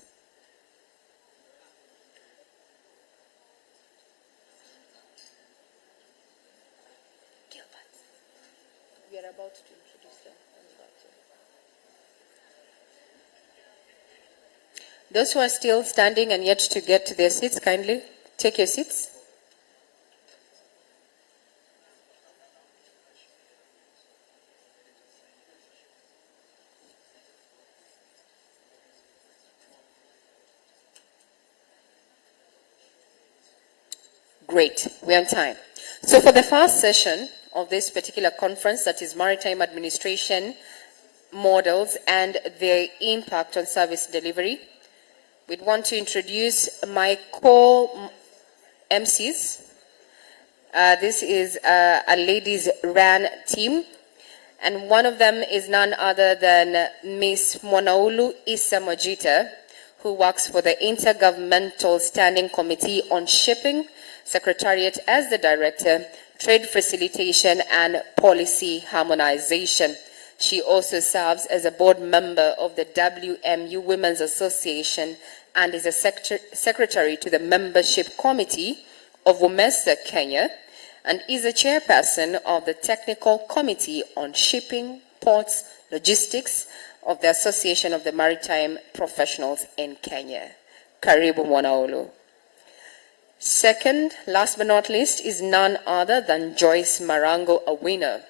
We are about to introduce them. Those who are still standing and yet to get to their seats, kindly take your seats. Great, we're on time. So for the first session of this particular conference, that is Maritime Administration Models and their impact on service delivery, we'd want to introduce my co-MCs. This is a ladies' RAN team, and one of them is none other than Ms. Mwanaulu Issa Majita, who works for the Intergovernmental Standing Committee on Shipping Secretariat as the Director, Trade Facilitation and Policy Harmonization. She also serves as a board member of the WMU Women's Association and is a secretary to the Membership Committee of WOMESA Kenya, and is a chairperson of the Technical Committee on Shipping, Ports, Logistics of the Association of the Maritime Professionals in Kenya. Karibu Mwanaulu. Second, last but not least, is none other than Joyce Marango Awino,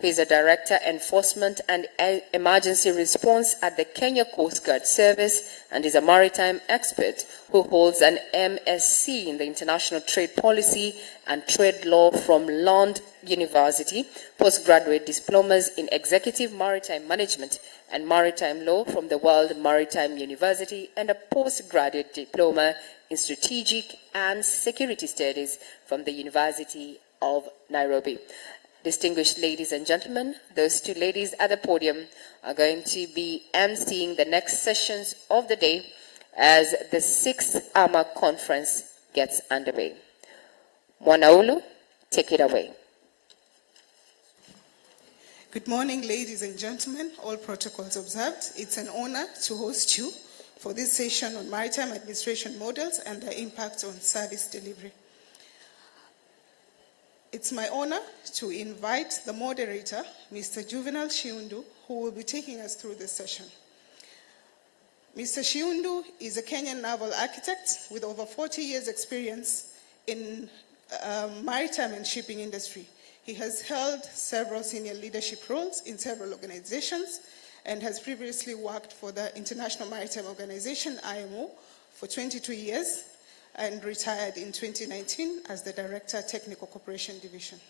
who is a Director, Enforcement and Emergency Response at the Kenya Coast Guard Service and is a maritime expert who holds an MSc in the International Trade Policy and Trade Law from Lund University, postgraduate diplomas in Executive Maritime Management and Maritime Law from the World Maritime University, and a postgraduate diploma in Strategic and Security Studies from the University of Nairobi. Distinguished ladies and gentlemen, those two ladies at the podium are going to be emceeing the next sessions of the day as the 6th AAMA conference gets underway. Mwanaulu, take it away. Good morning, ladies and gentlemen, all protocols observed. It's an honor to host you for this session on maritime administration models and their impact on service delivery. It's my honor to invite the moderator, Mr. Juvenal Shiundu, who will be taking us through this session. Mr. Shiundu is a Kenyan naval architect with over 40 years' experience in maritime and shipping industry. He has held several senior leadership roles in several organizations and has previously worked for the International Maritime Organization, IMO, for 22 years and retired in 2019 as the Director, Technical Cooperation Division.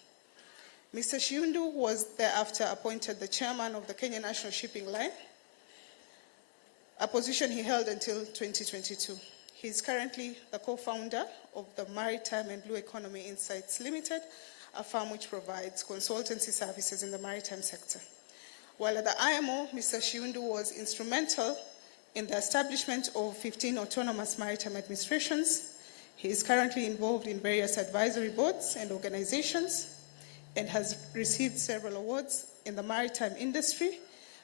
Mr. Shiundu was thereafter appointed the Chairman of the Kenya National Shipping Line, a position he held until 2022. He is currently the co-founder of the Maritime and Blue Economy Insights Limited, a firm which provides consultancy services in the maritime sector. While at the IMO, Mr. Shiundu was instrumental in the establishment of 15 autonomous maritime administrations. He is currently involved in various advisory boards and organizations. and has received several awards in the maritime industry,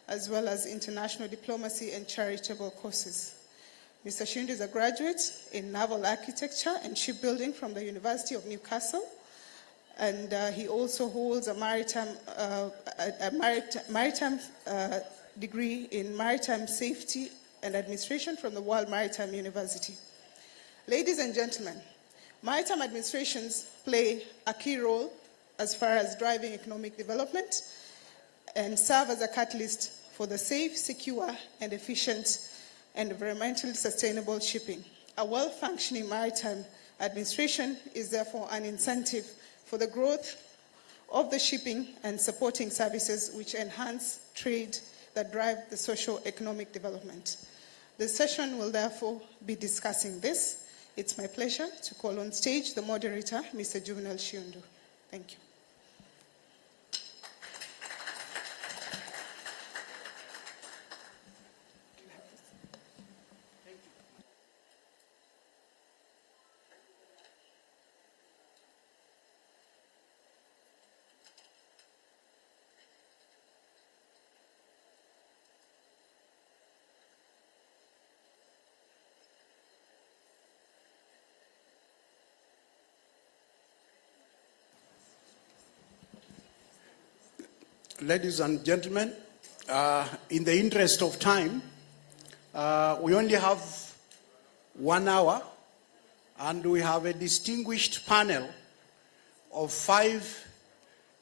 as well as international diplomacy and charitable courses. Mr. Shiundu is a graduate in naval architecture and shipbuilding from the University of Newcastle, and he also holds a maritime degree in maritime safety and administration from the World Maritime University. Ladies and gentlemen, maritime administrations play a key role as far as driving economic development and serve as a catalyst for the safe, secure, and efficient and environmentally sustainable shipping. A well-functioning maritime administration is therefore an incentive for the growth of the shipping and supporting services which enhance trade that drive the socio-economic development. The session will therefore be discussing this. It's my pleasure to call on stage the moderator, Mr. Juvenal Shiundu. Thank you. Ladies and gentlemen, in the interest of time, we only have 1 hour, and we have a distinguished panel of 5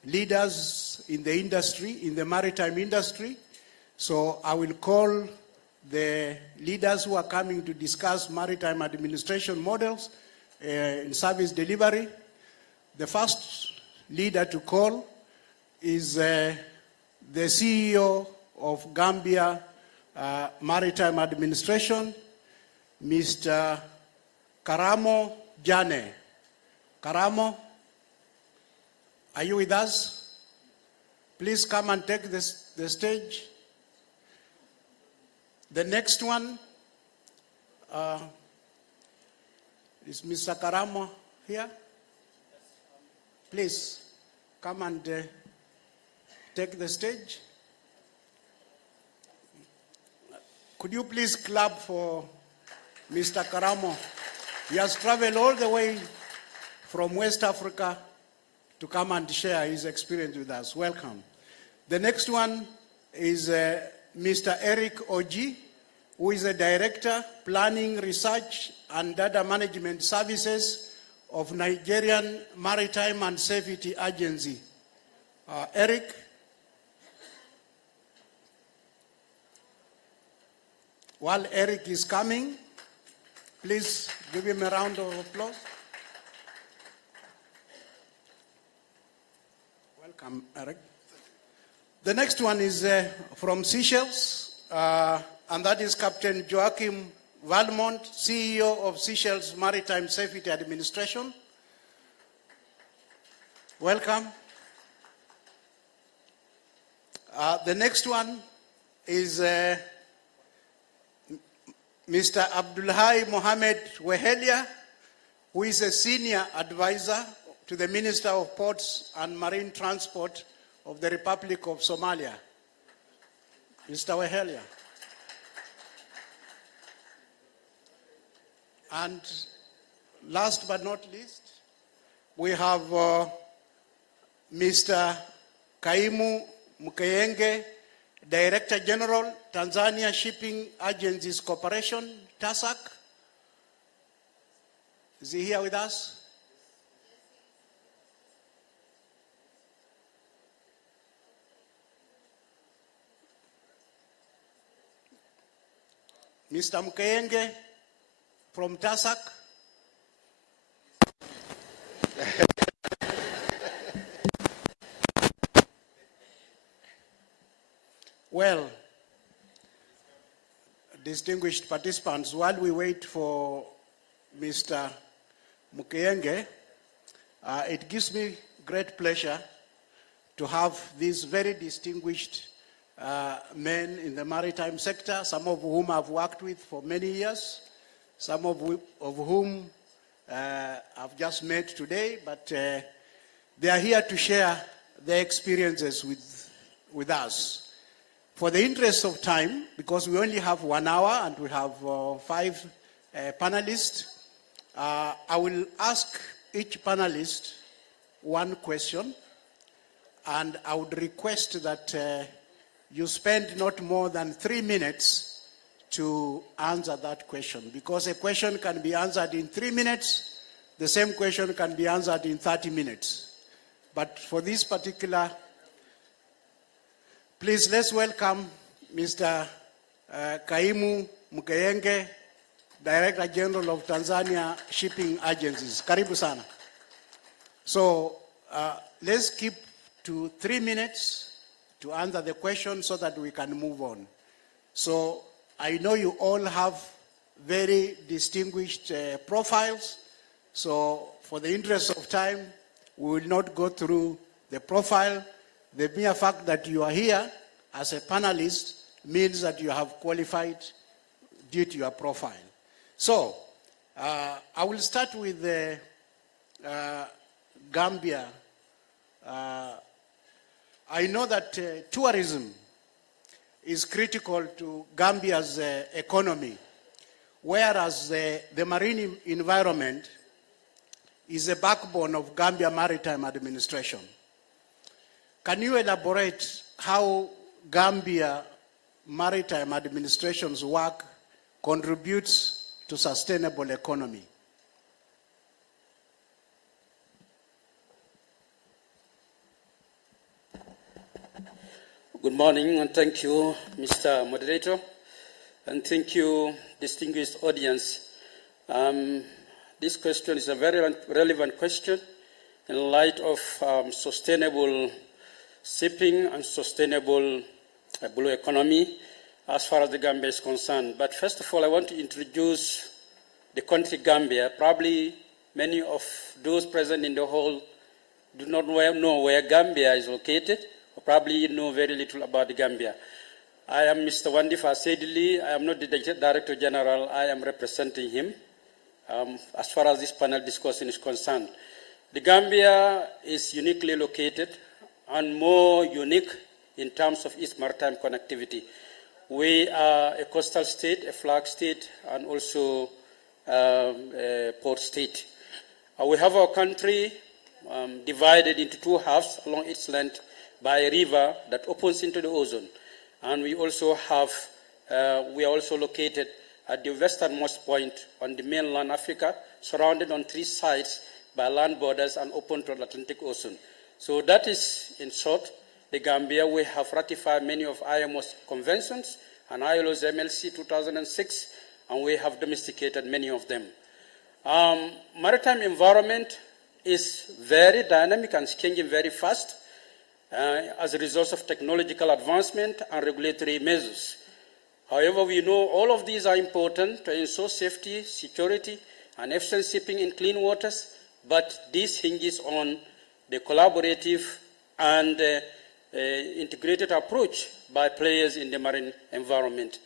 leaders in the industry, in the maritime industry. So I will call the leaders who are coming to discuss maritime administration models in service delivery. The first leader to call is the CEO of Gambia Maritime Administration, Mr. Karamo Jane. Karamo, are you with us? Please come and take the stage. The next one is Mr. Karamo here. Please come and take the stage. Could you please clap for Mr. Karamo? He has traveled all the way from West Africa to come and share his experience with us. Welcome. The next one is Mr. Eric Oji, who is the Director, Planning, Research and Data Management Services of Nigerian Maritime and Safety Agency. Eric. While Eric is coming, please give him a round of applause. Welcome, Eric. The next one is from Seychelles, and that is Captain Joachim Valmont, CEO of Seychelles Maritime Safety Administration. Welcome. The next one is Mr. Abdulhai Mohamed Wehelia, who is a senior advisor to the Minister of Ports and Marine Transport of the Republic of Somalia. Mr. Wehelia. And last but not least, we have Mr. Kaimu Mukeyenge, Director General, Tanzania Shipping Agencies Corporation, TASAC. Is he here with us? Mr. Mukeyenge from TASAC. Well, distinguished participants, while we wait for Mr. Mukeyenge, it gives me great pleasure to have these very distinguished men in the maritime sector, some of whom I've worked with for many years, some of whom I've just met today, but they are here to share their experiences with us. For the interest of time, because we only have 1 hour and we have 5 panelists, I will ask each panelist one question, and I would request that you spend not more than 3 minutes to answer that question, because a question can be answered in 3 minutes, the same question can be answered in 30 minutes. But for this particular, please let's welcome Mr. Kaimu Mukeyenge, Director General of Tanzania Shipping Agencies. Karibu sana. So let's keep to 3 minutes to answer the question so that we can move on. So I know you all have very distinguished profiles. So for the interest of time, we will not go through the profile. The mere fact that you are here as a panelist means that you have qualified due to your profile. So I will start with Gambia. I know that tourism is critical to Gambia's economy, whereas the marine environment is the backbone of Gambia Maritime Administration. Can you elaborate how Gambia Maritime Administration's work contributes to sustainable economy? Good morning, and thank you, Mr. Moderator, and thank you, distinguished audience. This question is a very relevant question in light of sustainable shipping and sustainable blue economy as far as the Gambia is concerned. But first of all, I want to introduce the country Gambia. Probably many of those present in the hall do not know where Gambia is located, or probably know very little about the Gambia. I am Mr. Wandifa Sedili. I am not the Director General. I am representing him as far as this panel discussion is concerned. The Gambia is uniquely located and more unique in terms of its maritime connectivity. We are a coastal state, a flag state, and also a port state. We have our country divided into 2 halves along its length by a river that opens into the ocean. And we also have, we are also located at the westernmost point on the mainland Africa, surrounded on 3 sides by land borders and open to the Atlantic Ocean. So that is, in short, the Gambia. We have ratified many of IMO's conventions and ILO's MLC 2006, and we have domesticated many of them. Maritime environment is very dynamic and changing very fast as a result of technological advancement and regulatory measures. However, we know all of these are important to ensure safety, security, and efficient shipping in clean waters, but this hinges on the collaborative and integrated approach by players in the marine environment.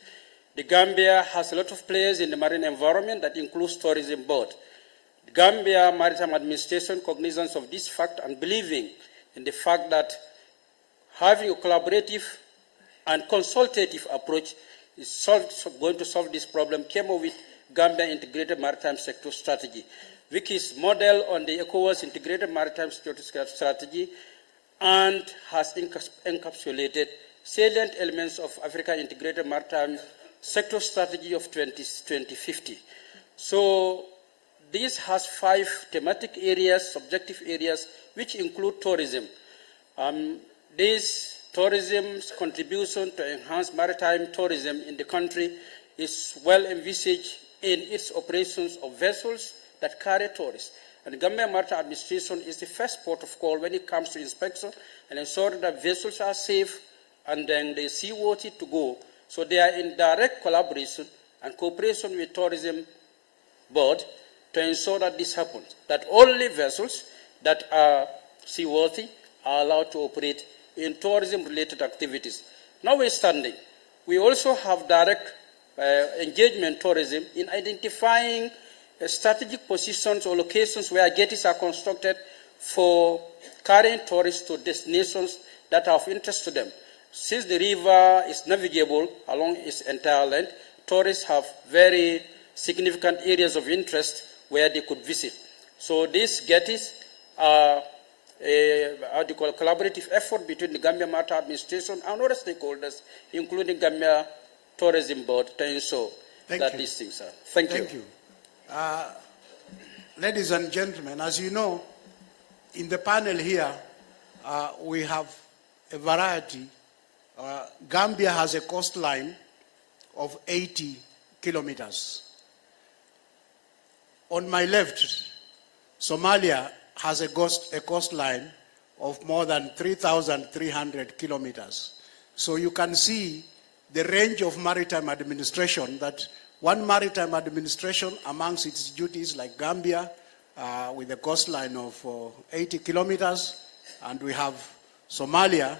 The Gambia has a lot of players in the marine environment that includes tourism board. The Gambia Maritime Administration, cognizance of this fact and believing in the fact that having a collaborative and consultative approach is going to solve this problem, came up with Gambia Integrated Maritime Sector Strategy, which is modeled on the ECOWAS Integrated Maritime Sector Strategy and has encapsulated salient elements of Africa Integrated Maritime Sector Strategy of 2050. So this has 5 thematic areas, subjective areas, which include tourism. This tourism's contribution to enhance maritime tourism in the country is well envisaged in its operations of vessels that carry tourists. And the Gambia Maritime Administration is the first port of call when it comes to inspection and ensuring that vessels are safe and then they seaworthy to go. So they are in direct collaboration and cooperation with Tourism Board to ensure that this happens, that only vessels that are seaworthy are allowed to operate in tourism-related activities. Notwithstanding, we also have direct engagement tourism in identifying strategic positions or locations where jetties are constructed for carrying tourists to destinations that are of interest to them. Since the river is navigable along its entire length, tourists have very significant areas of interest where they could visit. So these getties are a collaborative effort between the Gambia Maritime Administration and other stakeholders, including Gambia Tourism Board, to ensure that these things are. Thank you. Ladies and gentlemen, as you know, in the panel here, we have a variety. Gambia has a coastline of 80 kilometers. On my left, Somalia has a coastline of more than 3,300 kilometers. So you can see the range of maritime administration that one maritime administration amongst its duties, like Gambia, with a coastline of 80 kilometers, and we have Somalia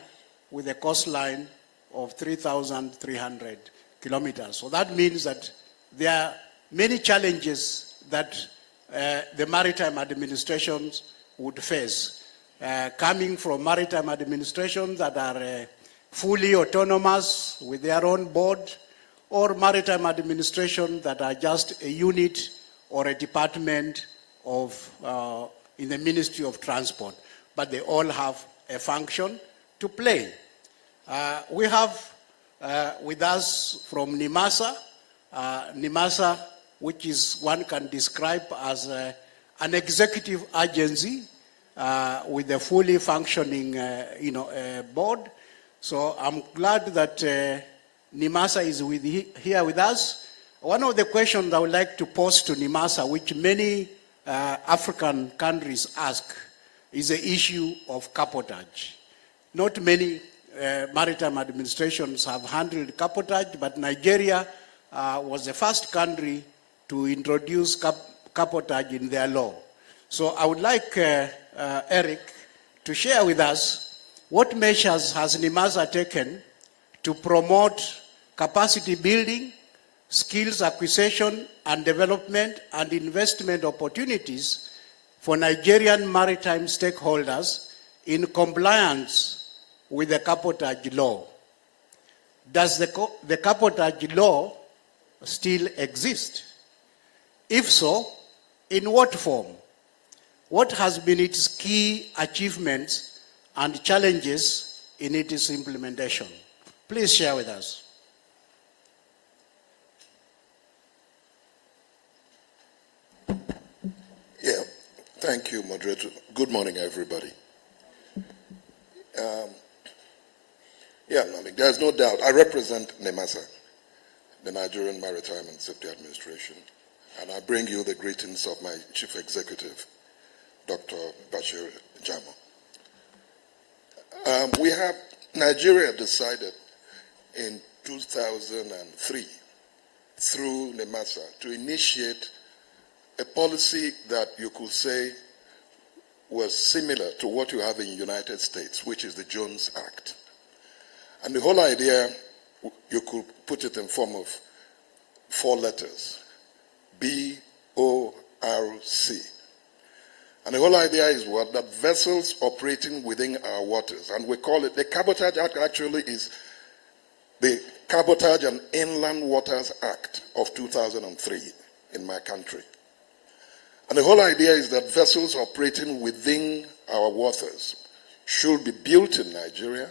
with a coastline of 3,300 kilometers. So that means that there are many challenges that the maritime administrations would face, coming from maritime administrations that are fully autonomous with their own board, or maritime administration that are just a unit or a department of, in the Ministry of Transport, but they all have a function to play. We have with us from NIMASA, NIMASA, which is one can describe as an executive agency with a fully functioning board. So I'm glad that NIMASA is here with us. One of the questions I would like to pose to NIMASA, which many African countries ask, is the issue of cabotage. Not many maritime administrations have handled cabotage, but Nigeria was the first country to introduce cabotage in their law. So I would like Eric to share with us what measures has NIMASA taken to promote capacity building, skills acquisition and development, and investment opportunities for Nigerian maritime stakeholders in compliance with the cabotage law. Does the cabotage law still exist? If so, in what form? What has been its key achievements and challenges in its implementation? Please share with us. Yeah, thank you, moderator. Good morning, everybody. There's no doubt. I represent NIMASA, the Nigerian Maritime and Safety Administration, and I bring you the greetings of my Chief Executive, Dr. Bashir Jamo. Nigeria decided in 2003 through NIMASA to initiate a policy that you could say was similar to what you have in the United States, which is the Jones Act. And the whole idea, you could put it in form of 4 letters, B-O-R-C. And the whole idea is what? That vessels operating within our waters, and we call it, the Cabotage Act actually is the Cabotage and Inland Waters Act of 2003 in my country. And the whole idea is that vessels operating within our waters should be built in Nigeria,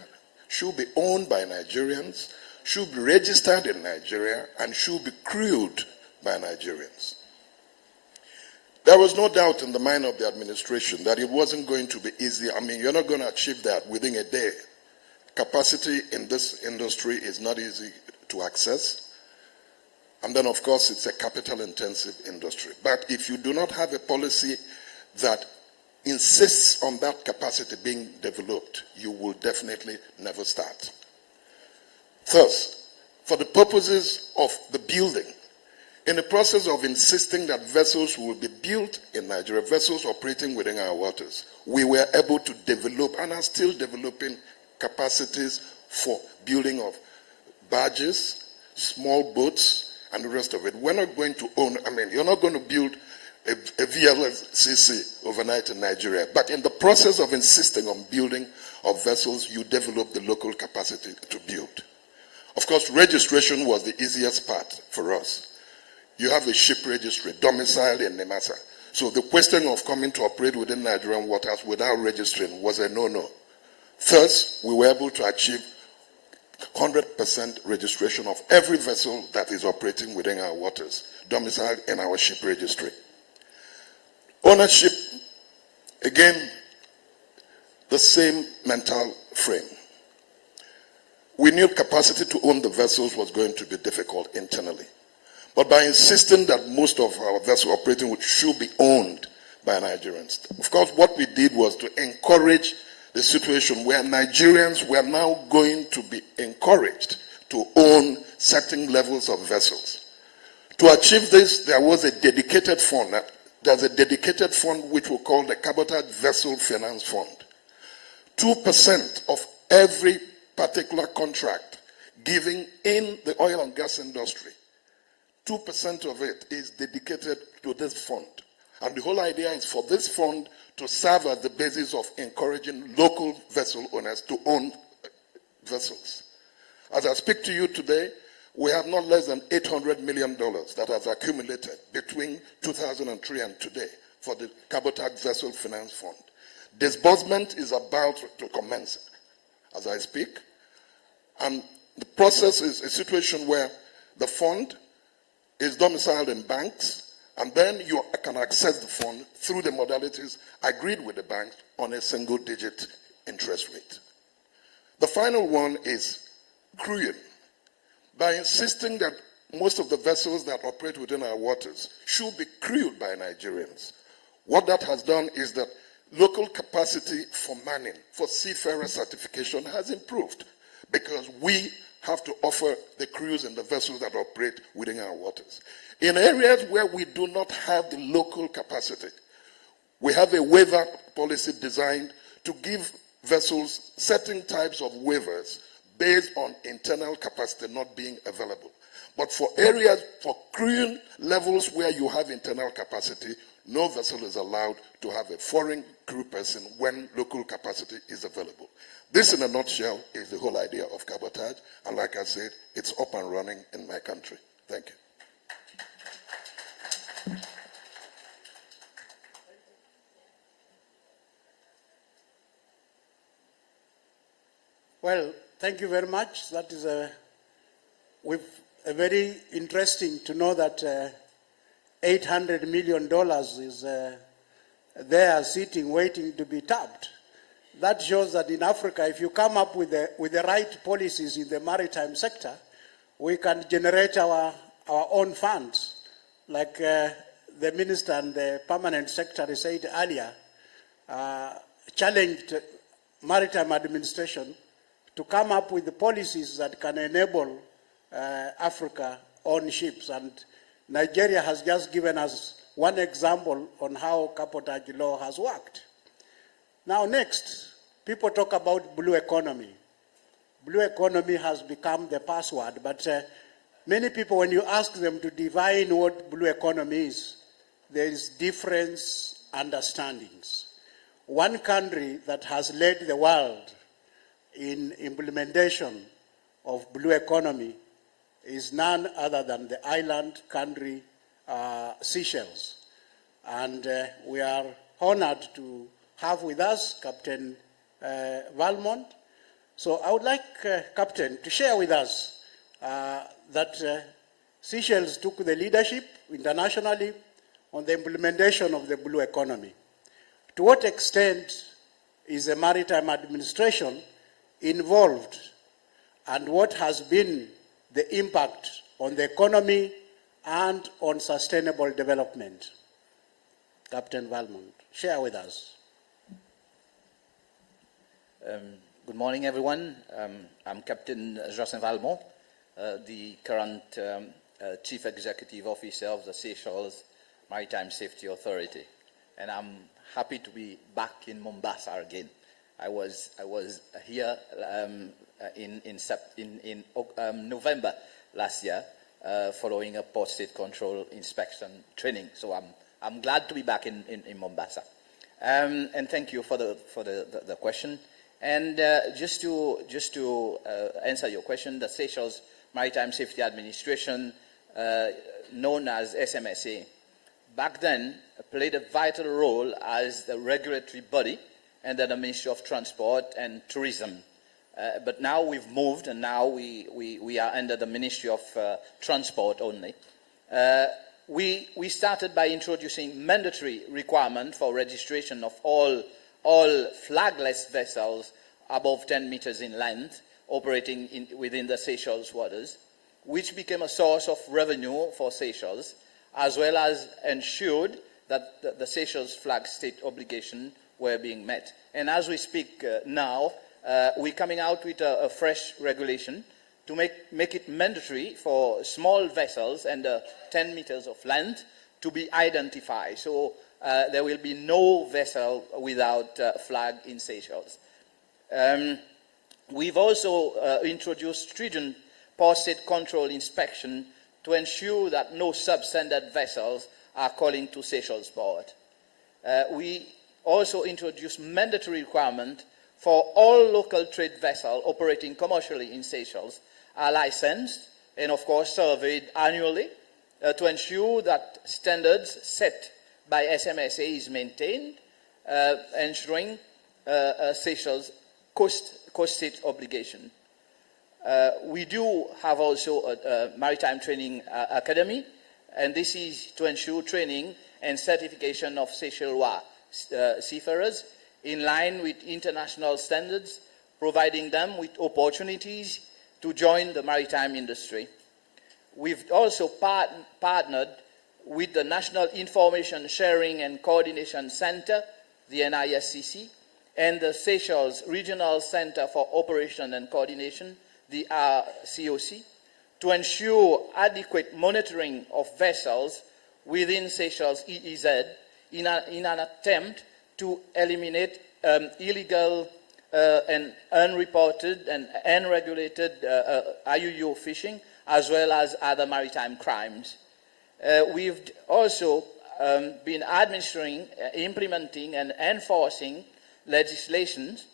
should be owned by Nigerians, should be registered in Nigeria, and should be crewed by Nigerians. There was no doubt in the mind of the administration that it wasn't going to be easy. I mean, you're not going to achieve that within a day. Capacity in this industry is not easy to access. And then, of course, it's a capital-intensive industry. But if you do not have a policy that insists on that capacity being developed, you will definitely never start. Thus, for the purposes of the building, in the process of insisting that vessels will be built in Nigeria, vessels operating within our waters, we were able to develop and are still developing capacities for building of barges, small boats, and the rest of it. We're not going to own, you're not going to build a VLCC overnight in Nigeria. But in the process of insisting on building of vessels, you develop the local capacity to build. Of course, registration was the easiest part for us. You have a ship registry domiciled in Nemasa. So the question of coming to operate within Nigerian waters without registering was a no-no. First, we were able to achieve 100% registration of every vessel that is operating within our waters, domiciled in our ship registry. Ownership, again, the same mental frame. We knew capacity to own the vessels was going to be difficult internally. But by insisting that most of our vessels operating should be owned by Nigerians, of course, what we did was to encourage the situation where Nigerians were now going to be encouraged to own certain levels of vessels. To achieve this, there was a dedicated fund. There's a dedicated fund which we call the Cabotage Vessel Finance Fund. 2% of every particular contract given in the oil and gas industry, 2% of it is dedicated to this fund. And the whole idea is for this fund to serve as the basis of encouraging local vessel owners to own vessels. As I speak to you today, we have not less than $800 million that has accumulated between 2003 and today for the Cabotage Vessel Finance Fund. Disbursement is about to commence as I speak. And the process is a situation where the fund is domiciled in banks, and then you can access the fund through the modalities agreed with the bank on a single-digit interest rate. The final one is crewing. By insisting that most of the vessels that operate within our waters should be crewed by Nigerians, what that has done is that local capacity for manning, for seafarer certification has improved because we have to offer the crews and the vessels that operate within our waters. In areas where we do not have the local capacity, we have a waiver policy designed to give vessels certain types of waivers based on internal capacity not being available. But for areas, for crewing levels where you have internal capacity, no vessel is allowed to have a foreign crew person when local capacity is available. This, in a nutshell, is the whole idea of cabotage, and like I said, it's up and running in my country. Thank you. Well, thank you very much. That is a very interesting to know that $800 million is there sitting, waiting to be tapped. That shows that in Africa, if you come up with the right policies in the maritime sector, we can generate our own funds. Like the minister and the permanent secretary said earlier, challenged maritime administration to come up with the policies that can enable Africa own ships. And Nigeria has just given us one example on how cabotage law has worked. Now next, people talk about blue economy. Blue economy has become the password, but many people, when you ask them to define what blue economy is, there is different understandings. One country that has led the world in implementation of blue economy is none other than the island country Seychelles. And we are honored to have with us Captain Valmont. So I would like Captain to share with us that Seychelles took the leadership internationally on the implementation of the blue economy. To what extent is the maritime administration involved, and what has been the impact on the economy and on sustainable development? Captain Valmont, share with us. Good morning, everyone. I'm Captain Jocelyn Valmont, the current Chief Executive Officer of the Seychelles Maritime Safety Authority, and I'm happy to be back in Mombasa again. I was here in November last year following a port state control inspection training, so I'm I'm glad to be back in Mombasa. And thank you for the question. And just to answer your question, the Seychelles Maritime Safety Administration, known as SMSA, back then played a vital role as the regulatory body under the Ministry of Transport and Tourism. But now we've moved, and now we are under the Ministry of Transport only. We started by introducing mandatory requirement for registration of all flagless vessels above 10 meters in length operating within the Seychelles waters, which became a source of revenue for Seychelles, as well as ensured that the Seychelles flag state obligation were being met. And as we speak now, we're coming out with a fresh regulation to make it mandatory for small vessels under 10 meters of length to be identified. So there will be no vessel without flag in Seychelles. We've also introduced stringent post-state control inspection to ensure that no substandard vessels are calling to Seychelles port. We also introduced mandatory requirement for all local trade vessels operating commercially in Seychelles are licensed and, of course, surveyed annually to ensure that standards set by SMSA is maintained, ensuring Seychelles coast state obligation. We do have also a maritime training academy, and this is to ensure training and certification of Seychellois seafarers in line with international standards, providing them with opportunities to join the maritime industry. We've also partnered with the National Information Sharing and Coordination Center, the NISCC, and the Seychelles Regional Center for Operation and Coordination, the RCOC, to ensure adequate monitoring of vessels within Seychelles EEZ in an attempt to eliminate illegal and unreported and unregulated IUU fishing, as well as other maritime crimes. We've also been administering, implementing, and enforcing legislations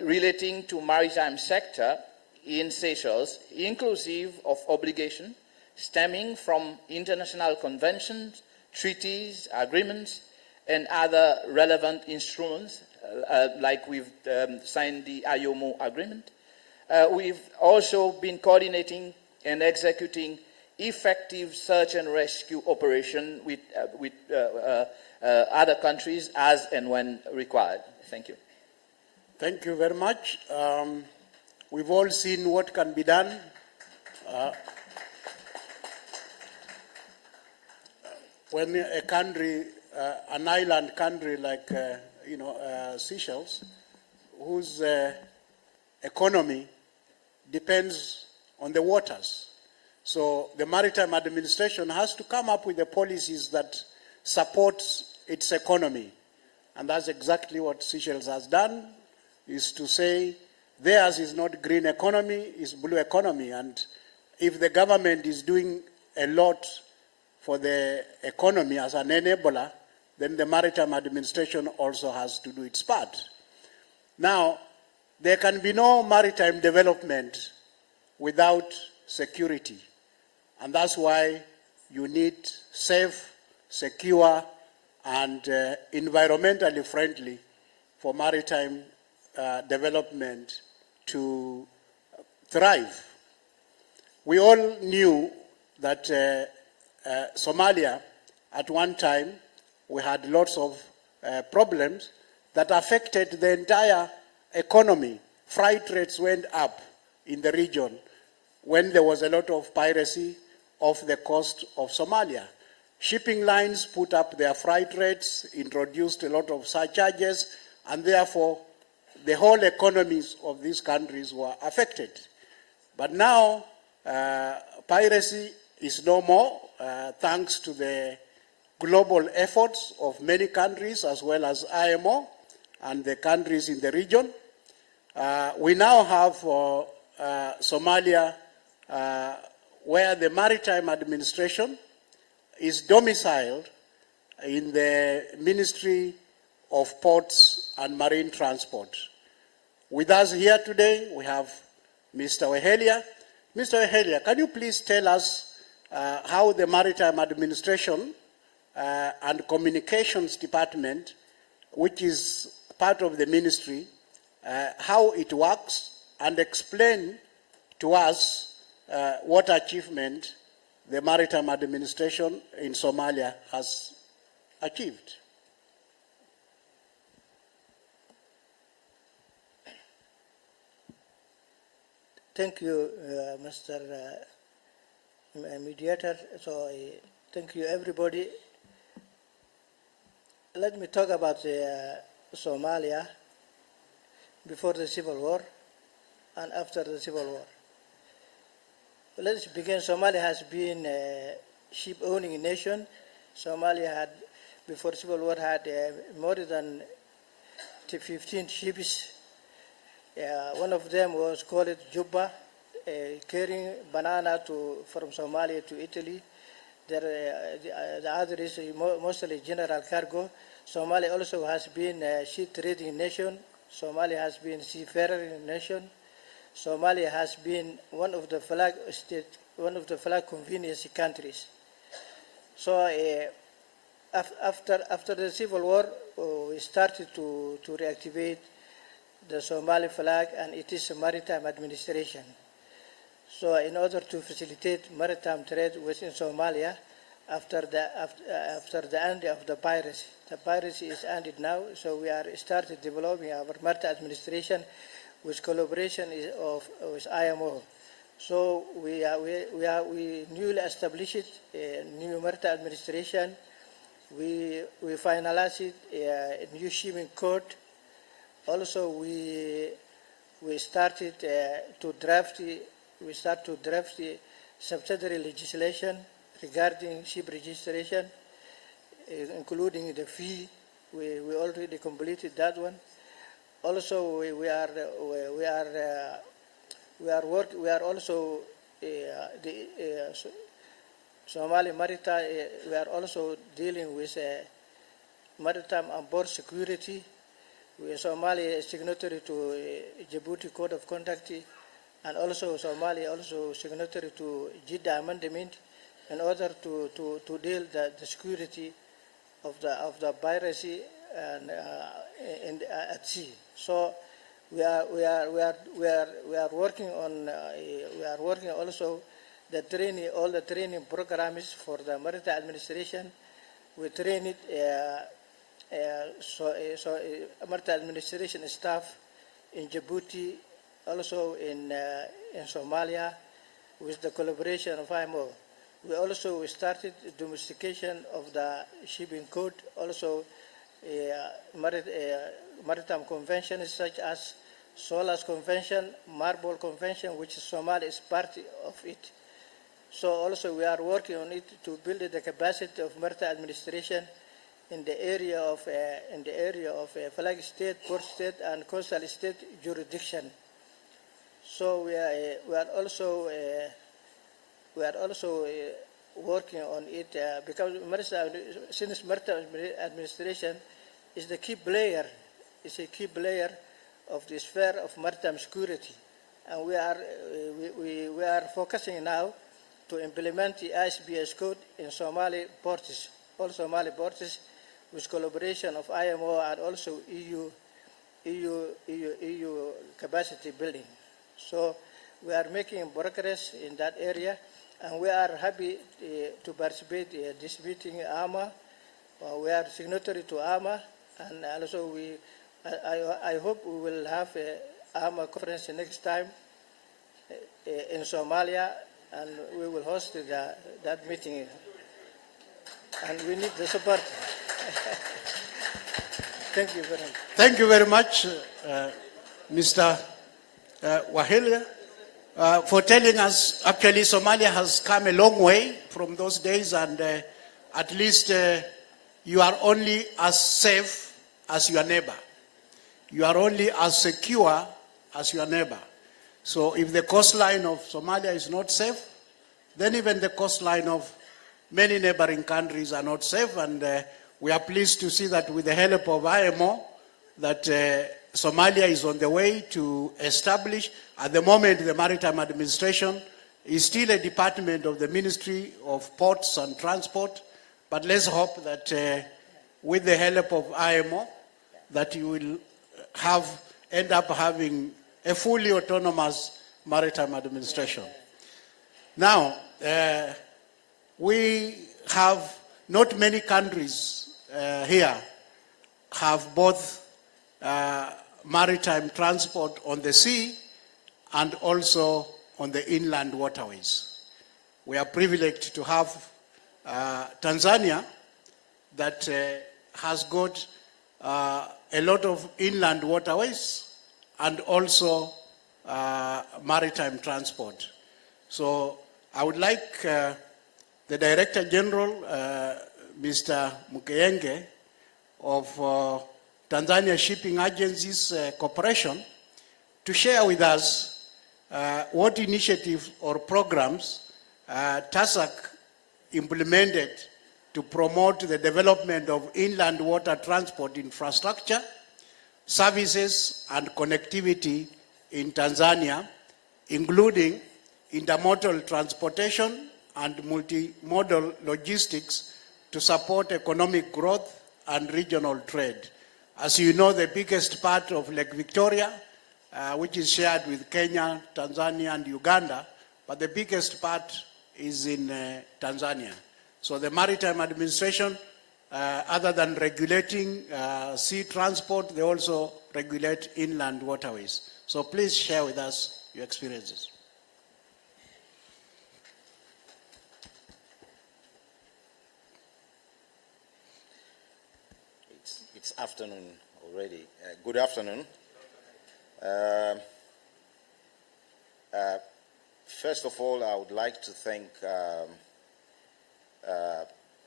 relating to maritime sector in Seychelles, inclusive of obligation stemming from international conventions, treaties, agreements, and other relevant instruments, like we've signed the AAMA agreement. We've also been coordinating and executing effective search and rescue operation with other countries as and when required. Thank you. Thank you very much. We've all seen what can be done. When a country, an island country like Seychelles, whose economy depends on the waters. So the Maritime Administration has to come up with the policies that support its economy. And that's exactly what Seychelles has done, is to say theirs is not green economy, it's blue economy. And if the government is doing a lot for the economy as an enabler, then the Maritime Administration also has to do its part. Now, there can be no maritime development without security. And that's why you need safe, secure, and environmentally friendly for maritime development to thrive. We all knew that Somalia, at one time, we had lots of problems that affected the entire economy. Freight rates went up in the region when there was a lot of piracy off the coast of Somalia. Shipping lines put up their freight rates, introduced a lot of surcharges, and therefore the whole economies of these countries were affected. But now piracy is no more, thanks to the global efforts of many countries as well as IMO and the countries in the region. We now have Somalia, where the Maritime Administration is domiciled in the Ministry of Ports and Marine Transport. With us here today, we have Mr. Wehelia. Mr. Wehelia, can you please tell us how the Maritime Administration and Communications Department, which is part of the ministry, how it works, and explain to us what achievement the Maritime Administration in Somalia has achieved. Thank you, Mr. Mediator. So, thank you, everybody. Let me talk about Somalia before the Civil War and after the Civil War. Let's begin. Somalia has been a ship-owning nation. Somalia had, before Civil War, had more than 15 ships. One of them was called Juba, carrying banana from Somalia to Italy. The other is mostly general cargo. Somalia also has been a sea trading nation. Somalia has been seafaring nation. Somalia has been one of the flag convenience countries. So after the Civil War, we started to reactivate the Somali flag, and it is a maritime administration. So in order to facilitate maritime trade within Somalia, after the end of the piracy is ended now, so we are started developing our maritime administration with collaboration with IMO. So we newly established a new maritime administration. We finalized a new shipping code. Also, we started to draft subsidiary legislation regarding ship registration, including the fee. We already completed that one. Also, we are also Somali Maritime. We are also dealing with maritime on board security. Somalia is signatory to Djibouti Code of Conduct, and also Somalia also signatory to Jeddah Amendment in order to deal the security of the piracy and at sea. So we are working on also the training, all the training programs for the maritime administration. We train it. Maritime administration staff in Djibouti, also in Somalia, with the collaboration of IMO. We also started domestication of the shipping code, also maritime conventions such as SOLAS Convention, Marble Convention, which Somalia is part of it. So also we are working on it to build the capacity of maritime administration in the area of flag state, port state, and coastal state jurisdiction. So we are also working on it because since maritime administration is the key player, a key player of the sphere of maritime security, and we are focusing now to implement the ISBS code in Somali ports, all Somali ports, with collaboration of IMO and also EU capacity building. So we are making progress in that area, and we are happy to participate in this meeting, AAMA. We are signatory to AAMA, and also I hope we will have a AAMA conference next time in Somalia, and we will host that meeting, and we need the support. Thank you very much. Thank you very much, Mr. Wehelia, for telling us actually Somalia has come a long way from those days, and at least you are only as safe as your neighbor. You are only as secure as your neighbor. So if the coastline of Somalia is not safe, then even the coastline of many neighboring countries are not safe, and we are pleased to see that with the help of IMO, that Somalia is on the way to establish. At the moment, the Maritime Administration is still a department of the Ministry of Ports and Transport, but let's hope that with the help of IMO, that you will end up having a fully autonomous maritime administration. Now, we have not many countries here have both maritime transport on the sea and also on the inland waterways. We are privileged to have Tanzania that has got a lot of inland waterways and also maritime transport. So I would like the Director General, Mr. Mukeyenge of Tanzania Shipping Agencies Corporation, to share with us what initiatives or programs TASAC implemented to promote the development of inland water transport infrastructure, services and connectivity in Tanzania, including intermodal transportation and multimodal logistics to support economic growth and regional trade. As you know, the biggest part of Lake Victoria, which is shared with Kenya, Tanzania, and Uganda, but the biggest part is in Tanzania. So the Maritime Administration, other than regulating sea transport, they also regulate inland waterways. So please share with us your experiences. It's afternoon already. Good afternoon. First of all, I would like to thank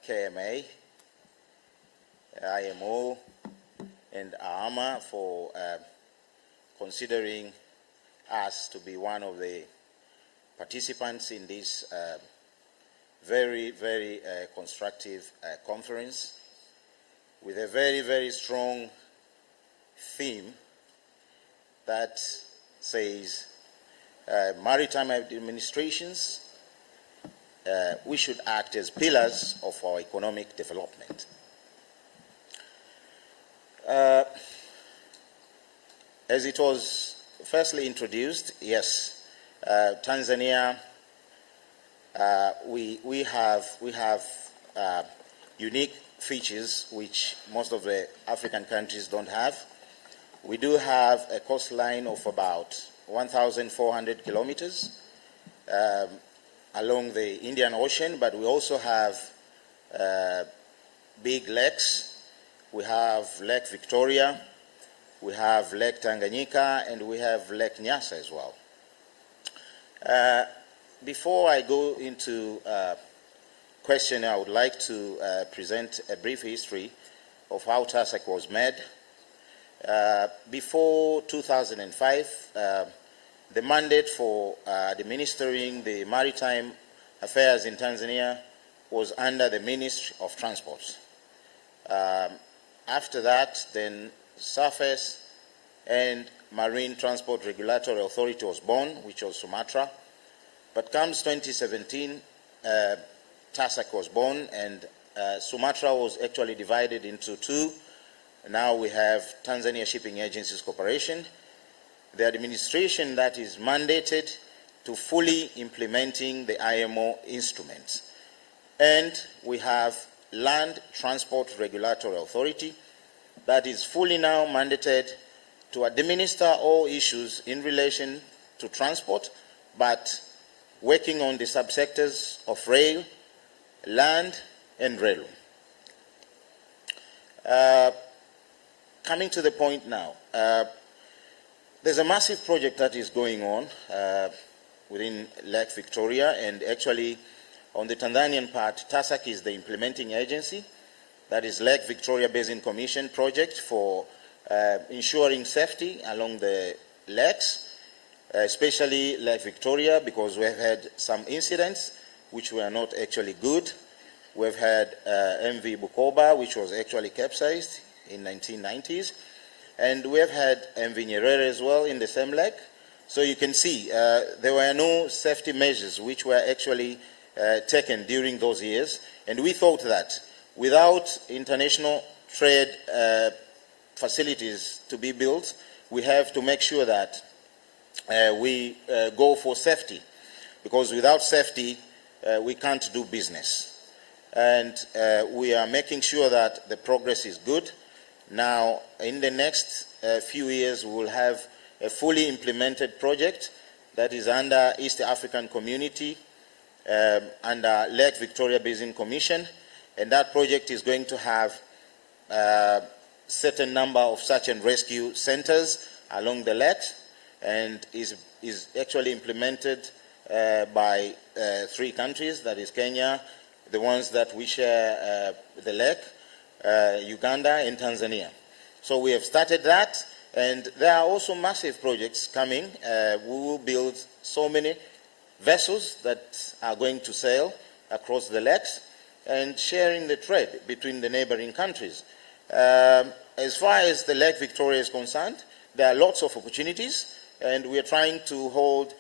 KMA, IMO, and AAMA for considering us to be one of the participants in this very, very constructive conference with a very, very strong theme that says maritime administrations, we should act as pillars of our economic development. As it was firstly introduced, yes, Tanzania, we have unique features which most of the African countries don't have. We do have a coastline of about 1,400 kilometers along the Indian Ocean, but we also have big lakes. We have Lake Victoria, we have Lake Tanganyika, and we have Lake Nyasa as well. Before I go into question, I would like to present a brief history of how TASAC was made. Before 2005, the mandate for administering the maritime affairs in Tanzania was under the Ministry of Transport. After that, then Surface and Marine Transport Regulatory Authority was born, which was Sumatra. But comes 2017, TASAC was born, and Sumatra was actually divided into two. Now we have Tanzania Shipping Agencies Corporation, the administration that is mandated to fully implementing the IMO instruments. And we have Land Transport Regulatory Authority that is fully now mandated to administer all issues in relation to transport, but working on the subsectors of rail, land, and railway. Coming to the point now, there's a massive project that is going on within Lake Victoria, and actually on the Tanzanian part, TASAC is the implementing agency. That is Lake Victoria Basin Commission project for ensuring safety along the lakes, especially Lake Victoria, because we have had some incidents which were not actually good. We've had MV Bukoba, which was actually capsized in 1990s. And we have had MV Nyerere as well in the same leg. So you can see there were no safety measures which were actually taken during those years. And we thought that without international trade facilities to be built, we have to make sure that we go for safety, because without safety, we can't do business. And we are making sure that the progress is good. Now, in the next few years, we will have a fully implemented project that is under East African Community, under Lake Victoria Basin Commission, and that project is going to have a certain number of search and rescue centers along the lakes, and is actually implemented by 3 countries, that is Kenya, the ones that we share the lake, Uganda and Tanzania. So we have started that, and there are also massive projects coming. We will build so many vessels that are going to sail across the lakes and sharing the trade between the neighboring countries. As far as the Lake Victoria is concerned, there are lots of opportunities, and we are trying to hold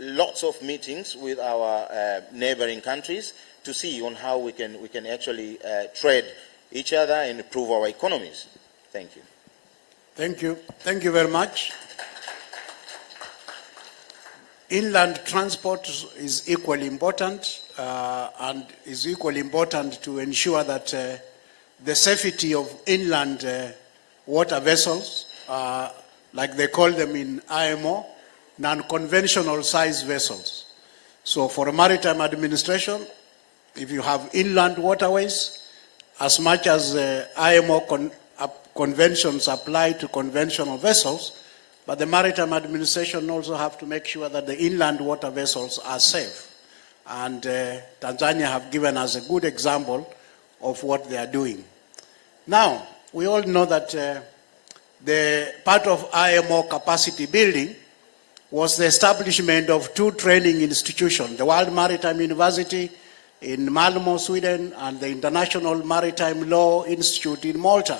lots of meetings with our neighboring countries to see on how we can actually trade each other and improve our economies. Thank you. Thank you. Thank you very much. Inland transport is equally important and is equally important to ensure that the safety of inland water vessels, like they call them in IMO, non-conventional size vessels. So for a maritime administration, if you have inland waterways, as much as IMO conventions apply to conventional vessels, but the maritime administration also have to make sure that the inland water vessels are safe. And Tanzania have given us a good example of what they are doing. Now, we all know that the part of IMO capacity building was the establishment of 2 training institutions, the World Maritime University in Malmö, Sweden, and the International Maritime Law Institute in Malta,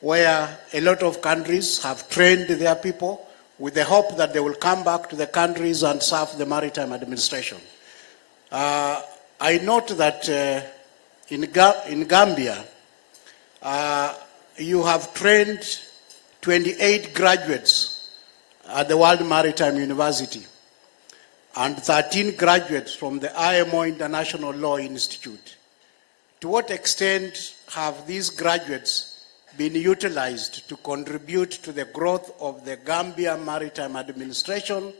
where a lot of countries have trained their people with the hope that they will come back to the countries and serve the maritime administration. I note that in Gambia, you have trained 28 graduates at the World Maritime University and 13 graduates from the IMO International Law Institute. To what extent have these graduates been utilized to contribute to the growth of the Gambia Maritime Administration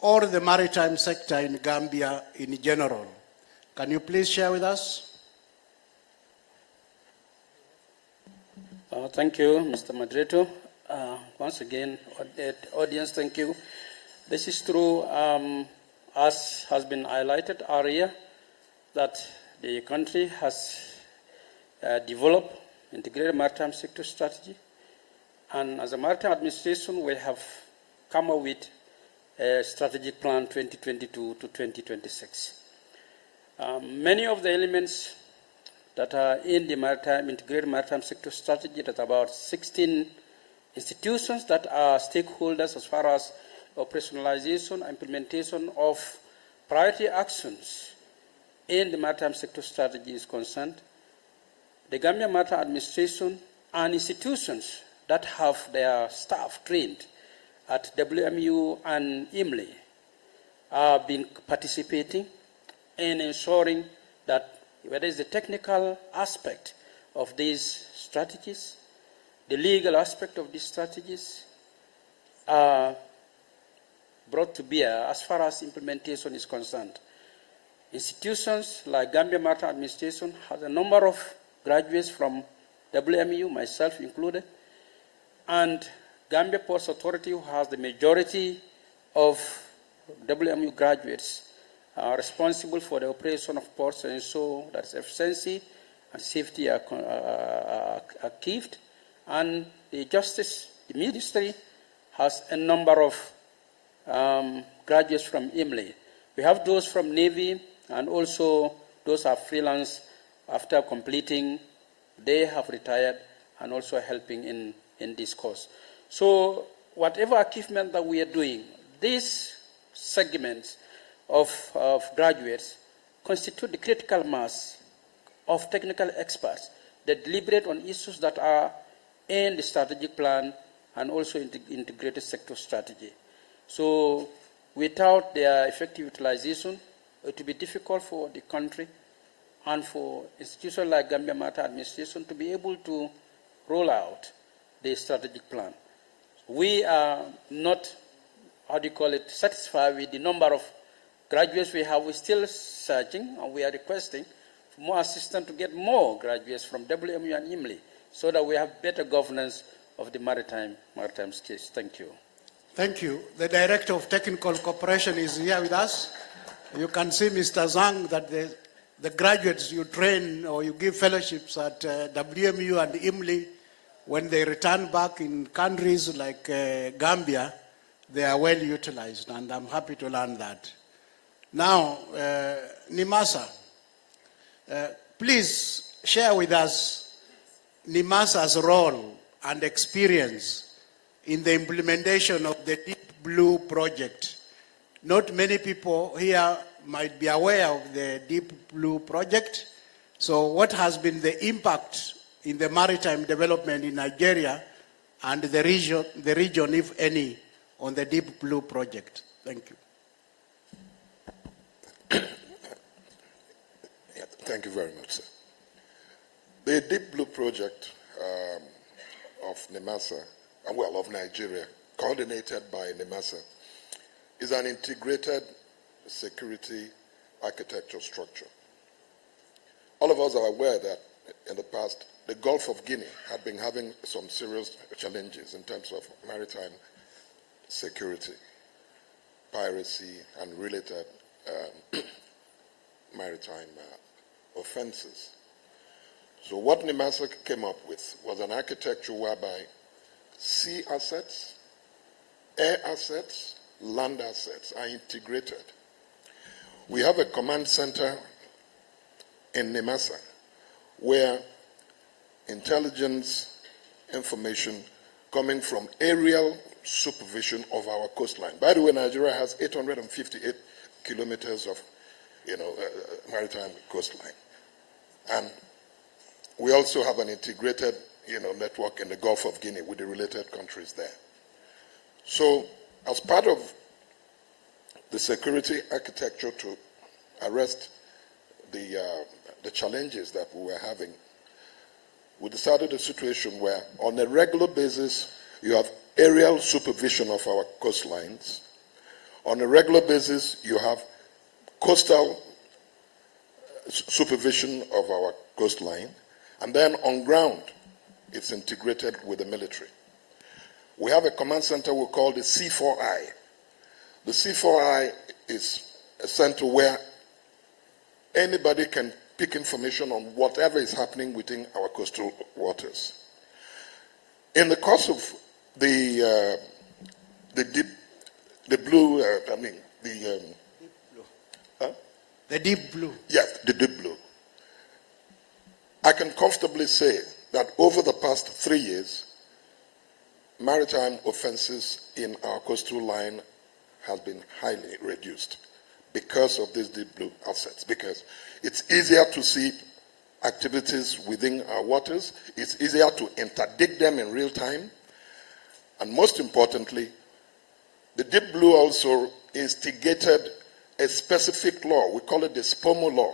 or the maritime sector in Gambia in general? Can you please share with us? Thank you, Mr. Moderator. Once again, audience, thank you. This is true, as has been highlighted earlier, that the country has developed integrated maritime sector strategy, and as a maritime administration, we have come up with a strategic plan 2022 to 2026. Many of the elements that are in the integrated maritime sector strategy, that about 16 institutions that are stakeholders as far as operationalization, implementation of priority actions in the maritime sector strategy is concerned. The Gambia Maritime Administration and institutions that have their staff trained at WMU and IMLE have been participating in ensuring that whether it's the technical aspect of these strategies, the legal aspect of these strategies are brought to bear as far as implementation is concerned. Institutions like Gambia Maritime Administration has a number of graduates from WMU, myself included, and Gambia Ports Authority, who has the majority of WMU graduates, are responsible for the operation of ports and ensure that efficiency and safety are achieved. And the Ministry has a number of graduates from IMLE. We have those from Navy and also those are freelance. After completing, they have retired and also helping in this course. So whatever achievement that we are doing, these segments of graduates constitute the critical mass of technical experts that deliberate on issues that are in the strategic plan and also in the integrated sector strategy. So without their effective utilization, it will be difficult for the country and for institutions like Gambia Maritime Administration to be able to roll out the strategic plan. We are not, satisfied with the number of graduates we have. We're still searching, and we are requesting for more assistance to get more graduates from WMU and IMLI so that we have better governance of the maritime space. Thank you. Thank you. The Director of Technical Cooperation is here with us. You can see, Mr. Zhang, that the graduates you train or you give fellowships at WMU and IMLI, when they return back in countries like Gambia, they are well utilized, and I'm happy to learn that. Now, NIMASA, please share with us NIMASA's role and experience in the implementation of the Deep Blue project. Not many people here might be aware of the Deep Blue project. So what has been the impact in the maritime development in Nigeria and the region, if any, on the Deep Blue project? Thank you. Thank you very much, sir. The Deep Blue project of NIMASA, well, of Nigeria, coordinated by NIMASA, is an integrated security architecture structure. All of us are aware that in the past, the Gulf of Guinea had been having some serious challenges in terms of maritime security, piracy, and related maritime offenses. So what NIMASA came up with was an architecture whereby sea assets, air assets, land assets are integrated. We have a command center in NIMASA where intelligence information coming from aerial supervision of our coastline. By the way, Nigeria has 858 kilometers of maritime coastline. And we also have an integrated network in the Gulf of Guinea with the related countries there. So as part of the security architecture to arrest the challenges that we were having, we decided a situation where on a regular basis you have aerial supervision of our coastlines. On a regular basis you have coastal supervision of our coastline, and then on ground it's integrated with the military. We have a command center we call the C4I. The C4I is a center where anybody can pick information on whatever is happening within our coastal waters. In the course of the Deep Blue. Yes, the Deep Blue. I can comfortably say that over the past 3 years, maritime offenses in our coastal line has been highly reduced because of these Deep Blue assets, because it's easier to see activities within our waters, it's easier to interdict them in real time, and most importantly, the Deep Blue also instigated a specific law, we call it the SPOMO law,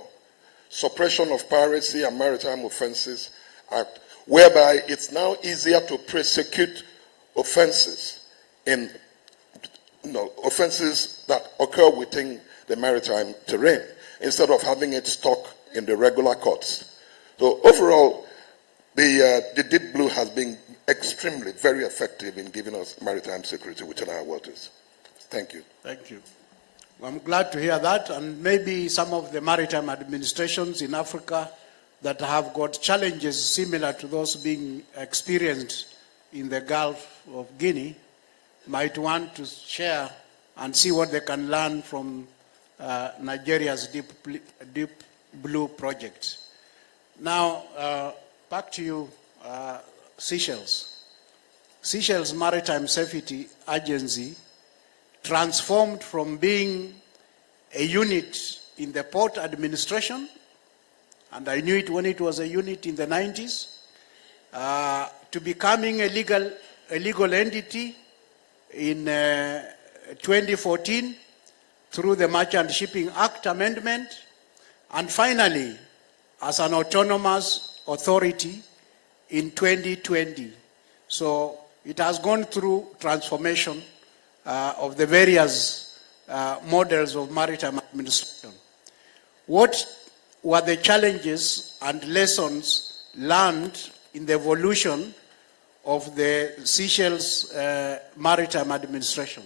Suppression of Piracy and Maritime Offenses Act, whereby it's now easier to prosecute offenses offenses that occur within the maritime terrain, instead of having it stuck in the regular courts. So overall, the Deep Blue has been extremely, very effective in giving us maritime security within our waters. Thank you. Thank you. I'm glad to hear that, and maybe some of the maritime administrations in Africa that have got challenges similar to those being experienced in the Gulf of Guinea might want to share and see what they can learn from Nigeria's Deep Blue project. Now, back to you, Seychelles. Seychelles Maritime Safety Agency transformed from being a unit in the port administration, and I knew it when it was a unit in the 90s, to becoming a legal entity in 2014 through the Merchant Shipping Act amendment, and finally as an autonomous authority in 2020. So it has gone through transformation of the various models of maritime administration. What were the challenges and lessons learned in the evolution of the Seychelles Maritime Administration?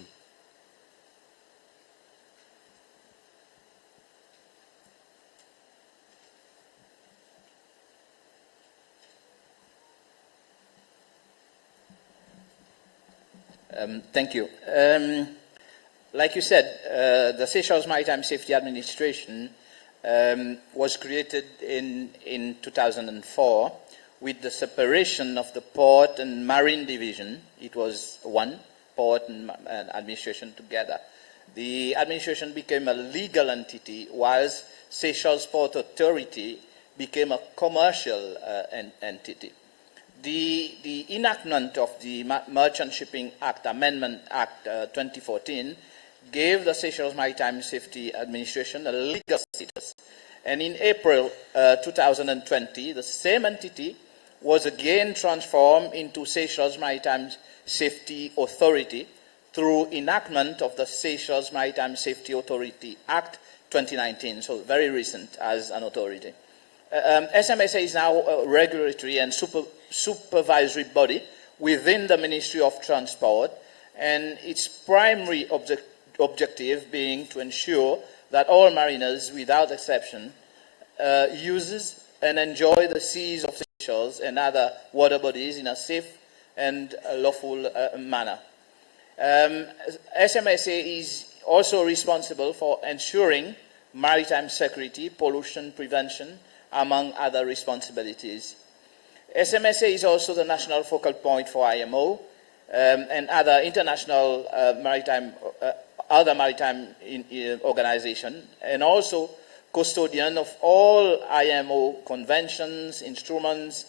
Thank you. Like you said, the Seychelles Maritime Safety Administration was created in 2004 with the separation of the Port and Marine Division. It was one, Port and Administration together. The administration became a legal entity, whilst Seychelles Port Authority became a commercial entity. The enactment of the Merchant Shipping Act, Amendment Act 2014, gave the Seychelles Maritime Safety Administration a legal status. And in April 2020, the same entity was again transformed into Seychelles Maritime Safety Authority through enactment of the Seychelles Maritime Safety Authority Act 2019, so very recent as an authority. SMSA is now a regulatory and supervisory body within the Ministry of Transport, and its primary objective being to ensure that all mariners, without exception, uses and enjoy the seas of Seychelles and other water bodies in a safe and lawful manner. SMSA is also responsible for ensuring maritime security, pollution prevention, among other responsibilities. SMSA is also the national focal point for IMO and other international maritime organizations, and also custodian of all IMO conventions, instruments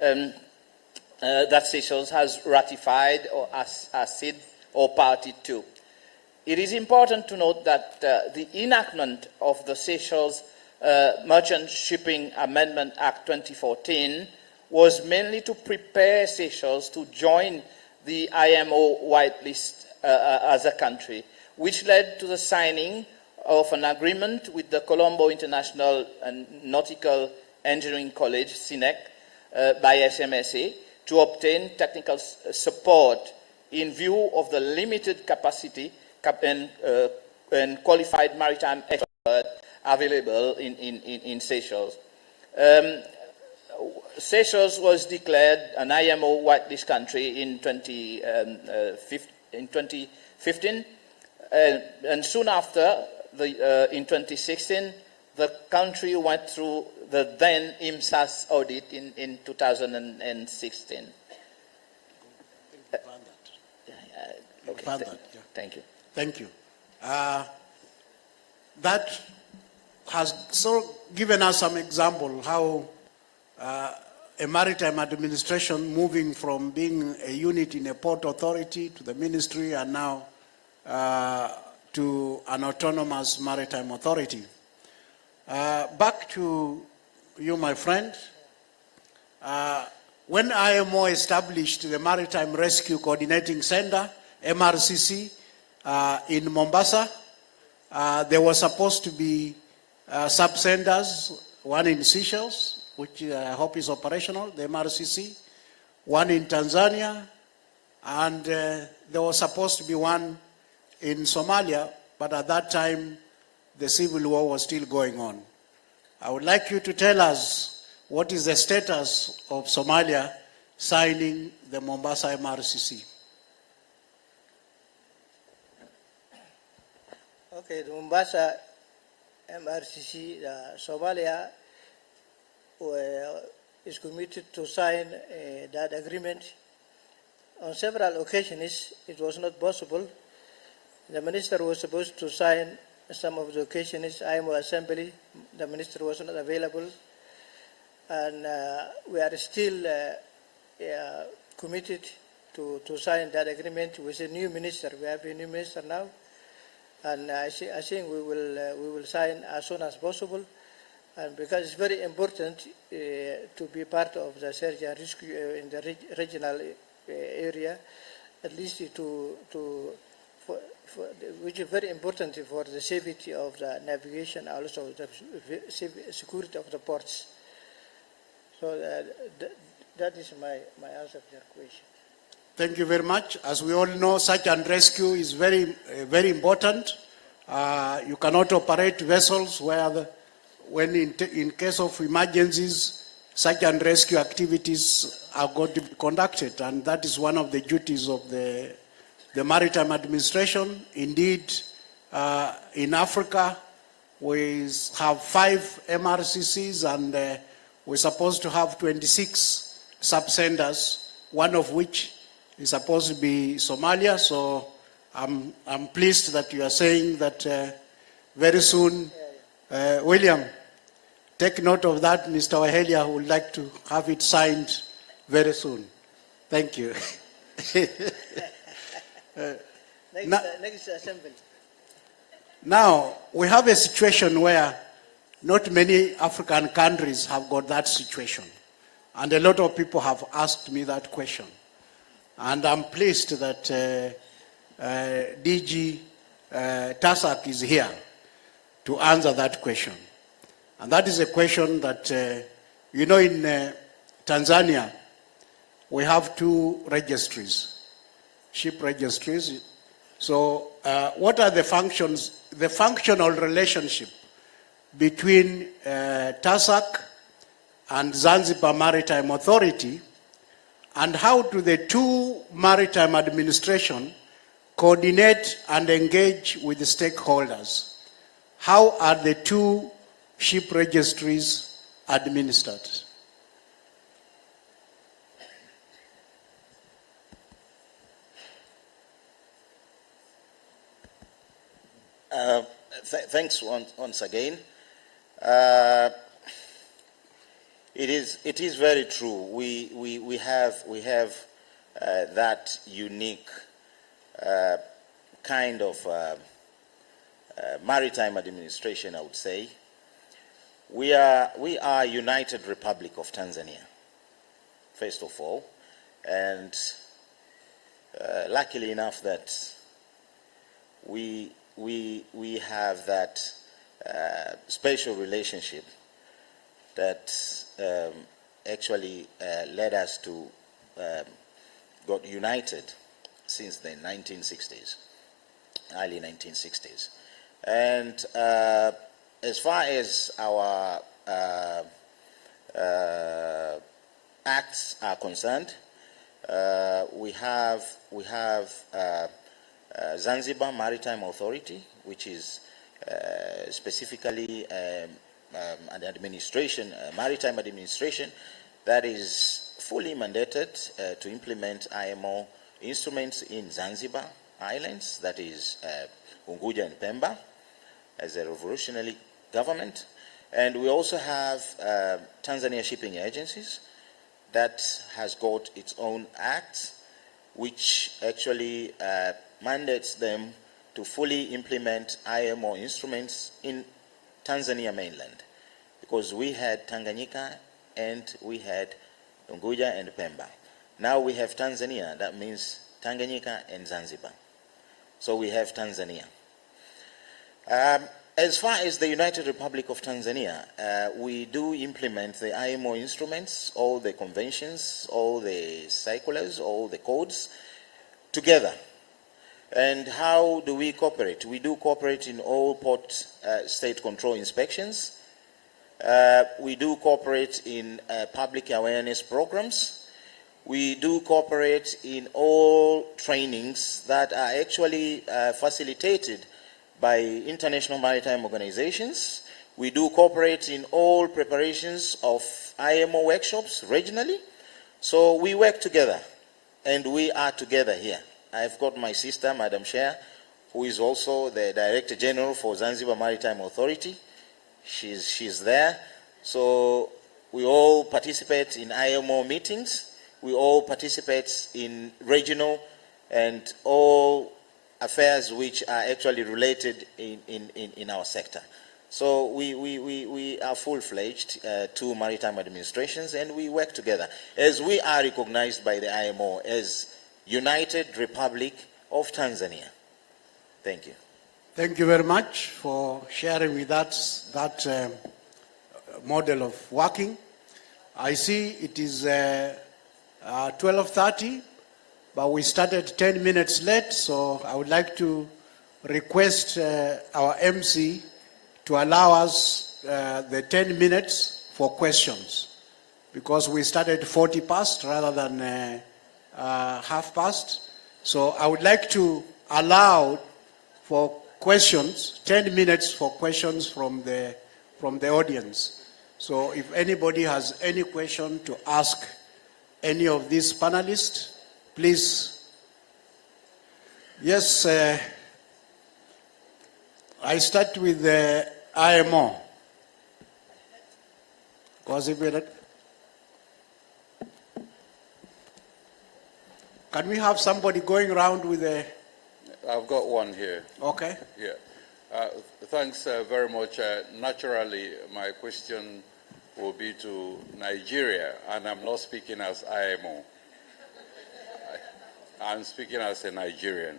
that Seychelles has ratified or acceded or party to. It is important to note that the enactment of the Seychelles Merchant Shipping Amendment Act 2014 was mainly to prepare Seychelles to join the IMO whitelist as a country, which led to the signing of an agreement with the Colombo International and Nautical Engineering College, CINEC, by SMSA to obtain technical support in view of the limited capacity and qualified maritime expert available in Seychelles. Seychelles was declared an IMO whitelist country in 2015, and soon after, in 2016, the country went through the then IMSAS audit in 2016. Thank you. Thank you. That has given us some example how a maritime administration moving from being a unit in a port authority to the ministry and now to an autonomous maritime authority. Back to you, my friend. When IMO established the Maritime Rescue Coordinating Center, MRCC, in Mombasa, there was supposed to be sub-centers, one in Seychelles, which I hope is operational, the MRCC, one in Tanzania, and there was supposed to be one in Somalia, but at that time, the civil war was still going on. I would like you to tell us what is the status of Somalia signing the Mombasa MRCC. Okay, the Mombasa MRCC, Somalia is committed to sign that agreement. On several occasions, it was not possible. The minister was supposed to sign some of the occasions, IMO Assembly. The minister was not available. And we are still committed to sign that agreement with a new minister. We have a new minister now. And I think we will sign as soon as possible. And because it's very important to be part of the search and rescue in the regional area, at least which is very important for the safety of the navigation, also the security of the ports. So that is my answer to your question. Thank you very much. As we all know, search and rescue is very important. You cannot operate vessels when in case of emergencies, search and rescue activities are going to be conducted, and that is one of the duties of the Maritime Administration. Indeed, in Africa, we have 5 MRCCs, and we're supposed to have 26 sub-centers, one of which is supposed to be Somalia. So I'm pleased that you are saying that very soon, William, take note of that. Mr. Wahelia would like to have it signed very soon. Thank you. Next assembly. Now, we have a situation where not many African countries have got that situation. And a lot of people have asked me that question. And I'm pleased that DG TASAC is here to answer that question. And that is a question that, in Tanzania, we have 2 registries, ship registries. So what are the functions, the functional relationship between TASAC and Zanzibar Maritime Authority, and how do the 2 maritime administration coordinate and engage with the stakeholders? How are the 2 ship registries administered? Thanks once again. It is very true. We have that unique kind of maritime administration, I would say. We are United Republic of Tanzania, first of all, and luckily enough that we have that special relationship that actually led us to got united since the 1960s, early 1960s. And as far as our acts are concerned, we have Zanzibar Maritime Authority, which is specifically an administration, maritime administration, that is fully mandated to implement IMO instruments in Zanzibar Islands, that is Unguja and Pemba, as a revolutionary government. And we also have Tanzania Shipping Agencies that has got its own acts, which actually mandates them to fully implement IMO instruments in Tanzania mainland, because we had Tanganyika and we had Unguja and Pemba. Now we have Tanzania, that means Tanganyika and Zanzibar. So we have Tanzania. As far as the United Republic of Tanzania, we do implement the IMO instruments, all the conventions, all the circulars, all the codes together. And how do we cooperate? We do cooperate in all port state control inspections. We do cooperate in public awareness programs. We do cooperate in all trainings that are actually facilitated by international maritime organizations. We do cooperate in all preparations of IMO workshops regionally. So we work together, and we are together here. I've got my sister, Madam Chair, who is also the Director General for Zanzibar Maritime Authority. She's there. So we all participate in IMO meetings. We all participate in regional and all affairs which are actually related in our sector. So we are full-fledged two maritime administrations, and we work together as we are recognized by the IMO as United Republic of Tanzania. Thank you. Thank you very much for sharing with us that model of working. I see it is 12:30, but we started 10 minutes late, so I would like to request our MC to allow us the 10 minutes for questions, because we started 40 past rather than half past. So I would like to allow for questions, 10 minutes for questions from the audience. So if anybody has any question to ask any of these panelists, please. Yes, I start with the IMO. Can we have somebody going around with a... I've got one here. Okay. Yeah. Thanks very much. Naturally, my question will be to Nigeria, and I'm not speaking as IMO. I'm speaking as a Nigerian.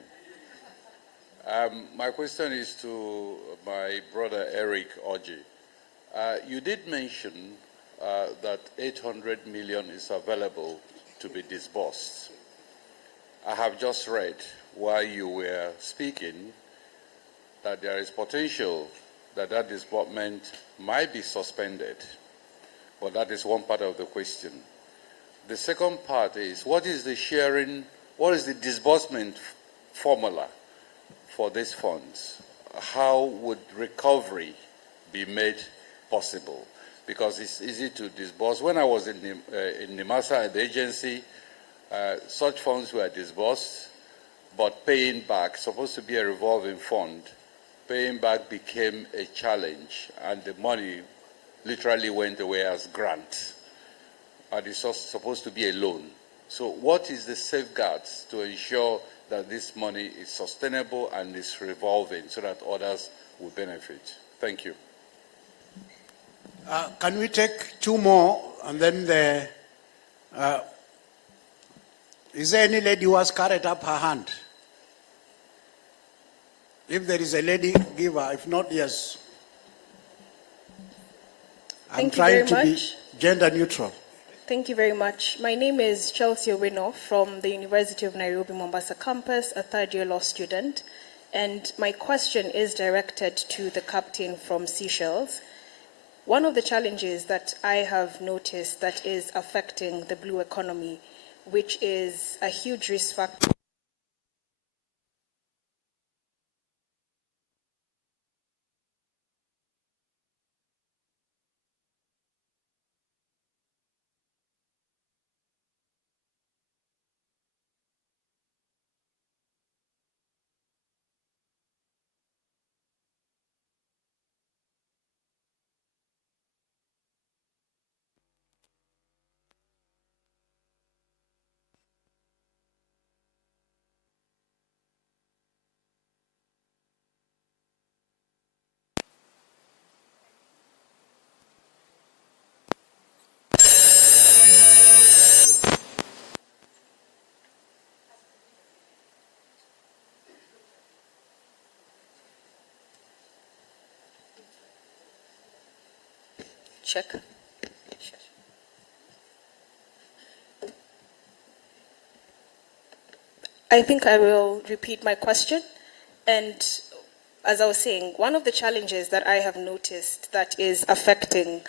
My question is to my brother Eric Oji. You did mention that 800 million is available to be disbursed. I have just read while you were speaking that there is potential that that disbursement might be suspended. But that is one part of the question. The second part is, what is the disbursement formula for these funds? How would recovery be made possible? Because it's easy to disburse. When I was in NIMASA at the agency, such funds were disbursed, but paying back, supposed to be a revolving fund, paying back became a challenge, and the money literally went away as grant. And it's supposed to be a loan. So what is the safeguards to ensure that this money is sustainable and is revolving so that others will benefit? Thank you. Can we take two more, and then is there any lady who has carried up her hand? If there is a lady, give her. If not, yes. I'm trying to be gender neutral. Thank you very much. My name is Chelsea Owino from the University of Nairobi, Mombasa campus, a third-year law student. And my question is directed to the captain from Seychelles. One of the challenges that I have noticed that is affecting the blue economy, which is a huge risk factor. Check. I think I will repeat my question. And as I was saying, one of the challenges that I have noticed that is affecting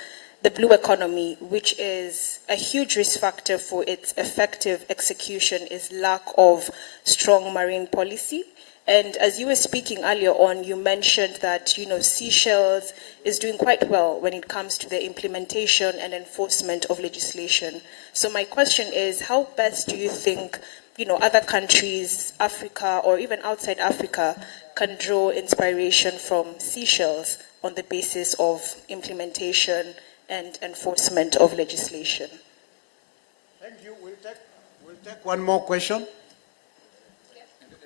the blue economy, which is a huge risk factor for its effective execution, is lack of strong marine policy And as you were speaking earlier on, you mentioned that, Seychelles is doing quite well when it comes to the implementation and enforcement of legislation. So my question is, how best do you think, other countries, Africa, or even outside Africa, can draw inspiration from Seychelles on the basis of implementation and enforcement of legislation? Thank you. We'll take one more question.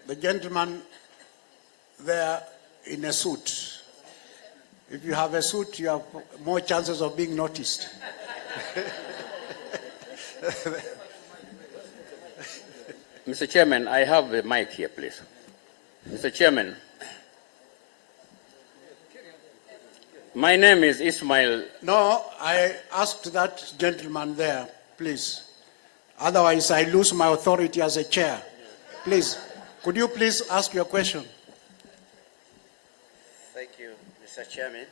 The gentleman there in a suit. If you have a suit, you have more chances of being noticed. Mr. Chairman, I have a mic here, please. Mr. Chairman, my name is Ismail. No, I asked that gentleman there, please. Otherwise, I lose my authority as a chair. Please, could you please ask your question? Thank you, Mr. Chairman.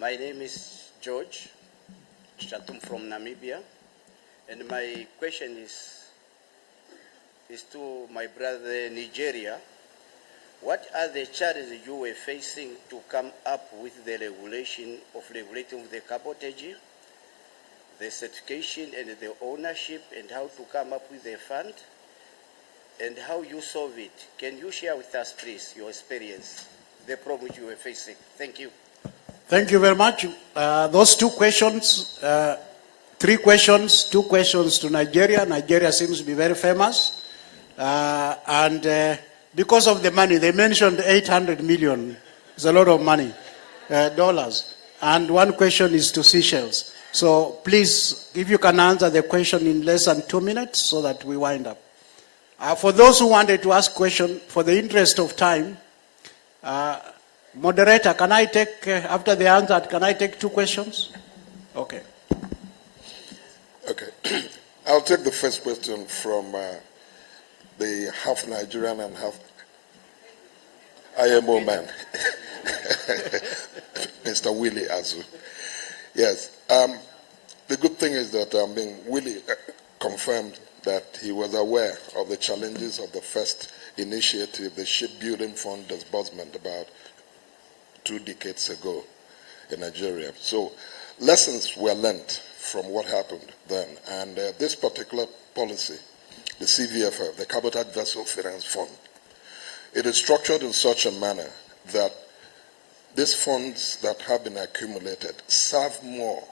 My name is George Chatum from Namibia, and my question is to my brother Nigeria. What are the challenges you were facing to come up with the regulation of regulating the cabotage, the certification and the ownership, and how to come up with the fund, and how you solve it? Can you share with us, please, your experience, the problem you were facing? Thank you. Thank you very much. Those two questions, three questions, two questions to Nigeria. Nigeria seems to be very famous. And because of the money, they mentioned 800 million. It's a lot of money, dollars. And one question is to Seychelles. So please, if you can answer the question in less than 2 minutes so that we wind up. For those who wanted to ask questions, for the interest of time, moderator, can I take, after the answer, can I take 2 questions? Okay. Okay. I'll take the first question from the half Nigerian and half AAMA man, Mr. Willie Azu. Yes. The good thing is that Willie confirmed that he was aware of the challenges of the first initiative, the Shipbuilding Fund disbursement, about 2 decades ago in Nigeria. So lessons were learned from what happened then. And this particular policy, the CVFF, the Cabotage Vessel Finance Fund, it is structured in such a manner that these funds that have been accumulated serve more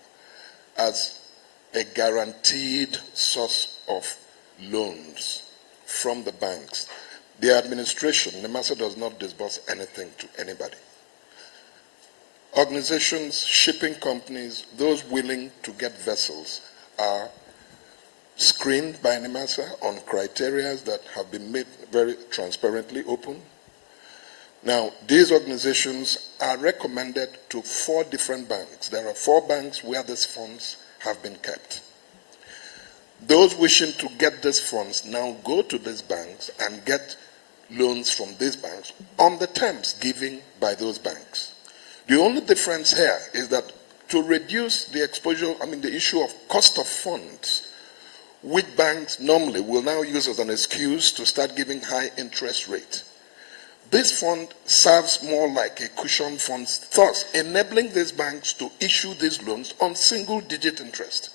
as a guaranteed source of loans from the banks. The administration, NIMASA, does not disburse anything to anybody. Organizations, shipping companies, those willing to get vessels are screened by NIMASA on criteria that have been made very transparently open. Now, these organizations are recommended to 4 different banks. There are 4 banks where these funds have been kept. Those wishing to get these funds now go to these banks and get loans from these banks on the terms given by those banks. The only difference here is that to reduce the exposure, the issue of cost of funds, which banks normally will now use as an excuse to start giving high interest rate. This fund serves more like a cushion fund, thus enabling these banks to issue these loans on single-digit interest.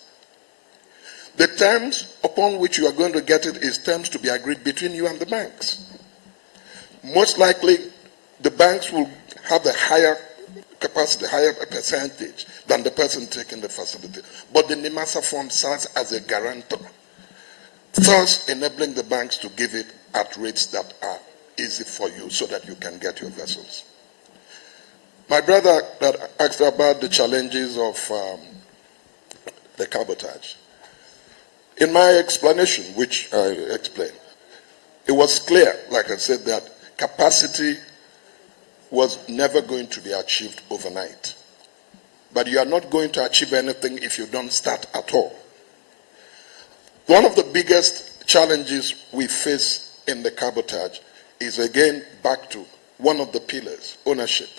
The terms upon which you are going to get it is terms to be agreed between you and the banks. Most likely, the banks will have a higher capacity, higher percentage than the person taking the facility. But the NIMASA fund serves as a guarantor, thus enabling the banks to give it at rates that are easy for you so that you can get your vessels. My brother that asked about the challenges of the cabotage. In my explanation, which I explained, it was clear, like I said, that capacity was never going to be achieved overnight. But you are not going to achieve anything if you don't start at all. One of the biggest challenges we face in the cabotage is, again, back to one of the pillars, ownership.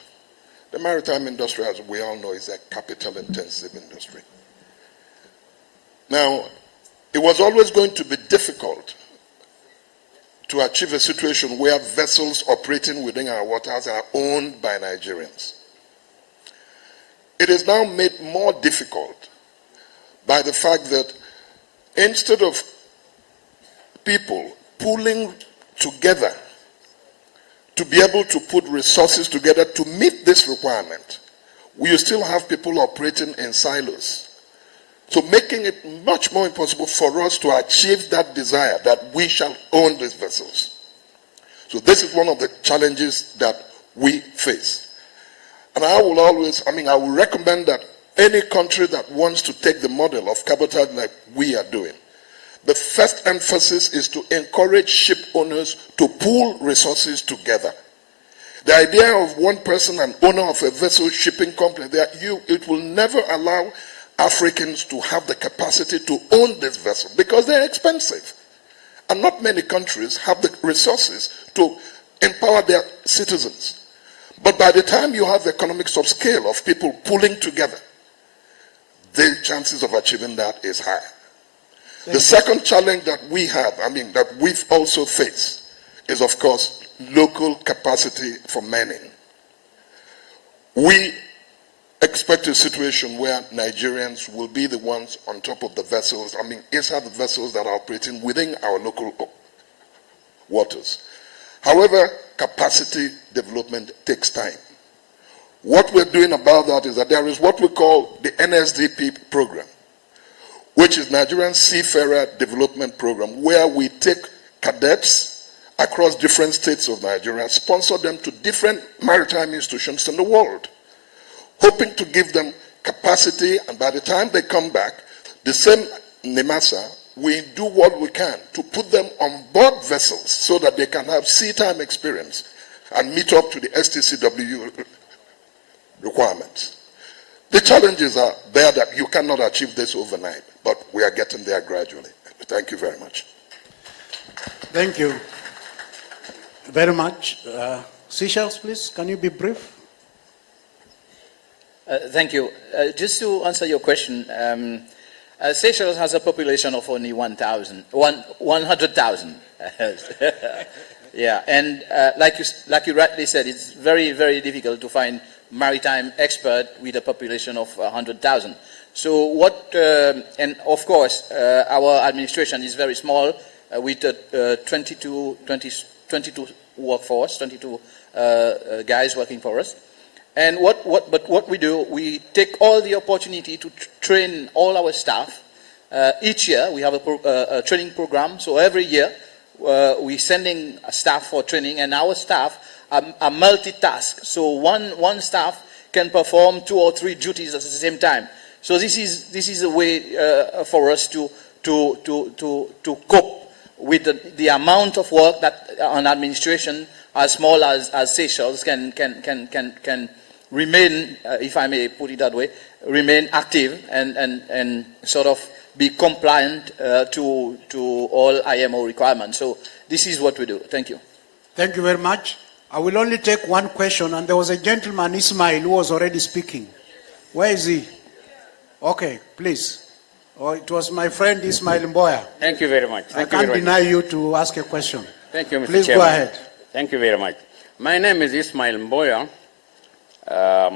The maritime industry, as we all know, is a capital-intensive industry. Now, it was always going to be difficult to achieve a situation where vessels operating within our waters are owned by Nigerians. It is now made more difficult by the fact that instead of people pooling together to be able to put resources together to meet this requirement, we still have people operating in silos. So making it much more impossible for us to achieve that desire that we shall own these vessels. So this is one of the challenges that we face. And I will recommend that any country that wants to take the model of cabotage like we are doing, the first emphasis is to encourage ship owners to pool resources together. The idea of one person, an owner of a vessel shipping company, it will never allow Africans to have the capacity to own this vessel because they're expensive. And not many countries have the resources to empower their citizens. But by the time you have economics of scale of people pulling together, the chances of achieving that is high. The second challenge that we have, that we've also faced, is of course local capacity for manning. We expect a situation where Nigerians will be the ones on top of the vessels, inside the vessels that are operating within our local waters. However, capacity development takes time. What we're doing about that is that there is what we call the NSDP program, which is Nigerian Seafarer Development Program, where we take cadets across different states of Nigeria, sponsor them to different maritime institutions in the world, hoping to give them capacity, and by the time they come back, the same NIMASA, we do what we can to put them on board vessels so that they can have sea time experience and meet up to the STCW requirements. The challenges are there that you cannot achieve this overnight, but we are getting there gradually. Thank you very much. Thank you very much. Seychelles, please, can you be brief? Thank you. Just to answer your question, Seychelles has a population of only 100,000. Yeah, and like you rightly said, it's very, very difficult to find maritime expert with a population of 100,000. So and of course, our administration is very small with 22 workforce, 22 guys working for us. And what we do, we take all the opportunity to train all our staff. Each year we have a training program. So every year we're sending staff for training, and our staff are multitask. So one staff can perform 2 or 3 duties at the same time. So this is a way for us to cope with the amount of work that an administration as small as Seychelles can remain, if I may put it that way, remain active and sort of be compliant to all IMO requirements. So this is what we do. Thank you. Thank you very much. I will only take one question, and there was a gentleman, Ismail, who was already speaking. Where is he? Okay, please. Oh, it was my friend Ismail Mboya. Thank you very much. I can't deny you to ask a question. Thank you, Mr. Please Chairman. go ahead. Thank you very much. My name is Ismail Mboya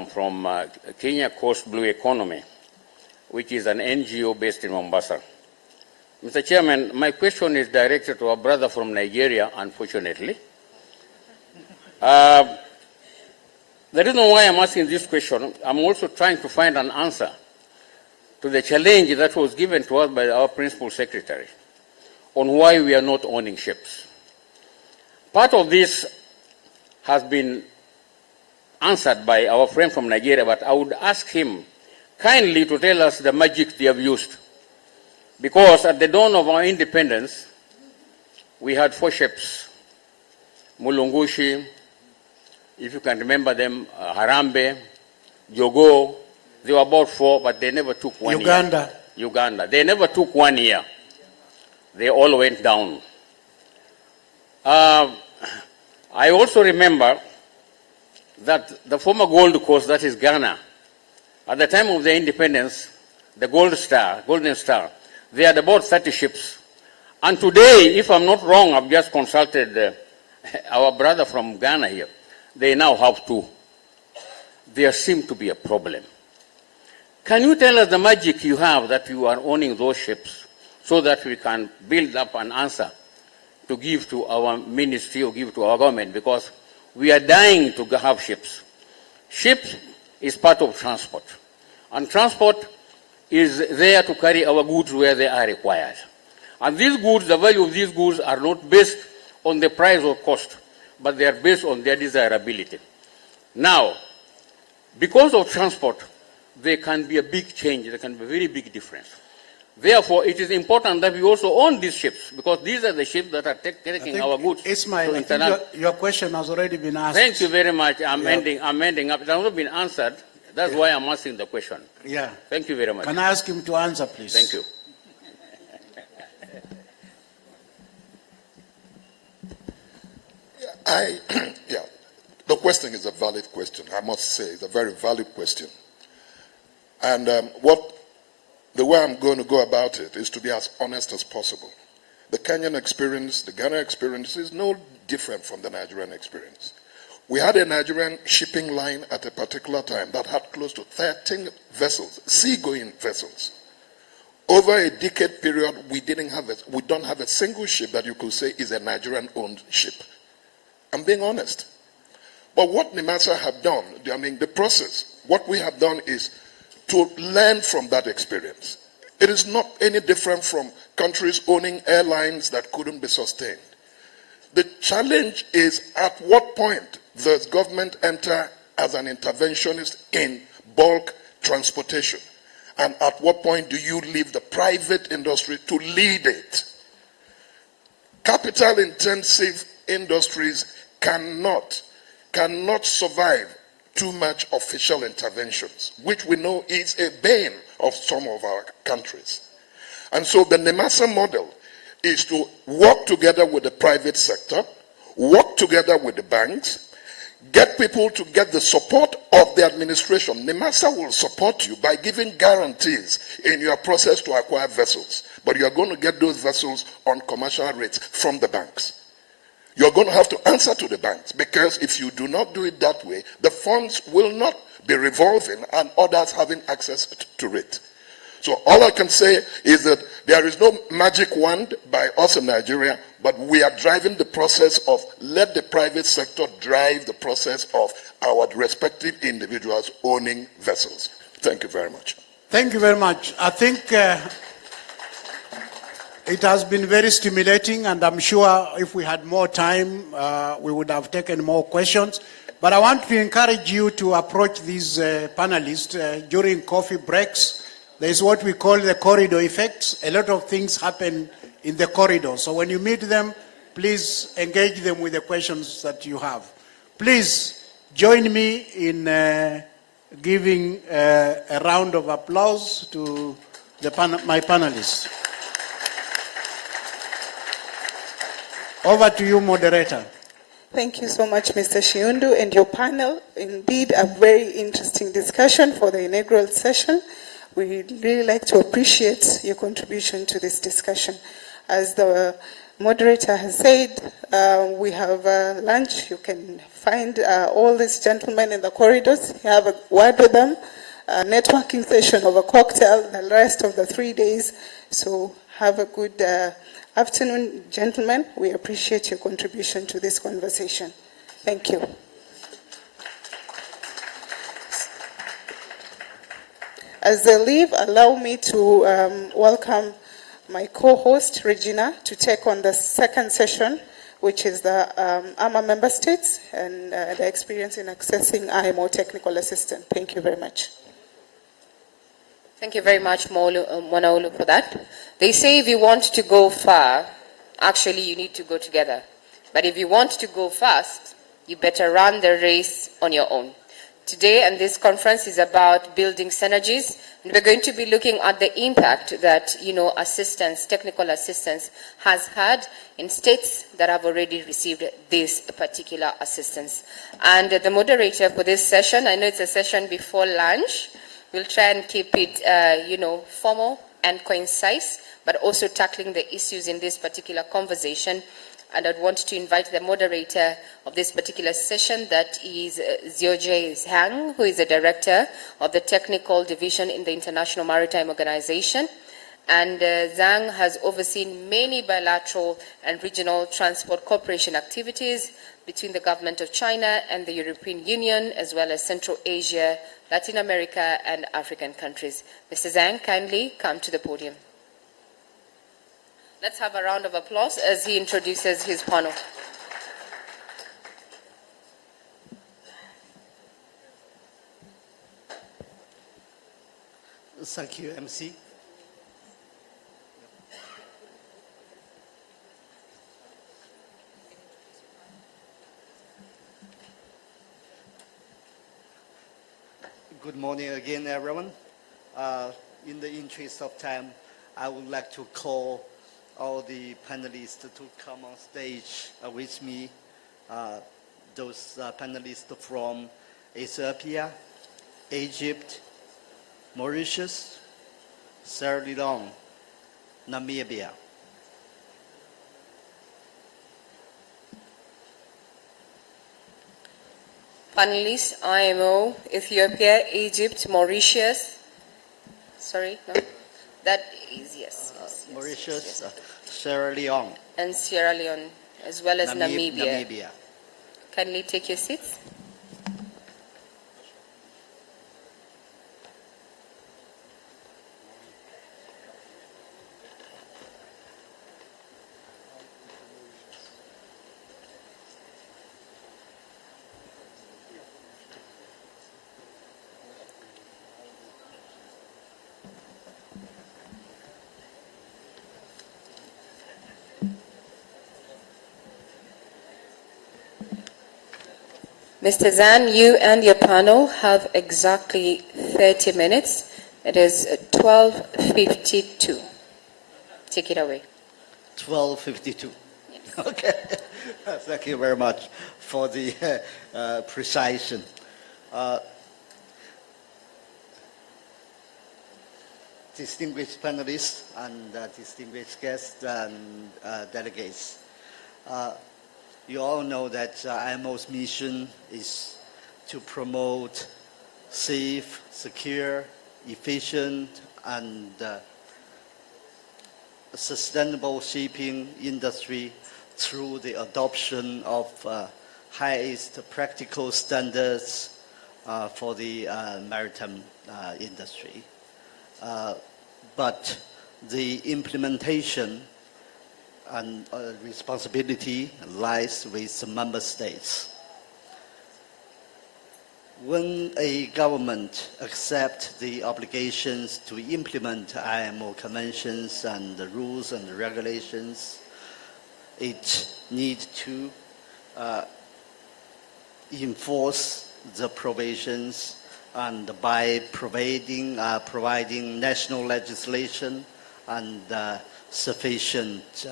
from Kenya Coast Blue Economy, which is an NGO based in Mombasa. Mr. Chairman, my question is directed to our brother from Nigeria, unfortunately. The reason why I'm asking this question, I'm also trying to find an answer to the challenge that was given to us by our principal secretary on why we are not owning ships. Part of this has been answered by our friend from Nigeria, but I would ask him kindly to tell us the magic they have used. Because at the dawn of our independence, we had 4 ships, Mulungushi, if you can remember them, Harambe, Jogo. They were about 4, but they never took 1 year. Uganda. They never took 1 year. They all went down. I also remember that the former Gold Coast, that is Ghana, at the time of the independence, the Golden Star, they had about 30 ships. And today, if I'm not wrong, I've just consulted our brother from Ghana here. They now have 2. There seems to be a problem. Can you tell us the magic you have that you are owning those ships so that we can build up an answer to give to our ministry or give to our government? Because we are dying to have ships. Ships is part of transport. And transport is there to carry our goods where they are required. And these goods, the value of these goods are not based on the price or cost, but they are based on their desirability. Now, because of transport, there can be a big change, there can be a very big difference. Therefore, it is important that we also own these ships, because these are the ships that are taking our goods. Ismail, I think your question has already been asked. Thank you very much. I'm ending up. It has not been answered. That's why I'm asking the question. Yeah. Thank you very much. Can I ask him to answer, please? Thank you. The question is a valid question, I must say. It's a very valid question. And the way I'm going to go about it is to be as honest as possible. The Kenyan experience, the Ghana experience is no different from the Nigerian experience. We had a Nigerian shipping line at a particular time that had close to 13 vessels, sea-going vessels. Over a decade period, we don't have a single ship that you could say is a Nigerian-owned ship. I'm being honest. But what NIMASA have done, the process, what we have done is to learn from that experience. It is not any different from countries owning airlines that couldn't be sustained. The challenge is at what point does government enter as an interventionist in bulk transportation? And at what point do you leave the private industry to lead it? Capital-intensive industries cannot survive too much official interventions, which we know is a bane of some of our countries. And so the NIMASA model is to work together with the private sector, work together with the banks, get people to get the support of the administration. NIMASA will support you by giving guarantees in your process to acquire vessels, but you are going to get those vessels on commercial rates from the banks. You're going to have to answer to the banks, because if you do not do it that way, the funds will not be revolving and others having access to it. So all I can say is that there is no magic wand by us in Nigeria, but we are driving the process of let the private sector drive the process of our respective individuals owning vessels. Thank you very much. Thank you very much. I think it has been very stimulating, and I'm sure if we had more time, we would have taken more questions. But I want to encourage you to approach these panelists during coffee breaks. There is what we call the corridor effects. A lot of things happen in the corridor. So when you meet them, please engage them with the questions that you have. Please join me in giving a round of applause to my panelists. Over to you, moderator. Thank you so much, Mr. Shiundu, and your panel. Indeed, a very interesting discussion for the inaugural session. We'd really like to appreciate your contribution to this discussion. As the moderator has said, we have lunch. You can find all these gentlemen in the corridors. You have a word with them, a networking session of a cocktail the rest of the 3 days. So have a good afternoon, gentlemen. We appreciate your contribution to this conversation. Thank you. As they leave, allow me to welcome my co-host, Regina, to take on the second session, which is the AAMA member states and the experience in accessing IMO technical assistance. Thank you very much. Thank you very much, Mwanaulu, for that. They say if you want to go far, actually you need to go together. But if you want to go fast, you better run the race on your own. Today, and this conference is about building synergies, and we're going to be looking at the impact that, technical assistance has had in states that have already received this particular assistance. And the moderator for this session, I know it's a session before lunch, we'll try and keep it, formal and concise, but also tackling the issues in this particular conversation. And I'd want to invite the moderator of this particular session, that is Xiaojie Zhang, who is the Director of the Technical Division in the International Maritime Organization. And Zhang has overseen many bilateral and regional transport cooperation activities between the government of China and the European Union, as well as Central Asia, Latin America, and African countries. Mr. Zhang, kindly come to the podium. Let's have a round of applause as he introduces his panel. Thank you, MC. Good morning again, everyone. In the interest of time, I would like to call all the panelists to come on stage with me. Those panelists from Ethiopia, Egypt, Mauritius, Sierra Leone, Namibia. Panelists, IMO, Ethiopia, Egypt, Mauritius. Sorry, no? That is, yes. Mauritius, Sierra Leone. And Sierra Leone, as well as Namibia. Namibia. Kindly take your seats. Mr. Zan, you and your panel have exactly 30 minutes. It is 12:52. Take it away. 12:52. Okay. Thank you very much for the precision. Distinguished panelists and distinguished guests and delegates. You all know that IMO's mission is to promote safe, secure, efficient, and sustainable shipping industry through the adoption of highest practical standards for the maritime industry. But the implementation and responsibility lies with the member states. When a government accepts the obligations to implement IMO conventions and the rules and the regulations, it needs to enforce the provisions, and by providing national legislation and sufficient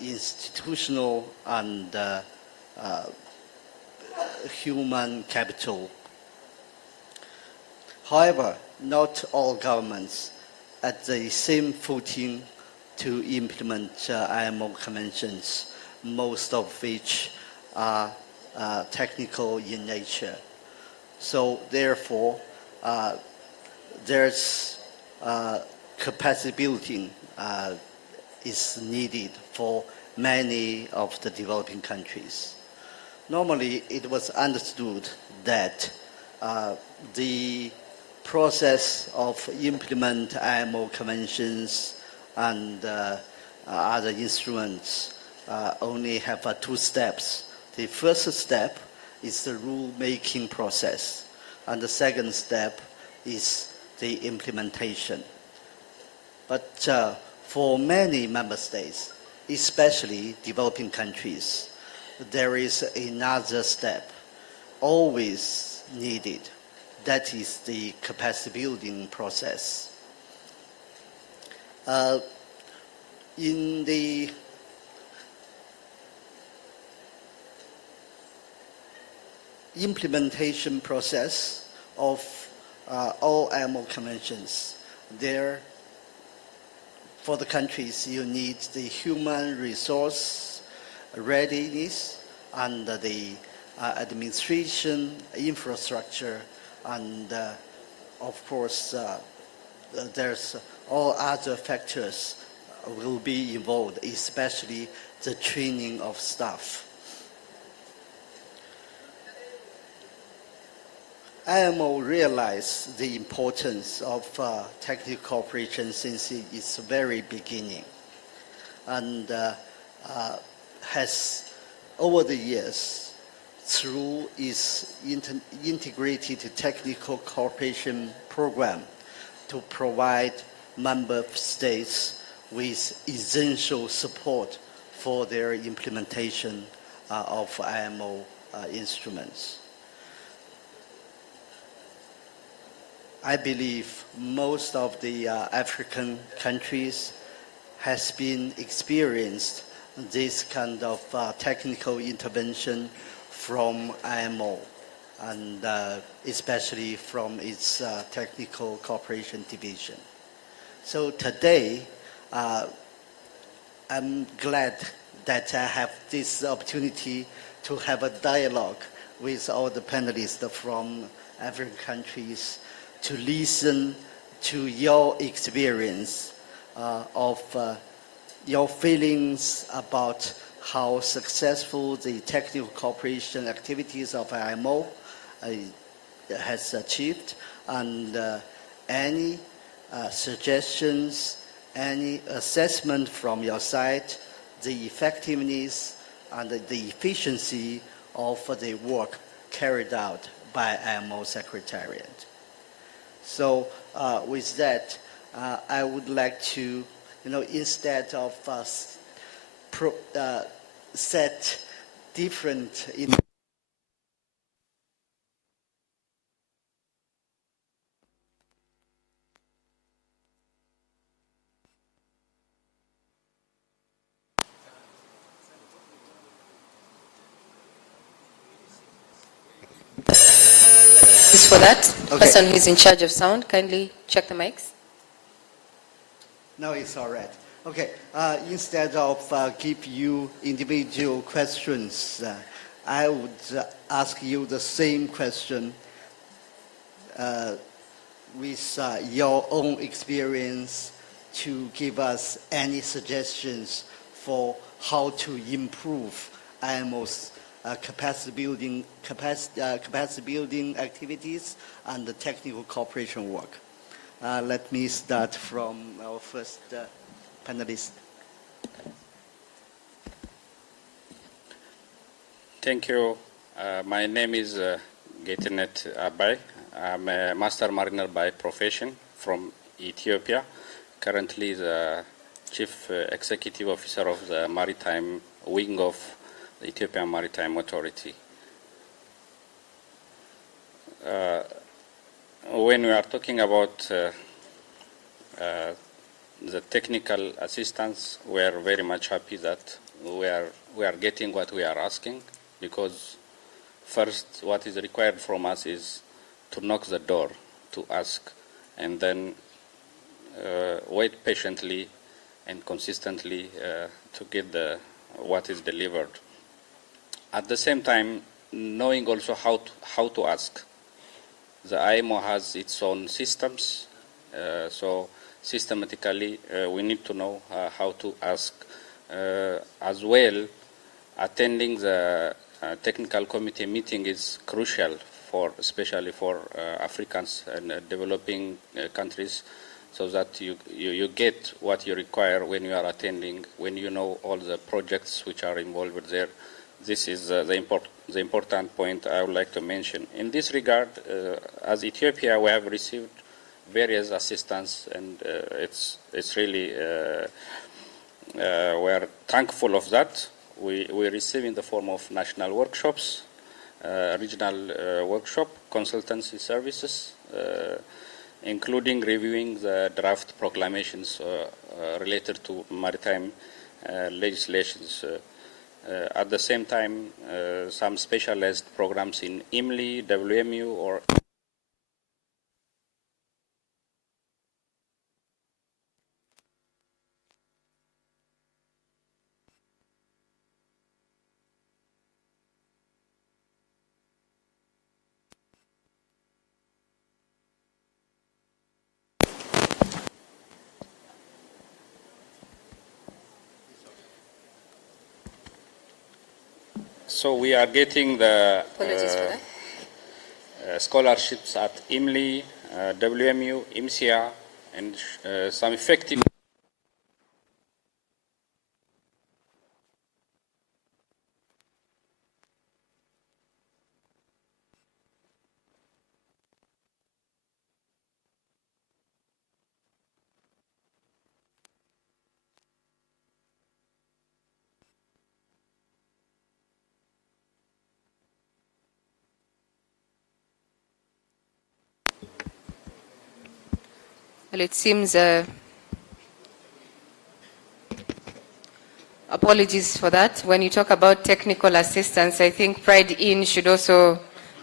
institutional and human capital. However, not all governments at the same footing to implement IMO conventions, most of which are technical in nature. So therefore, there's capacity building is needed for many of the developing countries. Normally, it was understood that the process of implement IMO conventions and other instruments only have two steps. The first step is the rule-making process, and the second step is the implementation. But for many member states, especially developing countries, there is another step always needed. That is the capacity building process. In the implementation process of all IMO conventions, there for the countries, you need the human resource readiness and the administration infrastructure, and of course, there's all other factors will be involved, especially the training of staff. IMO realized the importance of technical cooperation since its very beginning, and has, over the years, through its integrated technical cooperation program, to provide member states with essential support for their implementation of IMO instruments. I believe most of the African countries has been experienced this kind of technical intervention from IMO, and especially from its technical cooperation division. So today, I'm glad that I have this opportunity to have a dialogue with all the panelists from African countries to listen to your experience of your feelings about how successful the technical cooperation activities of IMO has achieved, and any suggestions, any assessment from your side, the effectiveness and the efficiency of the work carried out by IMO Secretariat. So with that, I would like to, instead of set different For that, Okay. person who is in charge of sound, kindly check the mics. No, it's all right. Okay, instead of give you individual questions, I would ask you the same question with your own experience to give us any suggestions for how to improve IMO's capacity building activities and the technical cooperation work. Let me start from our first panelist. Thank you. My name is Getinet Abay. I'm a master mariner by profession from Ethiopia. Currently the Chief Executive Officer of the Maritime wing of the Ethiopian Maritime Authority. When we are talking about the technical assistance, we are very much happy that we are getting what we are asking, because first what is required from us is to knock the door, to ask, and then wait patiently and consistently to get what is delivered. At the same time, knowing also how to ask. The IMO has its own systems, so systematically we need to know how to ask. As well, attending the technical committee meeting is crucial, especially for Africans and developing countries, so that you get what you require when you are attending, when you know all the projects which are involved there. This is the important point I would like to mention. In this regard, as Ethiopia, we have received various assistance, and it's really, we are thankful of that. We receive in the form of national workshops, regional workshop, consultancy services, including reviewing the draft proclamations related to maritime legislations. At the same time, some specialized programs in IMLI, WMU, or So we are getting the Apologies for that. scholarships at IMLI, WMU, IMSIA, and some effective. Well, it seems, apologies for that. When you talk about technical assistance, I think Pride Inn should also,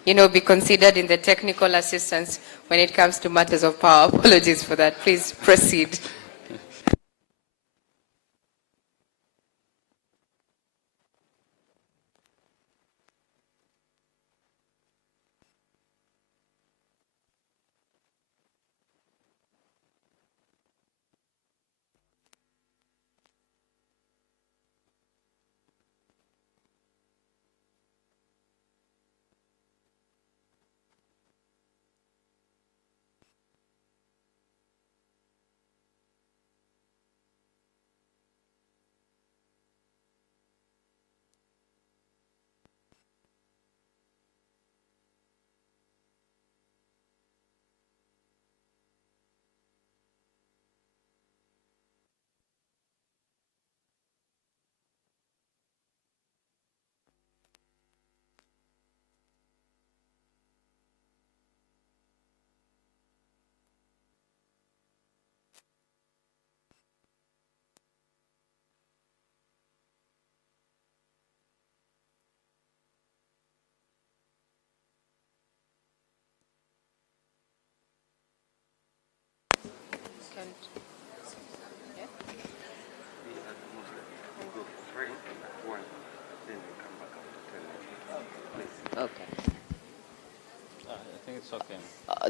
be considered in the technical assistance when it comes to matters of power. Apologies for that. Please proceed.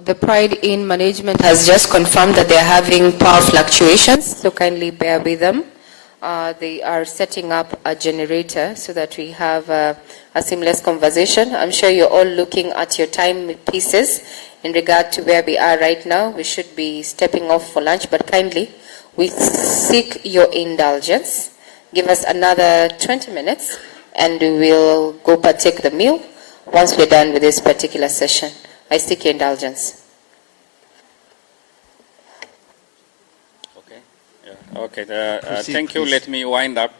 The Pride Inn management has just confirmed that they're having power fluctuations, so kindly bear with them. They are setting up a generator so that we have a seamless conversation. I'm sure you're all looking at your timepieces in regard to where we are right now. We should be stepping off for lunch, but kindly, we seek your indulgence. Give us another 20 minutes and we will go partake the meal once we're done with this particular session. I seek your indulgence. Okay, Proceed, thank you. please. Let me wind up.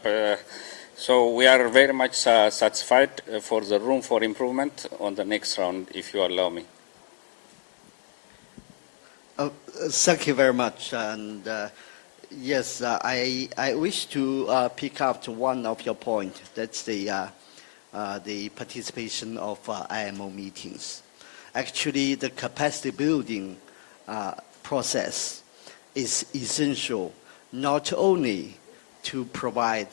So we are very much satisfied for the room for improvement on the next round, if you allow me. Thank you very much. And yes, I wish to pick up to one of your points. That's the participation of IMO meetings. Actually, the capacity building process is essential not only to provide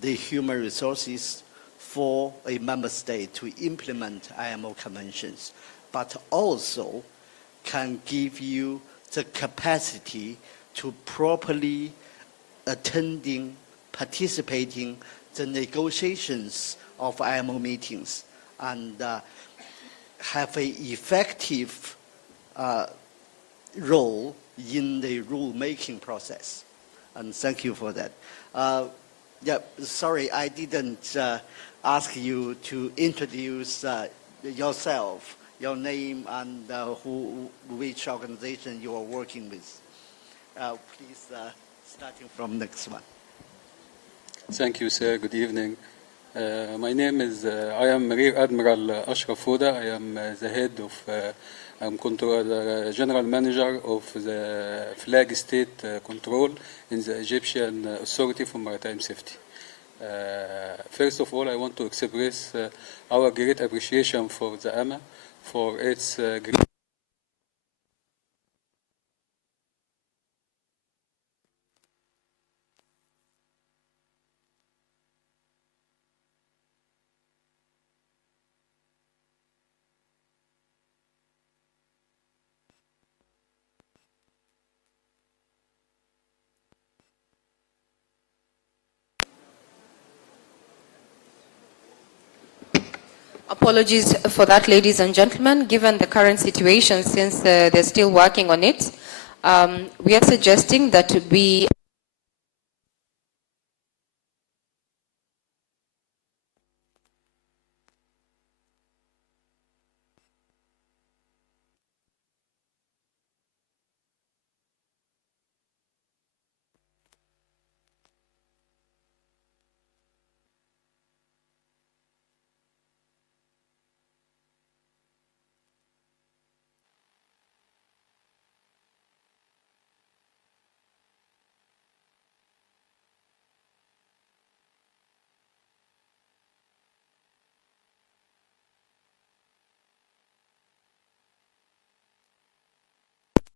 the human resources for a member state to implement IMO conventions, but also can give you the capacity to properly participating the negotiations of IMO meetings and have an effective role in the rule-making process. And thank you for that. Sorry, I didn't ask you to introduce yourself, your name, and which organization you are working with. Please, starting from next one. Thank you, sir. Good evening. My name is, I am Rear Admiral Ashraf Fouda. I am the head of, I'm the general manager of the flag state control in the Egyptian Authority for Maritime Safety. First of all, I want to express our great appreciation for the AAMA for its great Apologies for that, ladies and gentlemen. Given the current situation, since they're still working on it, we are suggesting that we